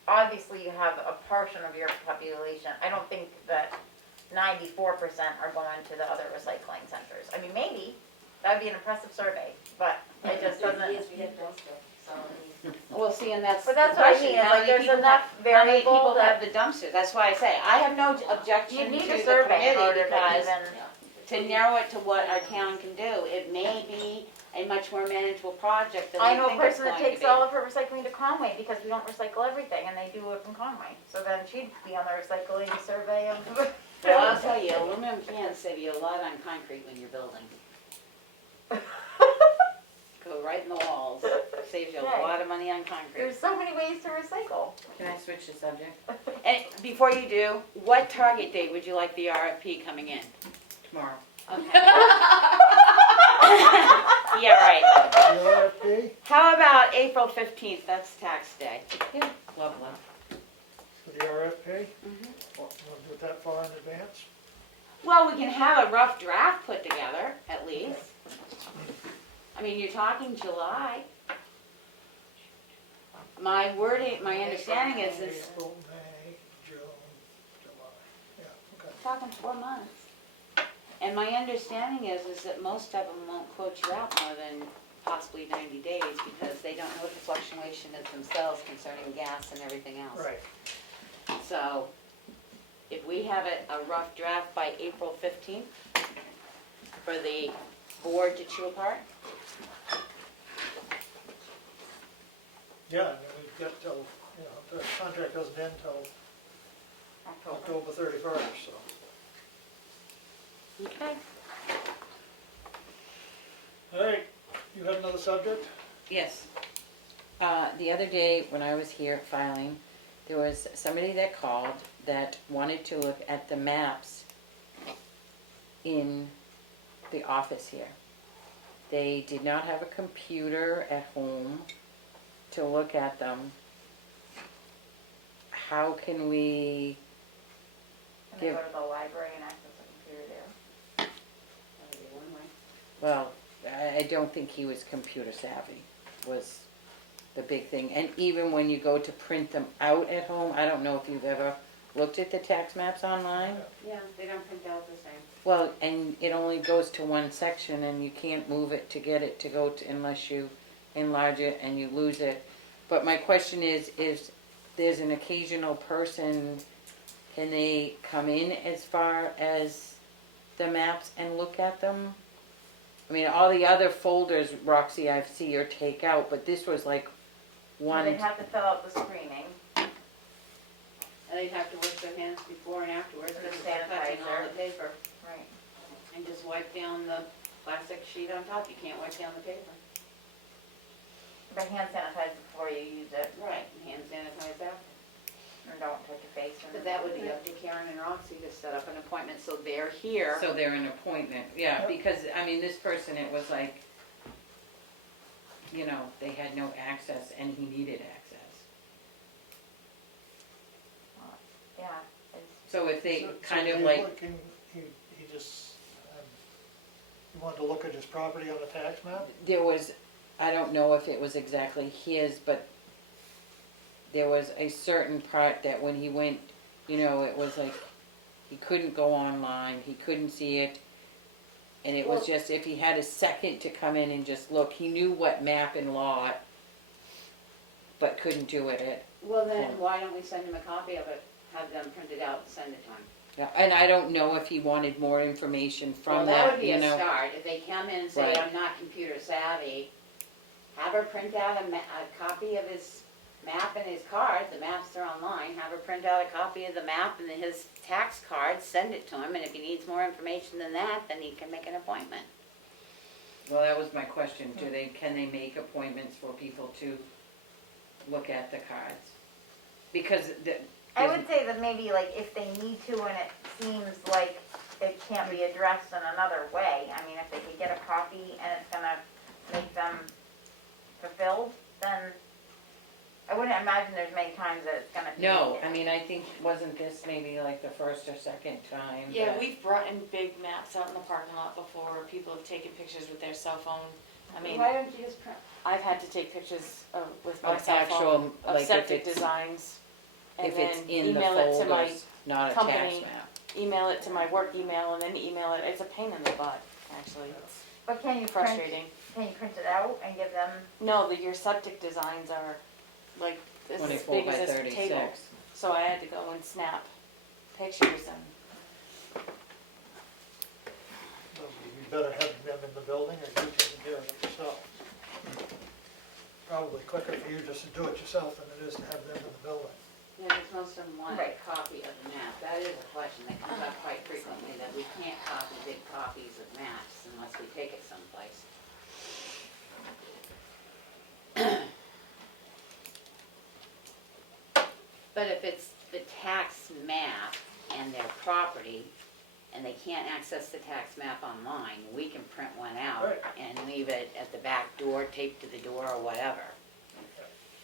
obviously you have a portion of your population. I don't think that 94% are going to the other recycling centers. I mean, maybe, that would be an impressive survey, but it just doesn't. Yes, we have dumpster, so I mean. Well, see, and that's But the that's what I question. mean, it's How like many there's people enough have- How many variable people have that the dumpster? That's why I say, I have no objection you to need the a survey in committee order to because even. to narrow it to what our town can do, it may be a much more manageable project than I we know a think it's person that going to takes be. all of her recycling to Conway because we don't recycle everything and they do it from Conway. So then she'd be on the recycling survey of. Well, I'll tell you, aluminum cans save you a lot on concrete when you're building. Go right in the walls, saves you a Okay. lot of money on concrete. There's so many ways to recycle. Can I switch the subject? And before you do, what target date would you like the RFP coming in? Tomorrow. Okay. Yeah, right. The RFP, How about April 15th? That's tax day. Lovely. for the RFP, Mhm. want to do it that far in advance? Well, we can have a rough draft put together, at least. I mean, you're talking July. My understanding is April, May, June, July, yeah, okay. talking 4 months. And my understanding is that most of them won't quote you out more than possibly 90 days because they don't know what the fluctuation is themselves concerning gas and everything else. Right, So if we have a rough draft by April 15th for the board to chew apart, yeah, and then we've got till, the contract doesn't end till October 31st, so. okay. All right, you had another subject? Yes. The other day when I was here filing, There was somebody that called that wanted to look at the maps in the office here. They did not have a computer at home to look at them. How can we, Can they go to the library and access a computer there? That'd be one way. well, I don't think he was computer savvy, was the big thing. And even when you go to print them out at home, I don't know if you've ever looked at the tax maps online. Yeah, they don't print out the same. Well, and it only goes to one section and you can't move it to get it to go to, unless you enlarge it and you lose it. But my question is there's an occasional person, can they come in as far as the maps and look at them? I mean, all the other folders, Roxy, I see or take out, but this was like Well, one. they'd have to fill out the screening. And they'd have to wash their hands before and afterwards, Or the because they're touching all sanitizer. the paper. Right. And just wipe down the plastic sheet on top, you can't wipe down the paper. But hand sanitize before you use it, Right, and hand sanitize after. or don't touch your face. But that would be up to Karen and Roxy to set up an appointment, so they're here. So they're an appointment, yeah, because, I mean, this person, it was like, you know, they had no access and he needed access. Yeah. it's- So if they So kind he of like, looking- he just, he wanted to look at his property on the tax map? there was, I don't know if it was exactly his, but there was a certain part that when he went, you know, it was like, he couldn't go online, he couldn't see it. And it was Well- just, if he had a second to come in and just look, he knew what map and lot, but couldn't do it. Well, then, why don't we send them a copy of it, have them print it out and send it to him? Yeah, and I don't know if he wanted more information Well, from that would that, be you a know. start, if they come in and say, Right. I'm not computer savvy, have her print out a copy of his map and his card, the maps are online, have her print out a copy of the map and his tax card, send it to him, and if he needs more information than that, then he can make an appointment. Well, that was my question, can they make appointments for people to look at the cards? Because I would say that maybe like if they need to and it seems like it can't be addressed in another way, I mean, if they could get a copy and it's gonna make them fulfilled, then I wouldn't imagine there's many times that it's gonna be. No, I mean, I think, wasn't this maybe like the first or second time? Yeah, that- we've brought in big maps out in the parking lot before, where people have taken pictures with their cell phone. I mean, Why don't you just print? I've had to take pictures with my Of cell actual, phone like of if septic it's, designs. And if it's then in the email it to my, folders, not a tax company. map. email it to my work email and then email it. It's a pain in the butt, actually. It's But can you print, frustrating. can you print it out and give them, No, your septic designs are like as 24 big by as this table. 36. So I had to go and snap pictures and Would be better having them in the building or you taking care of it yourself? Probably quicker for you just to do it yourself than it is to have them in the building. Yeah, because most of them want a Right. copy of the map. That is a question that comes up quite frequently, that we can't copy big copies of maps unless we take it someplace. But if it's the tax map and their property, and they can't access the tax map online, we can print one out Right. and leave it at the back door, taped to the door or whatever.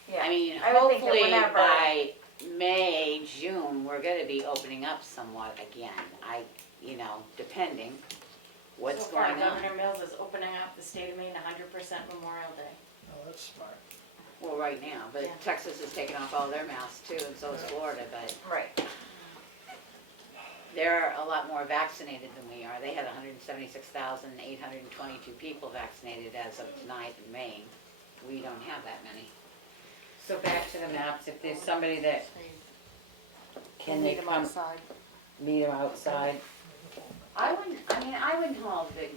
yeah. I mean, I would think that hopefully whenever- by May, June, we're gonna be opening up somewhat again. Depending what's so far, going on. Governor Mills is opening up the state of Maine 100% Memorial Day. Oh, that's smart. Well, right now, but Yeah. Texas is taking off all their masks too, and so is Florida, but Right, they're a lot more vaccinated than we are. They had 176,822 people vaccinated as of tonight in Maine. We don't have that many. So back to the maps, if there's somebody that, can Meet they 'em come, outside. meet them outside? I wouldn't haul the big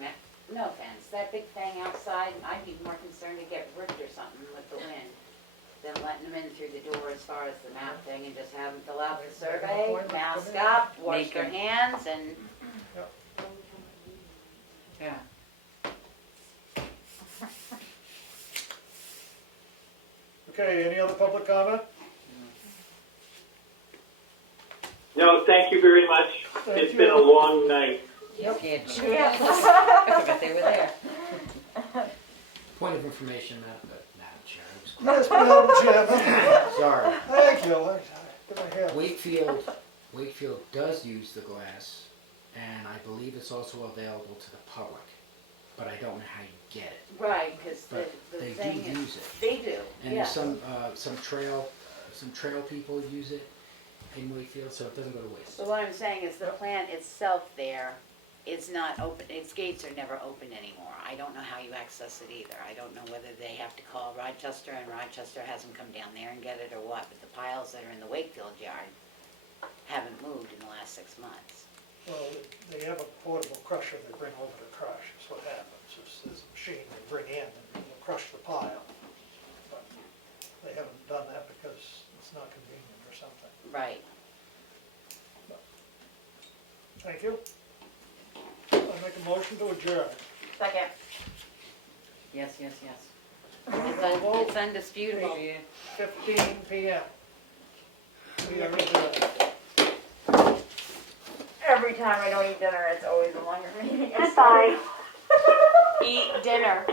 no offense, that big thing outside, I'd be more concerned to get ripped or something with the wind than letting them in through the door as far as the map thing and just have them fill out the survey, mask up, wash Make their 'em- hands and. Yeah. Okay, any other public comment? No, thank you very much. It's been a long night. Yeah, I forgot they were there. Point of information, Madam Chair. Yes, Madam Chairman. Sorry. Thank you. Go ahead. Wakefield does use the glass, and I believe it's also available to the public, but I don't know how you get it. Right, because But the they thing do is, use it. they do, And yeah. there's some trail people use it in Wakefield, so it doesn't go to waste. So what I'm saying is the plant itself there is not open, its gates are never open anymore. I don't know how you access it either. I don't know whether they have to call Rochester and Rochester has them come down there and get it or what, but the piles that are in the Wakefield yard haven't moved in the last 6 months. Well, they have a portable crusher they bring over to crush, is what happens. There's a machine they bring in and they'll crush the pile. But they haven't done that because it's not convenient or something. Right. Thank you. I make a motion to adjourn. Second. Yes. It's undisputable. 15 p.m. We are adjourned. Every time I don't eat dinner, it's always a longer meeting. Goodbye. Eat dinner.